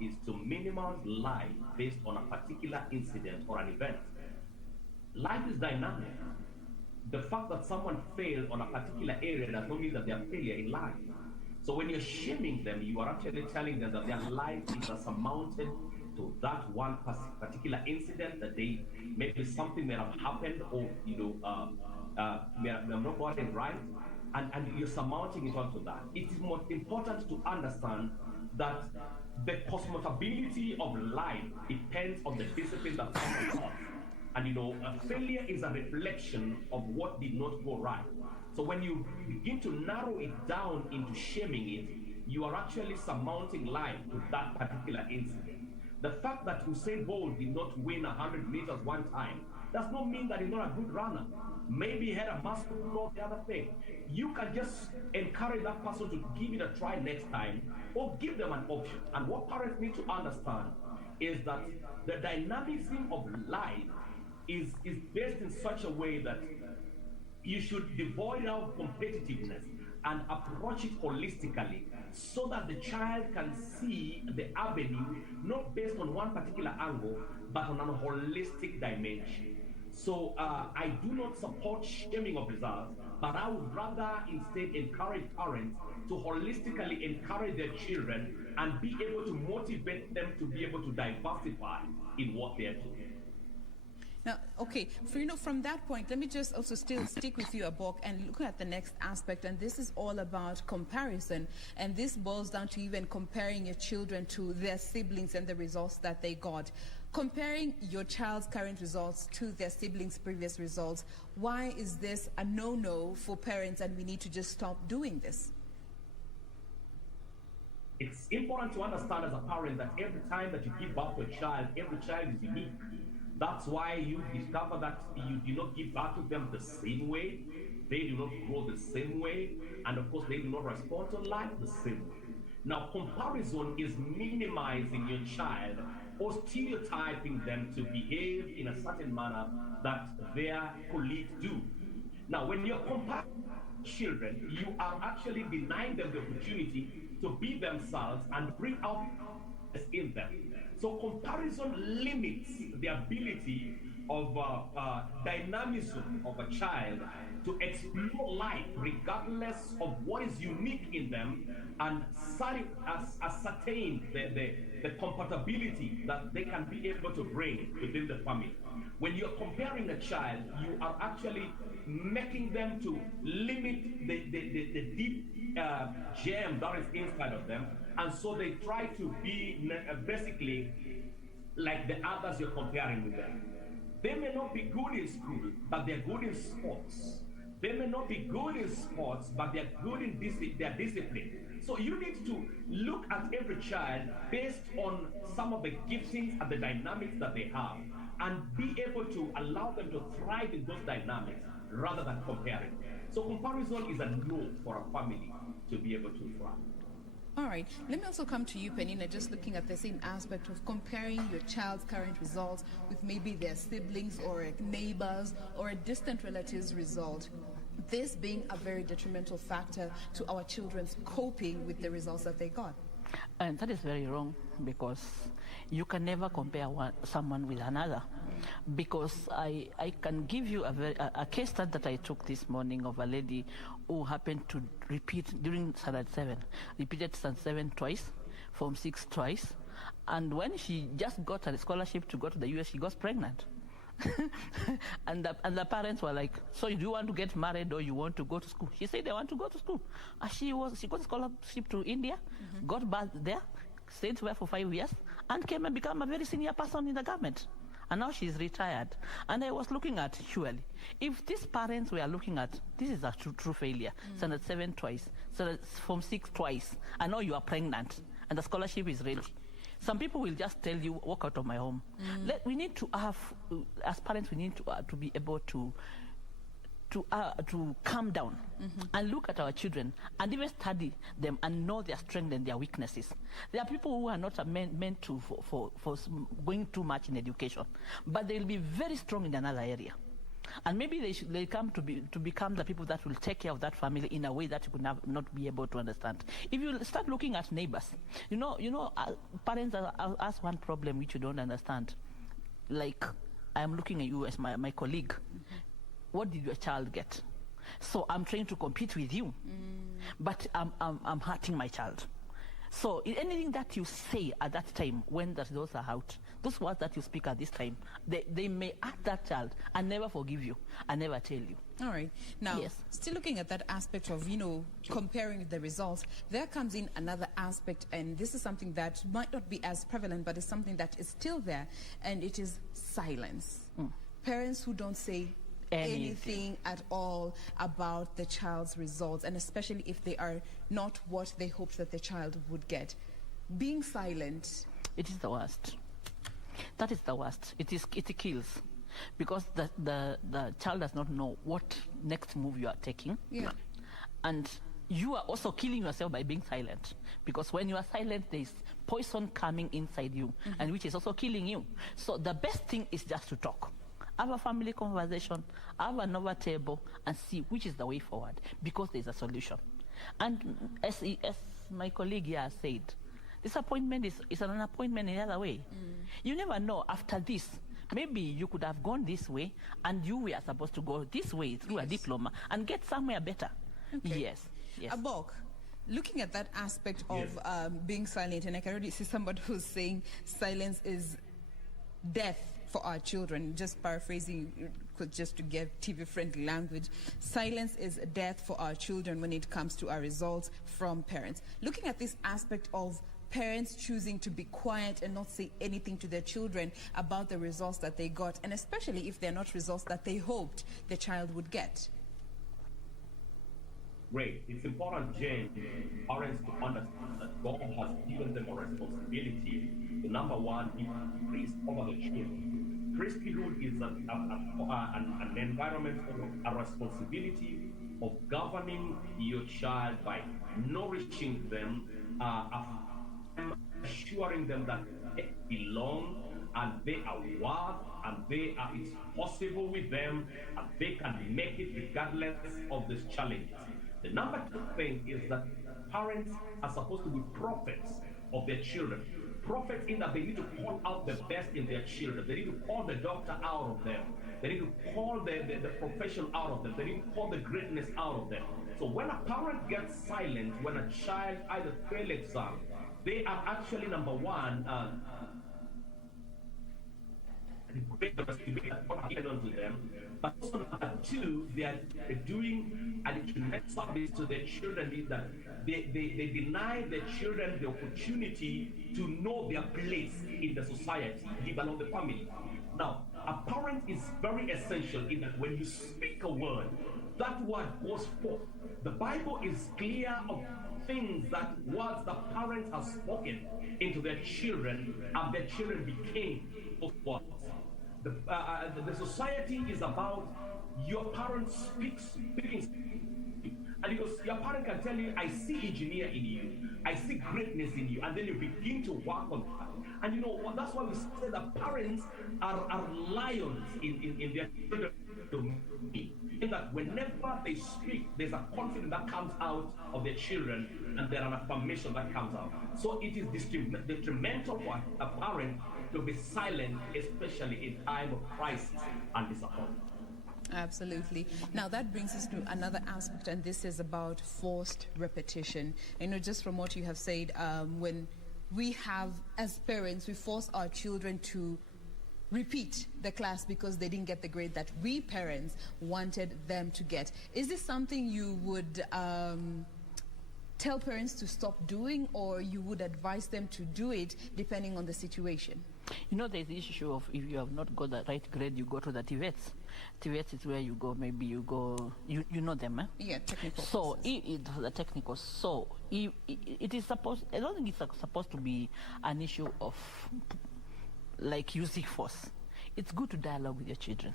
is to minimize life based on a particular incident or an event. Life is dynamic. The fact that someone failed on a particular area does not mean that they are failure in life. So when you're shaming them, you are actually telling them that their life is surmounted to that one particular incident, that they maybe something may have happened, or may have not got it right, and you're surmounting it onto that. It is more important to understand that the cosmotability of life depends on the discipline that someone has. And failure is a reflection of what did not go right. So when you begin to narrow it down into shaming it, you are actually surmounting life to that particular incident. The fact that Usain Bolt did not win 100 meters one time does not mean that he's not a good runner. Maybe he had a muscle or the other thing. You can just encourage that person to give it a try next time, or give them an option. And what parents need to understand is that the dynamism of life is based in such a way that you should devoid of competitiveness and approach it holistically, so that the child can see the avenue not based on one particular angle, but on a holistic dimension. So I do not support shaming of results, but I would rather instead encourage parents to holistically encourage their children and be able to motivate them to be able to diversify in what they're doing. Now, okay, from that point, let me just also still stick with you, Abok, and look at the next aspect, and this is all about comparison, and this boils down to even comparing your children to their siblings and the results that they got. Comparing your child's current results to their siblings' previous results, why is this a no-no for parents, and we need to just stop doing this? It's important to understand as a parent that every time that you give birth to a child, every child is unique. That's why you discover that you do not give birth to them the same way, they do not grow the same way, and of course they do not respond to life the same way. Now, comparison is minimizing your child or stereotyping them to behave in a certain manner that their colleagues do. Now, when you're comparing children, you are actually denying them the opportunity to be themselves and bring out in them. So comparison limits the ability of dynamism of a child to explore life regardless of what is unique in them, and ascertain the compatibility that they can be able to bring within the family. When you're comparing a child, you are actually making them to limit the deep gem that is inside of them, and so they try to be basically like the others you're comparing with them. They may not be good in school, but they're good in sports. They may not be good in sports, but they're good in their discipline. So you need to look at every child based on some of the giftings and the dynamics that they have, and be able to allow them to thrive in those dynamics rather than comparing. So comparison is a no for a family to be able to thrive. All right, let me also come to you, Penina, just looking at the same aspect of comparing your child's current results with maybe their siblings or neighbors or a distant relative's result. This being a very detrimental factor to our children's coping with the results that they got. And that is very wrong, because you can never compare someone with another. Because I can give you a case study that I took this morning of a lady who happened to repeat during standard 7, repeated standard 7 twice Form 6 twice. And when she just got a scholarship to go to the US, she got pregnant. and the parents were like, so do you want to get married or you want to go to school? She said, I want to go to school. She got a scholarship to India, got back there, stayed there for 5 years, and came and became a very senior person in the government. And now she's retired. And I was looking at, surely, if these parents were looking at, this is a true failure. Standard 7 twice, Standard Form 6 twice, and now you are pregnant, and the scholarship is ready. Some people will just tell you, walk out of my home. We need to have, as parents, we need to be able to calm down and look at our children and even study them and know their strengths and their weaknesses. There are people who are not meant to for going too much in education, but they will be very strong in another area. And maybe they come to become the people that will take care of that family in a way that you could not be able to understand. If you start looking at neighbors, parents ask one problem which you don't understand. Like, I'm looking at you as my colleague. What did your child get? So I'm trying to compete with you, but I'm hurting my child. So anything that you say at that time when the results are out, those words that you speak at this time, they may hurt that child and never forgive you and never tell you. All right. Now, still looking at that aspect of, comparing the results, there comes in another aspect, and this is something that might not be as prevalent, but it's something that is still there, and it is silence. Parents who don't say anything at all about the child's results, and especially if they are not what they hoped that the child would get. Being silent. It is the worst. That is the worst. It kills. Because the child does not know what next move you are taking. Yeah. And you are also killing yourself by being silent. Because when you are silent, there is poison coming inside you, and which is also killing you. So the best thing is just to talk. Have a family conversation, have another table, and see which is the way forward, because there's a solution. And as my colleague here said, disappointment is an appointment in the other way. You never know, after this, maybe you could have gone this way, and you were supposed to go this way through a diploma and get somewhere better. Okay. Yes. Abok, looking at that aspect of being silent, and I can already see somebody who's saying silence is death for our children. Just paraphrasing, just to get TV-friendly language, silence is death for our children when it comes to our results from parents. Looking at this aspect of parents choosing to be quiet and not say anything to their children about the results that they got, and especially if they're not results that they hoped the child would get. Great. It's important, Jane, parents to understand that God has given them a responsibility. The number one is to priest over the children. Priesthood is an environment of a responsibility of governing your child by nourishing them, assuring them that they belong and they are worth, and it's possible with them, and they can make it regardless of these challenges. The number two thing is that parents are supposed to be prophets of their children. Prophets in that they need to call out the best in their children. They need to call the doctor out of them. They need to call the profession out of them. They need to call the greatness out of them. So when a parent gets silent, when a child either fails exam, they are actually, number one, to them, but also number two, they are doing an instrument service to their children in that they deny their children the opportunity to know their place in the society, live along the family. Now, a parent is very essential in that when you speak a word, that word goes forth. The Bible is clear of things that words the parents have spoken into their children, and their children became those words. The society is about your parents speaking, and your parent can tell you, I see engineer in you, I see greatness in you, and then you begin to work on that. And that's why we say that parents are lions in their children, in that whenever they speak, there's a confidence that comes out of their children, and there's an affirmation that comes out. So it is detrimental for a parent to be silent, especially in time of crisis and disappointment. Absolutely. Now that brings us to another aspect, and this is about forced repetition. Just from what you have said, when we have, as parents, we force our children to repeat the class because they didn't get the grade that we parents wanted them to get. Is this something you would tell parents to stop doing, or you would advise them to do it depending on the situation? You know, there's the issue of if you have not got the right grade, you go to the TVETs. TVETs is where you go, maybe you go, you know them, eh? Yeah, technical. So, the technical. So, it is supposed, I don't think it's supposed to be an issue of like using force. It's good to dialogue with your children.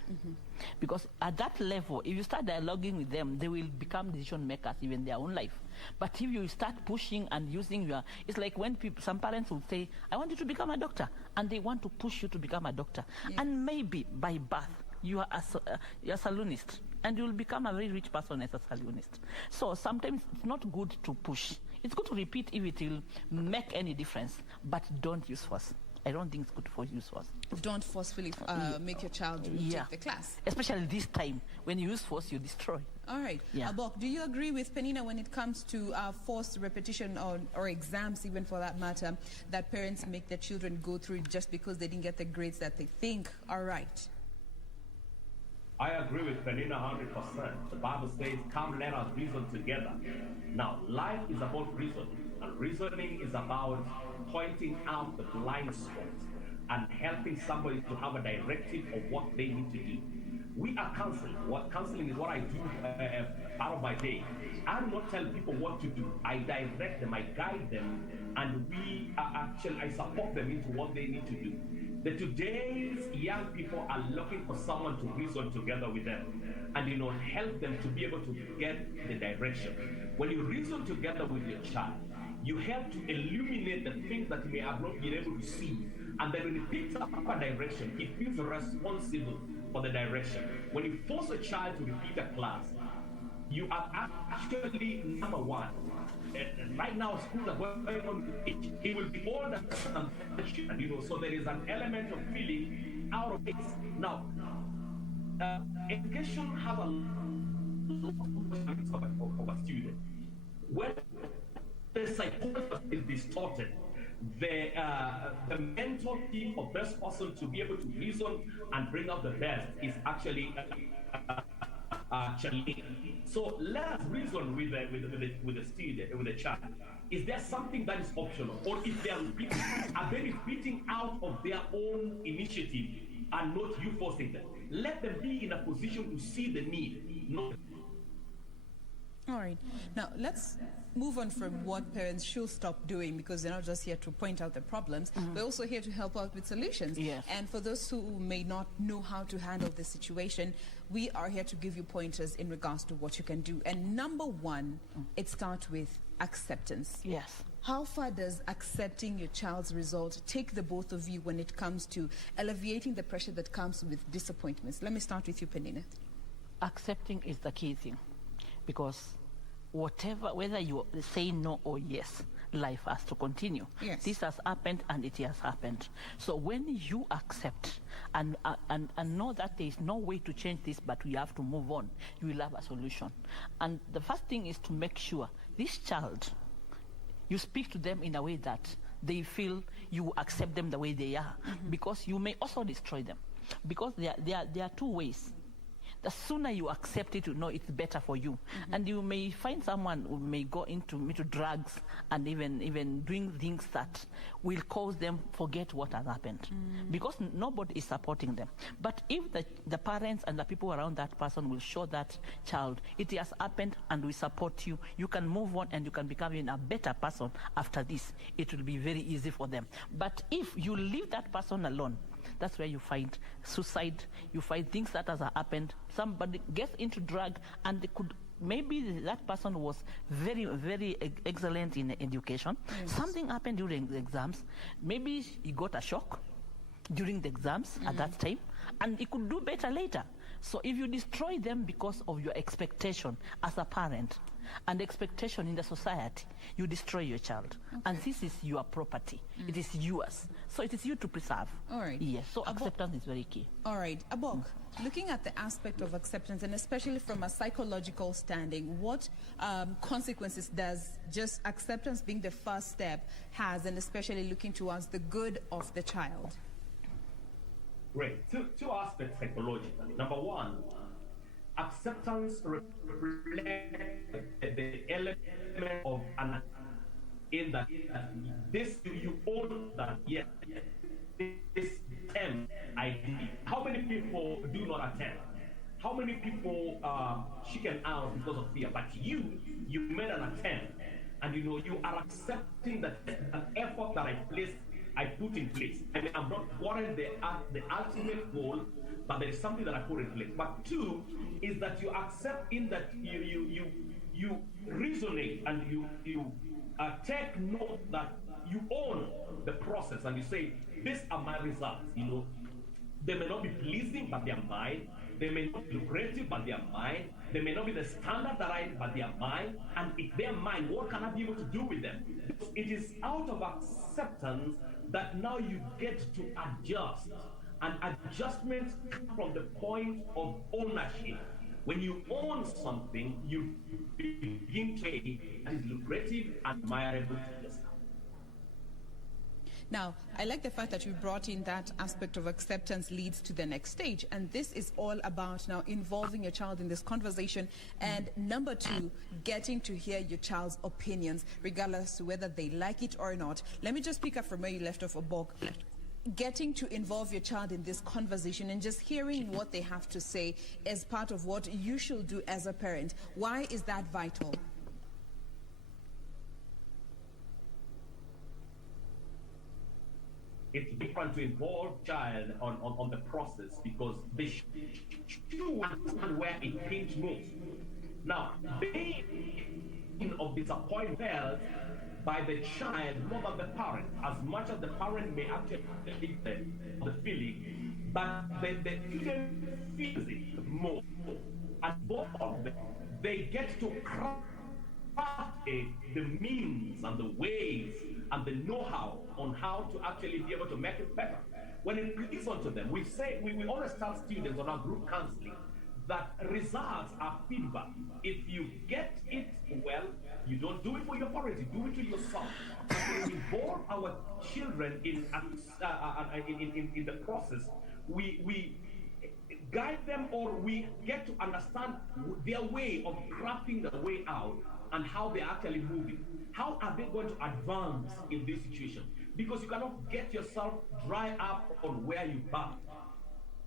Because at that level, if you start dialoguing with them, they will become decision makers even in their own life. But if you start pushing and using your, it's like when some parents will say, I want you to become a doctor, and they want to push you to become a doctor. Yeah. And maybe by birth, you're a saloonist, and you'll become a very rich person as a saloonist. So sometimes it's not good to push. It's good to repeat if it will make any difference, but don't use force. I don't think it's good for use force. Don't forcefully make your child take the class. Especially this time, when you use force, you destroy. All right. Yeah. Abok, do you agree with Penina when it comes to forced repetition or exams, even for that matter, that parents make their children go through just because they didn't get the grades that they think are right? I agree with Penina 100%. The Bible says, come let us reason together. Now, life is about reasoning, and reasoning is about pointing out the blind spots and helping somebody to have a directive of what they need to do. We are counseling. Counseling is what I do part of my day. I do not tell people what to do. I direct them, I guide them, and I support them into what they need to do. Today's young people are looking for someone to reason together with them and help them to be able to get the direction. When you reason together with your child, you help to illuminate the things that you may have not been able to see, and then when it picks up a direction, it feels responsible for the direction. When you force a child to repeat a class, you are actually number one. Right now, schools are going on. It will be more than so there is an element of feeling out of place. Now, education has a lot of a student. When the psychology is distorted, the mental key for this person to be able to reason and bring out the best is actually challenging. So let us reason with the student, with the child. Is there something that is optional, or if they are repeating, are they repeating out of their own initiative and not you forcing them? Let them be in a position to see the need, not. All right. Now, let's move on from what parents should stop doing, because they're not just here to point out the problems. We're also here to help out with solutions. Yes. And for those who may not know how to handle this situation, we are here to give you pointers in regards to what you can do. And number one, it starts with acceptance. Yes. How far does accepting your child's result take the both of you when it comes to alleviating the pressure that comes with disappointments? Let me start with you, Penina. Accepting is the key thing. Because whether you say no or yes, life has to continue. Yes. This has happened and it has happened. So when you accept and know that there is no way to change this, but we have to move on, you will have a solution. And the first thing is to make sure this child, you speak to them in a way that they feel you accept them the way they are. Because you may also destroy them. Because there are two ways. The sooner you accept it, you know it's better for you. And you may find someone who may go into drugs and even doing things that will cause them forget what has happened. Because nobody is supporting them. But if the parents and the people around that person will show that child, it has happened and we support you, you can move on and you can become even a better person after this. It will be very easy for them. But if you leave that person alone, that's where you find suicide, you find things that has happened. Somebody gets into drug and they could, maybe that person was very, very excellent in education. Yes. Something happened during the exams. Maybe he got a shock during the exams at that time, and he could do better later. So if you destroy them because of your expectation as a parent, and expectation in the society, you destroy your child. Okay. And this is your property. It is yours. So it is you to preserve. All right. Yes, so acceptance is very key. All right. Abok, looking at the aspect of acceptance, and especially from a psychological standing, what consequences does just acceptance being the first step has, and especially looking towards the good of the child? Great. Two aspects psychologically. Number one, acceptance reflects the element of an in that this you own that yes, this attempt I did. How many people do not attempt? How many people chicken out because of fear? But you made an attempt, and you know you are accepting that an effort that I put in place. I mean, I'm not wanting the ultimate goal, but there is something that I put in place. But two is that you accept in that you resonate and you take note that you own the process, and you say, these are my results. You know, they may not be pleasing, but they are mine. They may not be lucrative, but they are mine. They may not be the standard that but they are mine. And if they are mine, what can I be able to do with them? It is out of acceptance that now you get to adjust. And adjustments come from the point of ownership. When you own something, you begin to say that is lucrative and admirable to yourself. Now, I like the fact that you brought in that aspect of acceptance leads to the next stage. And this is all about now involving your child in this conversation. And number two, getting to hear your child's opinions, regardless to whether they like it or not. Let me just pick up from where you left off, Abok. Getting to involve your child in this conversation and just hearing what they have to say as part of what you should do as a parent. Why is that vital? It's different to involve child on the process because they should understand where it pinch most. Now, being of disappointment felt by the child more than the parent, as much as the parent may actually think the feeling, but the student feels it more. And both of them, they get to craft the means and the ways and the know-how on how to actually be able to make it better. When it clicks onto them, we always tell students on our group counseling that results are feedback. If you get it well, you don't do it for your parents, you do it to yourself. When we involve our children in the process, we guide them, or we get to understand their way of crafting the way out and how they're actually moving. How are they going to advance in this situation? Because you cannot get yourself dry up on where you are.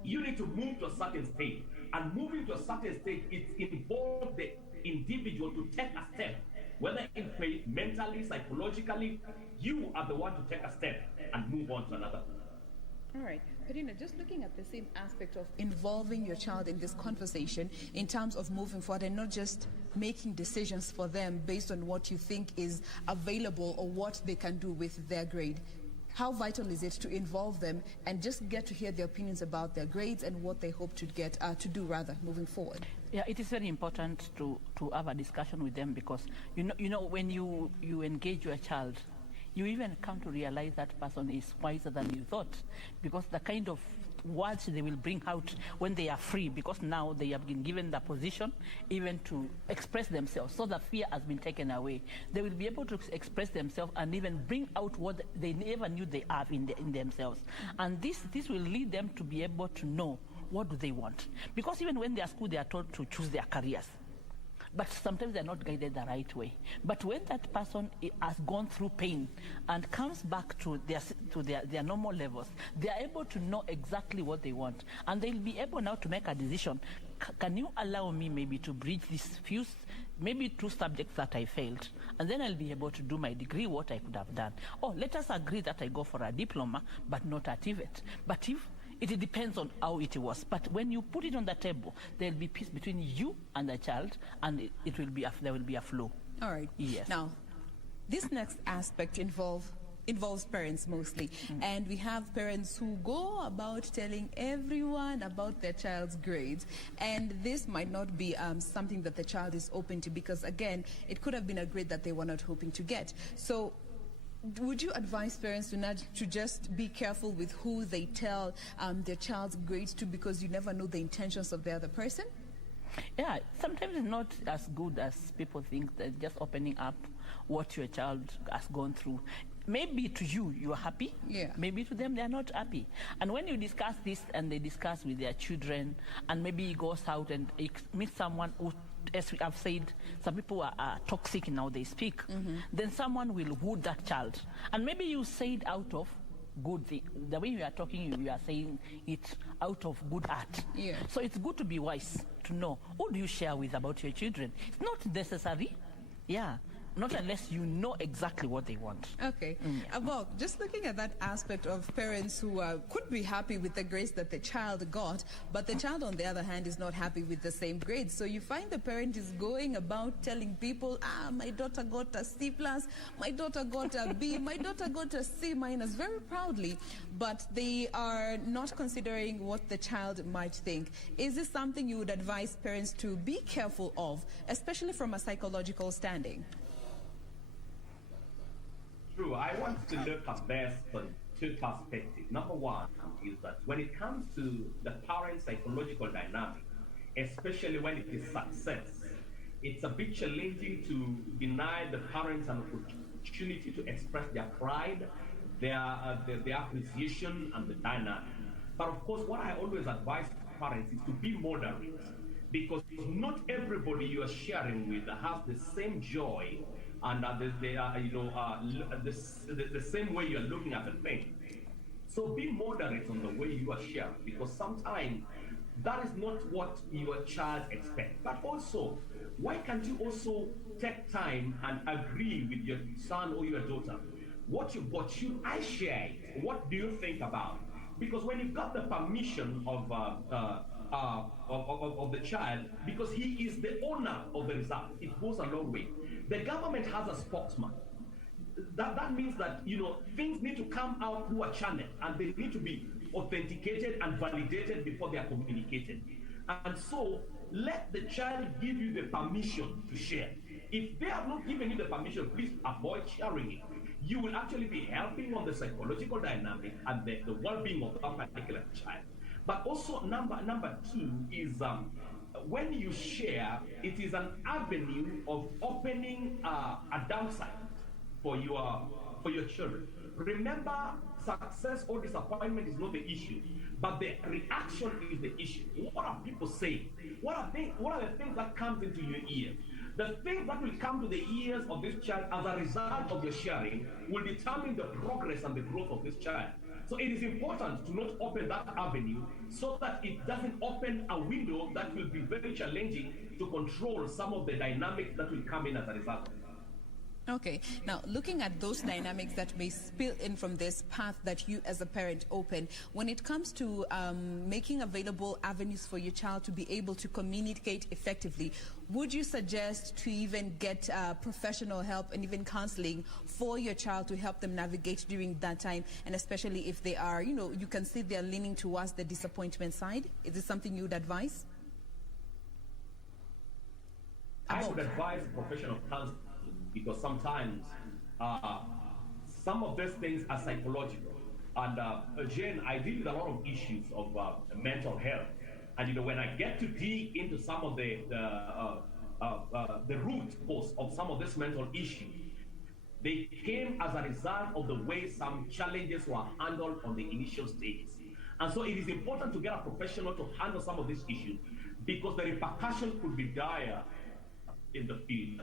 You need to move to a certain state. And moving to a certain state, it involves the individual to take a step. Whether in faith, mentally, psychologically, you are the one to take a step and move on to another. All right. Perina, just looking at the same aspect of involving your child in this conversation in terms of moving forward and not just making decisions for them based on what you think is available or what they can do with their grade. How vital is it to involve them and just get to hear their opinions about their grades and what they hope to get to do moving forward? Yeah, it is very important to have a discussion with them because you know when you engage your child, you even come to realize that person is wiser than you thought, because the kind of words they will bring out when they are free, because now they have been given the position even to express themselves, so the fear has been taken away. They will be able to express themselves and even bring out what they never knew they have in themselves. And this will lead them to be able to know what do they want. Because even when they are at school, they are told to choose their careers. But sometimes they're not guided the right way. But when that person has gone through pain and comes back to their normal levels, they are able to know exactly what they want. And they'll be able now to make a decision. Can you allow me maybe to bridge these maybe 2 subjects that I failed? And then I'll be able to do my degree, what I could have done. Or let us agree that I go for a diploma, but not at TVET. But if it depends on how it was. But when you put it on the table, there'll be peace between you and the child, and there will be a flow. All right. Yes. Now, this next aspect involves involves parents mostly. And we have parents who go about telling everyone about their child's grades. And this might not be something that the child is open to, because again, it could have been a grade that they were not hoping to get. So would you advise parents to just be careful with who they tell their child's grades to, because you never know the intentions of the other person? Yeah, sometimes it's not as good as people think, that just opening up what your child has gone through. Maybe to you, you are happy. Yeah. Maybe to them, they are not happy. And when you discuss this and they discuss with their children, and maybe he goes out and he meets someone who, as we have said, some people are toxic in how they speak, then someone will woo that child. And maybe you say it out of good thing. The way you are talking, you are saying it out of good heart. Yeah. So it's good to be wise, to know who do you share with about your children. It's not necessary. Yeah. Not unless you know exactly what they want. Okay. Well, just looking at that aspect of parents who could be happy with the grades that the child got, but the child, on the other hand, is not happy with the same grades. So you find the parent is going about telling people, my daughter got a C+, my daughter got a B, my daughter got a C-, very proudly, but they are not considering what the child might think. Is this something you would advise parents to be careful of, especially from a psychological standing? True. I want to look at this from two perspectives. Number one is that when it comes to the parent psychological dynamic, especially when it is success, it's a bit challenging to deny the parents an opportunity to express their pride, their appreciation, and the dynamic. But of course, what I always advise parents is to be moderate, because not everybody you are sharing with has the same joy and the same way you are looking at the thing. So be moderate on the way you are sharing, because sometimes that is not what your child expects. But also, why can't you also take time and agree with your son or your daughter? What you got, should I share it? What do you think about it? Because when you got the permission of the child, because he is the owner of the result, it goes a long way. The government has a spokesman. That means that, things need to come out through a channel, and they need to be authenticated and validated before they are communicated. And so let the child give you the permission to share. If they have not given you the permission, please avoid sharing it. You will actually be helping on the psychological dynamic and the well-being of that particular child. But also number two is when you share, it is an avenue of opening a downside for your children. Remember, success or disappointment is not the issue, but the reaction is the issue. What are people saying? What are the things that comes into your ears? The things that will come to the ears of this child as a result of your sharing will determine the progress and the growth of this child. So it is important to not open that avenue so that it doesn't open a window that will be very challenging to control some of the dynamics that will come in as a result. Okay. Now, looking at those dynamics that may spill in from this path that you as a parent open, when it comes to making available avenues for your child to be able to communicate effectively, would you suggest to even get professional help and even counseling for your child to help them navigate during that time, and especially if they are, you can see they're leaning towards the disappointment side? Is this something you would advise? I would advise professional counseling, because sometimes some of these things are psychological. And Jane, I deal with a lot of issues of mental health. And when I get to dig into some of the root cause of some of this mental issues, they came as a result of the way some challenges were handled on the initial stages. And so it is important to get a professional to handle some of these issues, because the repercussion could be dire in the field.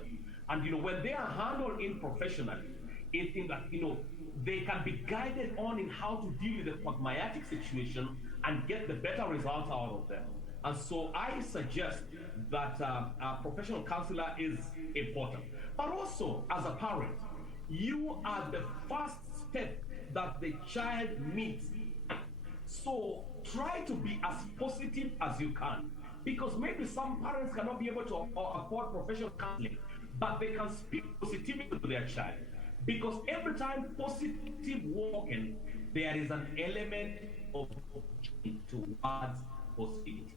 And when they are handled professionally, they can be guided on in how to deal with the pragmatic situation and get the better results out of them. And so I suggest that a professional counselor is important. But also, as a parent, you are the first step that the child meets. So try to be as positive as you can, because maybe some parents cannot be able to afford professional counseling, but they can speak positivity to their child. Because every time positive walking, there is an element of towards positivity.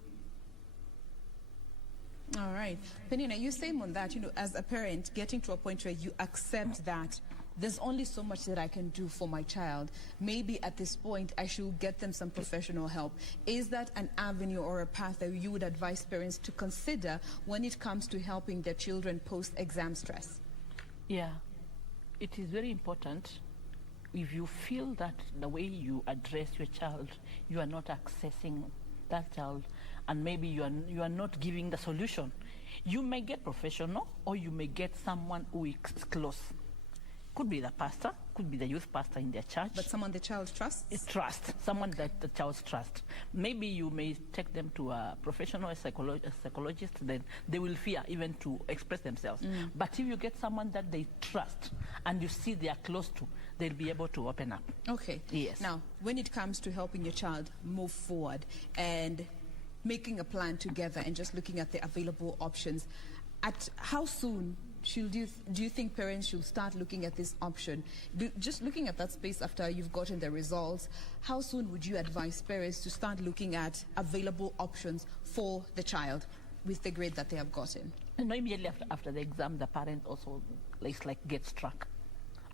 All right. Penina, you say on that, as a parent, getting to a point where you accept that there's only so much that I can do for my child. Maybe at this point, I should get them some professional help. Is that an avenue or a path that you would advise parents to consider when it comes to helping their children post-exam stress? Yeah, it is very important. If you feel that the way you address your child, you are not accessing that child, and maybe you are not giving the solution, you may get professional, or you may get someone who is close. Could be the pastor, could be the youth pastor in their church. But someone the child trusts? Someone that the child trusts. Maybe you may take them to a professional, a psychologist, then they will fear even to express themselves. But if you get someone that they trust and you see they are close to, they'll be able to open up. Okay. Yes. Now, when it comes to helping your child move forward and making a plan together and just looking at the available options, at how soon do you think parents should start looking at this option? Just looking at that space after you've gotten the results, how soon would you advise parents to start looking at available options for the child with the grade that they have gotten? And immediately after the exam, the parent also get struck,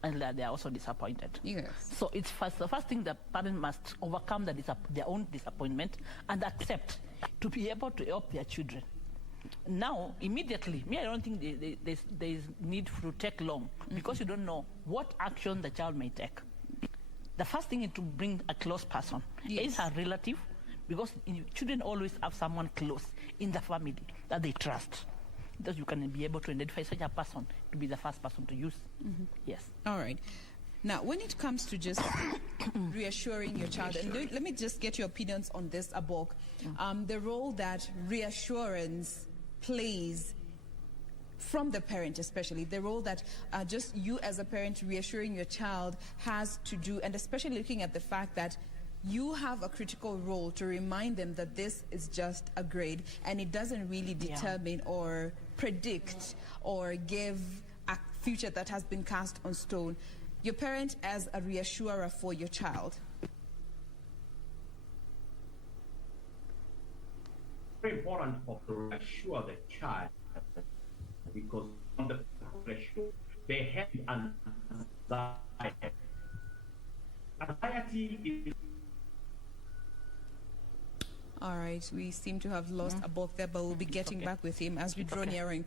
and they are also disappointed. Yes. So it's the first thing the parent must overcome their own disappointment and accept to be able to help their children. Now, immediately, I don't think there's need to take long, because you don't know what action the child may take. The first thing is to bring a close person. Yes. Is a relative, because children always have someone close in the family that they trust. That you can be able to identify such a person to be the first person to use. Yes. All right. Now, when it comes to just reassuring your child, and let me just get your opinions on this, Abok, the role that reassurance plays from the parent, especially the role that just you as a parent reassuring your child has to do, and especially looking at the fact that you have a critical role to remind them that this is just a grade and it doesn't really determine or predict or give a future that has been cast on stone. Your parent as a reassurer for your child. Very important to reassure the child, because on the pressure they have anxiety. Anxiety is. All right, we seem to have lost Abok there, but we'll be getting back with him as we draw nearing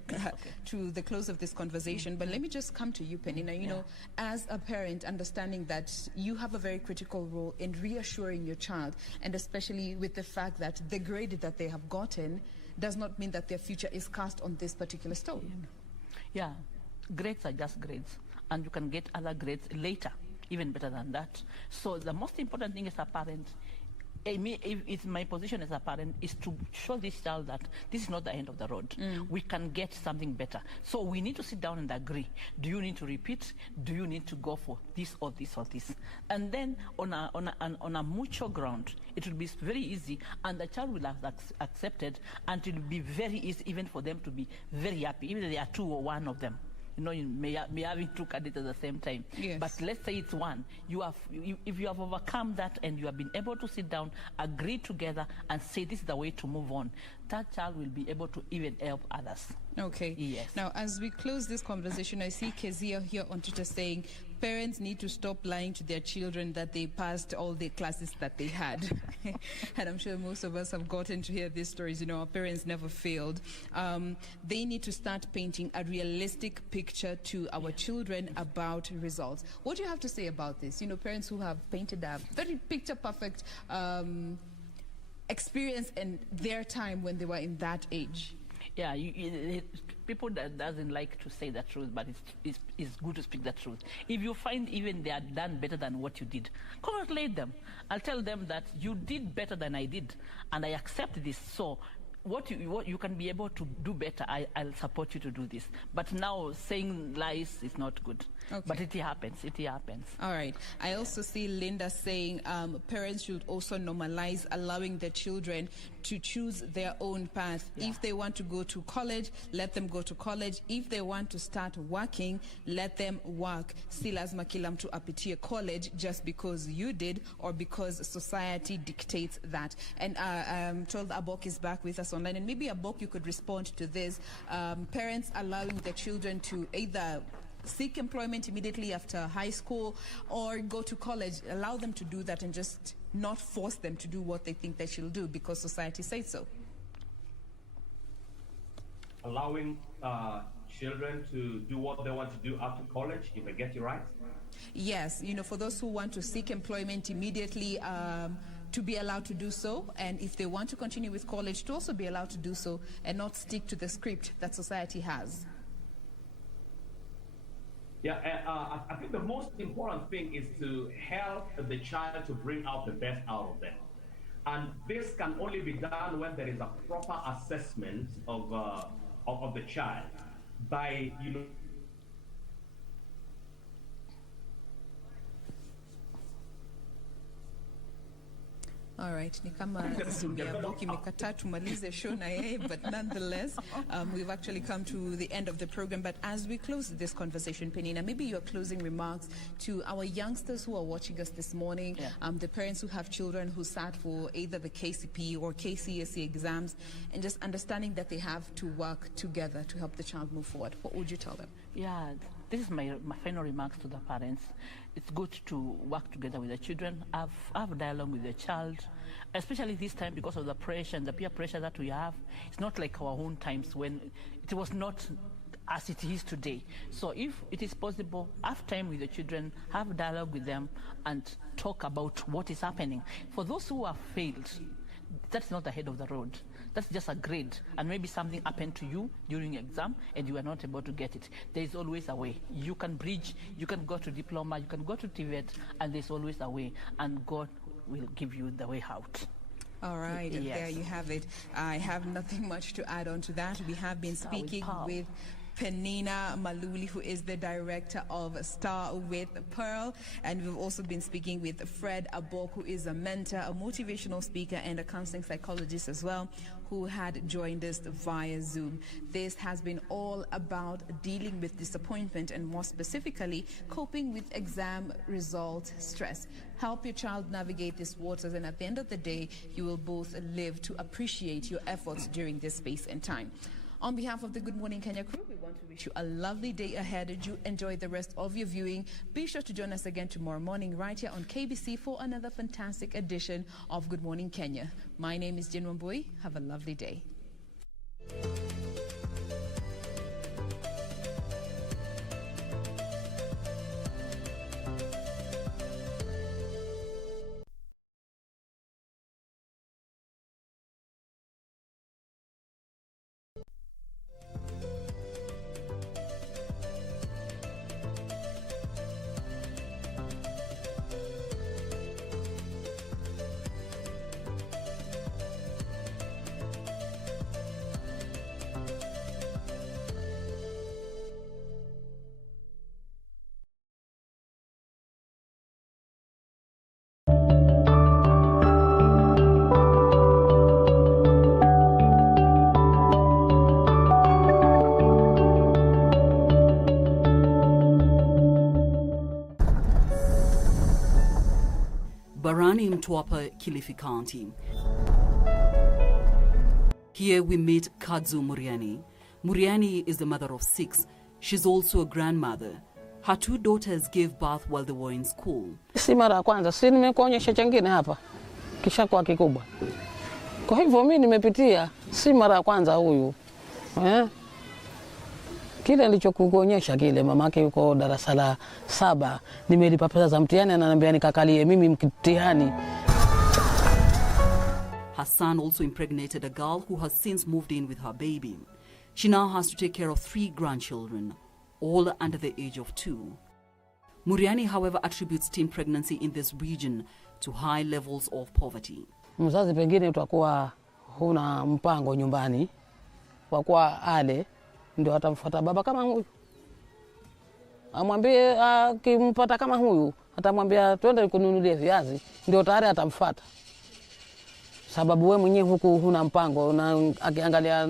to the close of this conversation. But let me just come to you, Penina. You know, as a parent, understanding that you have a very critical role in reassuring your child, and especially with the fact that the grade that they have gotten does not mean that their future is cast on this particular stone. Yeah, grades are just grades, and you can get other grades later, even better than that. So the most important thing as a parent, if it's my position as a parent, is to show this child that this is not the end of the road. We can get something better. So we need to sit down and agree. Do you need to repeat? Do you need to go for this or this or this? And then on a mutual ground, it will be very easy, and the child will have accepted, and it will be very easy even for them to be very happy, even if there are two or one of them. You know, you may having two candidates at the same time. Yes. But let's say it's one. If you have overcome that and you have been able to sit down, agree together, and say this is the way to move on, that child will be able to even help others. Okay. Yes. Now, as we close this conversation, I see Kezia here on Twitter saying parents need to stop lying to their children that they passed all the classes that they had. And I'm sure most of us have gotten to hear these stories. You know, our parents never failed. They need to start painting a realistic picture to our children about results. What do you have to say about this? You know, parents who have painted a very picture-perfect experience in their time when they were in that age. Yeah, people that doesn't like to say the truth, but it's good to speak the truth. If you find even they are done better than what you did, congratulate them. I'll tell them that you did better than I did, and I accept this. So what you can be able to do better, I'll support you to do this. But now saying lies is not good. Okay. But it happens. It happens. All right. I also see Linda saying parents should also normalize allowing their children to choose their own path. If they want to go to college, let them go to college. If they want to start working, let them work. Si lazima kila mtu apitie college just because you did or because society dictates that. And I'm told Abok is back with us online, and maybe Abok, you could respond to this. Parents allowing their children to either seek employment immediately after high school or go to college. Allow them to do that and just not force them to do what they think they should do because society says so. Allowing children to do what they want to do after college, if I get you right? Yes, you know, for those who want to seek employment immediately, to be allowed to do so, and if they want to continue with college, to also be allowed to do so and not stick to the script that society has. Yeah, I think the most important thing is to help the child to bring out the best out of them. And this can only be done when there is a proper assessment of the child by, you know, All right, ni kama simu ya Boki imekataa tumalize show na yeye, but nonetheless, we've actually come to the end of the program. But as we close this conversation, Penina, maybe your closing remarks to our youngsters who are watching us this morning, the parents who have children who sat for either the KCP or KCSE exams, and just understanding that they have to work together to help the child move forward. What would you tell them? Yeah, this is my final remarks to the parents. It's good to work together with the children, have a dialogue with the child, especially this time because of the pressure and the peer pressure that we have. It's not like our own times when it was not as it is today. So if it is possible, have time with the children, have a dialogue with them, and talk about what is happening. For those who have failed, that's not the head of the road. That's just a grade, and maybe something happened to you during your exam and you are not able to get it. There is always a way. You can bridge, you can go to diploma, you can go to TVET, and there's always a way, and God will give you the way out. All right, and there you have it. I have nothing much to add on to that. We have been speaking with Penina Maluli, who is the director of Star with Pearl. And we've also been speaking with Fred Abok, who is a mentor, a motivational speaker, and a counseling psychologist as well, who had joined us via Zoom. This has been all about dealing with disappointment and more specifically, coping with exam result stress. Help your child navigate these waters, and at the end of the day, you will both live to appreciate your efforts during this space and time. On behalf of the Good Morning Kenya crew, we want to wish you a lovely day ahead. Did you enjoy the rest of your viewing? Be sure to join us again tomorrow morning right here on KBC for another fantastic edition of Good Morning Kenya. My name is Jin Wambui. Have a lovely day. Barani Mtwapa, Kilifi County. Here we meet Kadzu Muriani. Muriani is the mother of 6. She's also a grandmother. Her 2 daughters gave birth while they were in school. Si mara ya kwanza, si nimekuonyesha chengine hapa. Kisha kwa kikubwa. Kwa hivyo mimi nimepitia, si mara ya kwanza huyu. Kile nilichokuonyesha kile, mamake yuko darasa la 7, nimelipa pesa za mtihani, ananiambia nikakalie mimi mtihani. Her son also impregnated a girl who has since moved in with her baby. She now has to take care of 3 grandchildren, all under the age of 2. Muriani, however, attributes teen pregnancy in this region to high levels of poverty. Mzazi pengine utakuwa huna mpango nyumbani, kwa kuwa ale ndio atamfuata baba kama huyu. Amwambie akimpata kama huyu, atamwambia twende kununulie viazi, ndio tayari atamfuata. sababu we mwenyewe huku huna mpango na akiangalia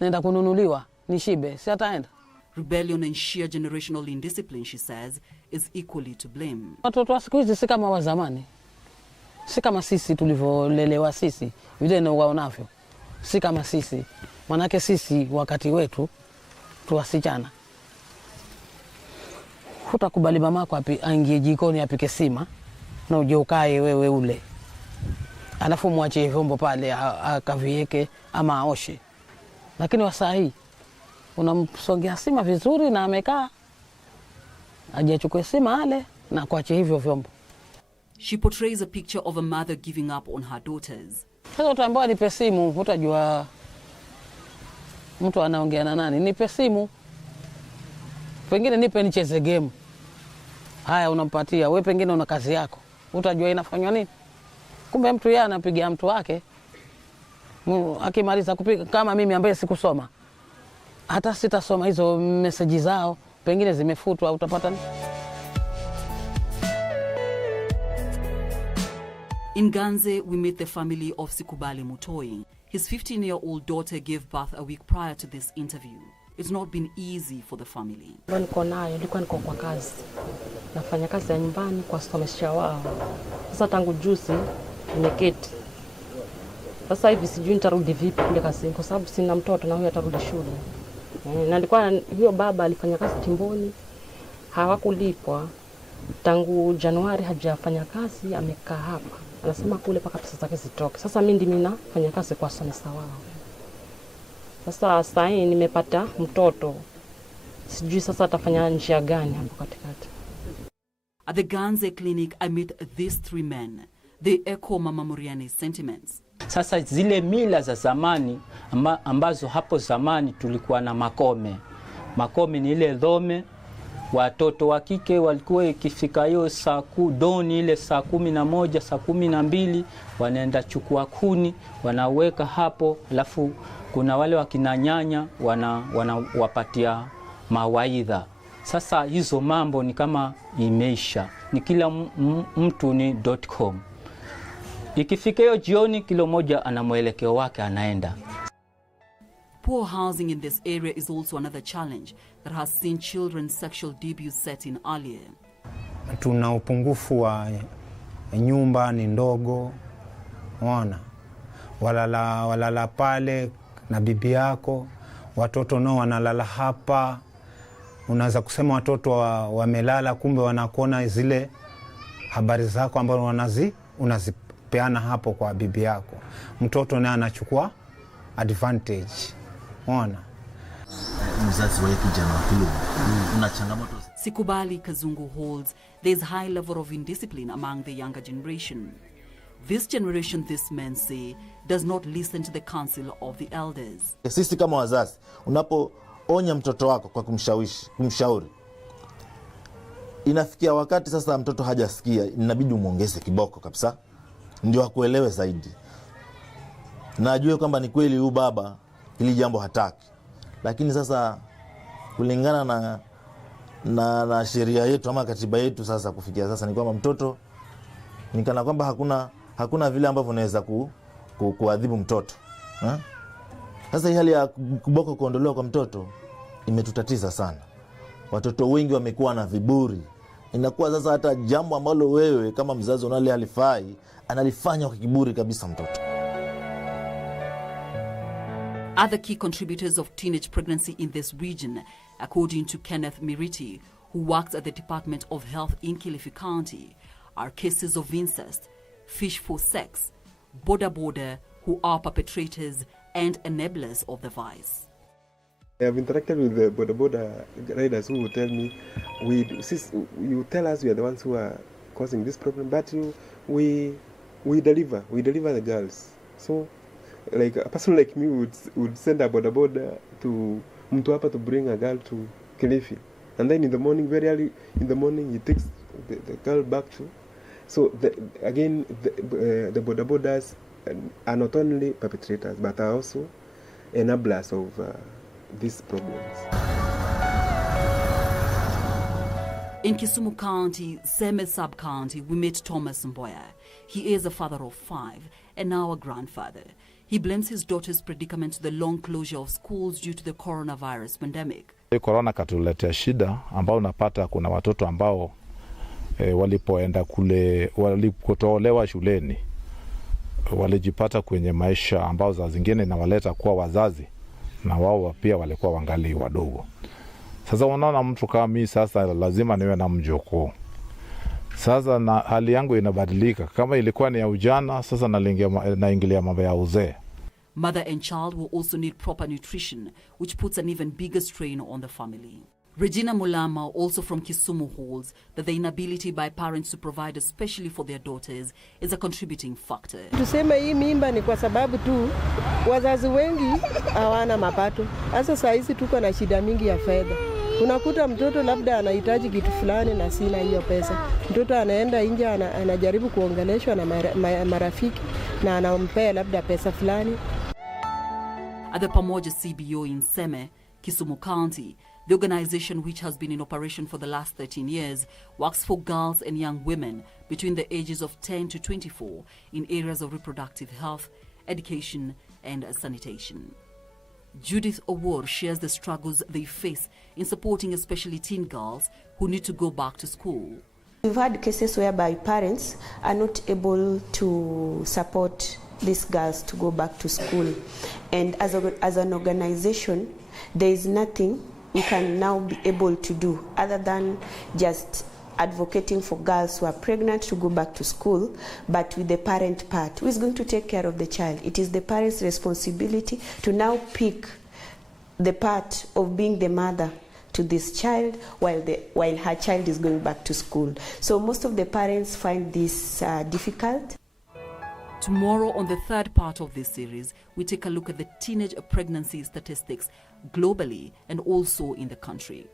nenda kununuliwa nishibe, si ataenda. Rebellion and sheer generational indiscipline, she says, is equally to blame. Watoto wa siku hizi si kama wa zamani, si kama sisi tulivyolelewa sisi, vile na waonavyo, si kama sisi. Manake sisi wakati wetu tuwasichana, hutakubali mamako aingie jikoni apike sima na uje ukae wewe ule, alafu mwache vyombo pale akavieke ama aoshe. Lakini wa saa hii unamsongea sima vizuri na amekaa, aje achukue sima ale na kuache hivyo vyombo. She portrays a picture of a mother giving up on her daughters. Sasa utaambiwa nipe simu, hutajua mtu anaongea na nani. Nipe simu, pengine nipe nicheze game. Haya unampatia, wewe pengine una kazi yako, hutajua inafanywa nini. Kumbe mtu yeye anapigia mtu wake, akimaliza kupiga. Kama mimi ambaye sikusoma, hata sitasoma hizo message zao, pengine zimefutwa, utapata nini? In Ganze, we meet the family of Sikubali Mutoi. His 15-year-old daughter gave birth a week prior to this interview. It's not been easy for the family. Niko nayo, nilikuwa niko kwa kazi. Nafanya kazi ya nyumbani kwa somesha wao. Sasa tangu juzi nimeketi. Sasa hivi sijui nitarudi vipi kule kazini kwa sababu sina mtoto na huyo atarudi shule. Na nilikuwa huyo baba alifanya kazi timboni. Hawakulipwa. Tangu Januari hajafanya kazi, amekaa hapa. Anasema kule paka pesa zake zitoke. Sasa mimi ndimi nafanya kazi kwa somesha wao. Sasa hii nimepata mtoto. Sijui sasa atafanya njia gani hapo katikati. At the Ganze clinic, I meet these three men. They echo Mama Muriani's sentiments. Sasa zile mila za zamani ambazo hapo zamani tulikuwa na makome. Makome ni ile dhome. Watoto wa kike walikuwa ikifika hiyo doni ile saa 11, saa 12 wanaenda chukua kuni, wanaweka hapo, alafu kuna wale wakina nyanya wanawapatia mawaidha. Sasa hizo mambo ni kama imeisha. Ni kila mtu ni .com. Ikifika hiyo jioni kilo moja ana mwelekeo wake anaenda. Poor housing in this area is also another challenge that has seen children's sexual debut set in earlier. Tuna upungufu wa nyumba ni ndogo. Unaona? Walala pale na bibi yako, watoto nao wanalala hapa. Unaweza kusema watoto wamelala kumbe wanakuona zile habari zako ambazo unazipeana hapo kwa bibi yako. Mtoto naye anachukua advantage. Unaona? Mzazi wa kijana wa kiume una changamoto. Sikubali Kazungu holds there's high level of indiscipline among the younger generation. This generation, these men say, does not listen to the counsel of the elders. Sisi kama wazazi, unapoonya mtoto wako kwa kumshauri, inafikia wakati sasa mtoto hajasikia, inabidi umuongeze kiboko kabisa, ndio akuelewe zaidi. Na ajue kwamba ni kweli huyu baba hili jambo hataki. Lakini sasa kulingana na sheria yetu ama katiba yetu sasa kufikia sasa ni kwamba mtoto ni kana kwamba hakuna vile ambavyo unaweza kuadhibu mtoto. Sasa hii hali ya kuboko kuondolewa kwa mtoto imetutatiza sana. Watoto wengi wamekuwa na viburi. Inakuwa sasa hata jambo ambalo wewe kama mzazi unale halifai, analifanya kwa kiburi kabisa mtoto. Other key contributors of teenage pregnancy in this region, according to Kenneth Miriti, who works at the Department of Health in Kilifi County, are cases of incest, fish for sex, boda, who are perpetrators and enablers of the vice. I have interacted with the boda riders who will tell me, you tell us we are the ones who are causing this problem, but we deliver the girls. So, like a person like me would send a boda to Mtuapa to bring a girl to Kilifi, and then in the morning, very early in the morning, he takes the girl back to. So the bodas are not only perpetrators but are also enablers of these problems. In Kisumu County, Seme Sub-County, we met Thomas Mboya. He is a father of 5 and now a grandfather. He blames his daughter's predicament to the long closure of schools due to the coronavirus pandemic. Corona katuletea shida ambao unapata kuna watoto ambao walipoenda kule walipotolewa shuleni walijipata kwenye maisha ambao za zingine inawaleta kuwa wazazi na wao pia walikuwa wangali wadogo. Sasa unaona mtu kama mimi sasa lazima niwe na mjukuu. Sasa na hali yangu inabadilika. Kama ilikuwa ni ya ujana, sasa naingilia mambo ya uzee. Mother and child will also need proper nutrition, which puts an even bigger strain on the family. Regina Mulama, also from Kisumu, holds that the inability by parents to provide especially for their daughters is a contributing factor. Tuseme hii mimba ni kwa sababu tu wazazi wengi hawana mapato. Sasa saa hizi tuko na shida mingi ya fedha. Unakuta mtoto labda anahitaji kitu fulani na sina hiyo pesa. Mtoto anaenda nje anajaribu kuongeleshwa na marafiki na anampea labda pesa fulani. At the Pamoja CBO in Seme, Kisumu County, the organization, which has been in operation for the last 13 years, works for girls and young women between the ages of 10 to 24 in areas of reproductive health, education and sanitation. Judith Owor shares the struggles they face in supporting especially teen girls who need to go back to school. We've had cases whereby parents are not able to support these girls to go back to school. And as an organization, there is nothing we can now be able to do other than just advocating for girls who are pregnant to go back to school, but with the parent part. Who is going to take care of the child? It is the parent's responsibility to now pick the part of being the mother to this child while her child is going back to school. So most of the parents find this difficult. Tomorrow, on the third part of this series, we take a look at the teenage pregnancy statistics globally and also in the country.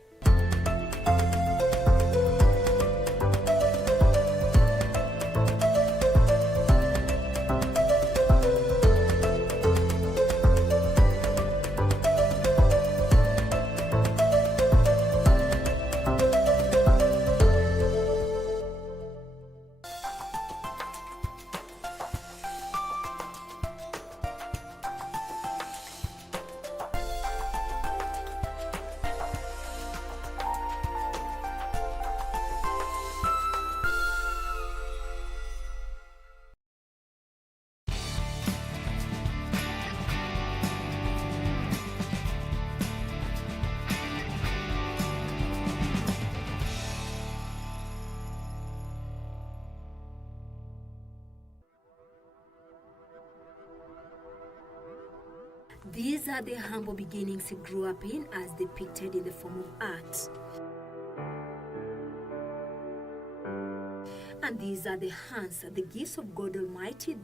These are the humble beginnings he grew up in, as depicted in the form of art. And these are the hands, the gifts of God Almighty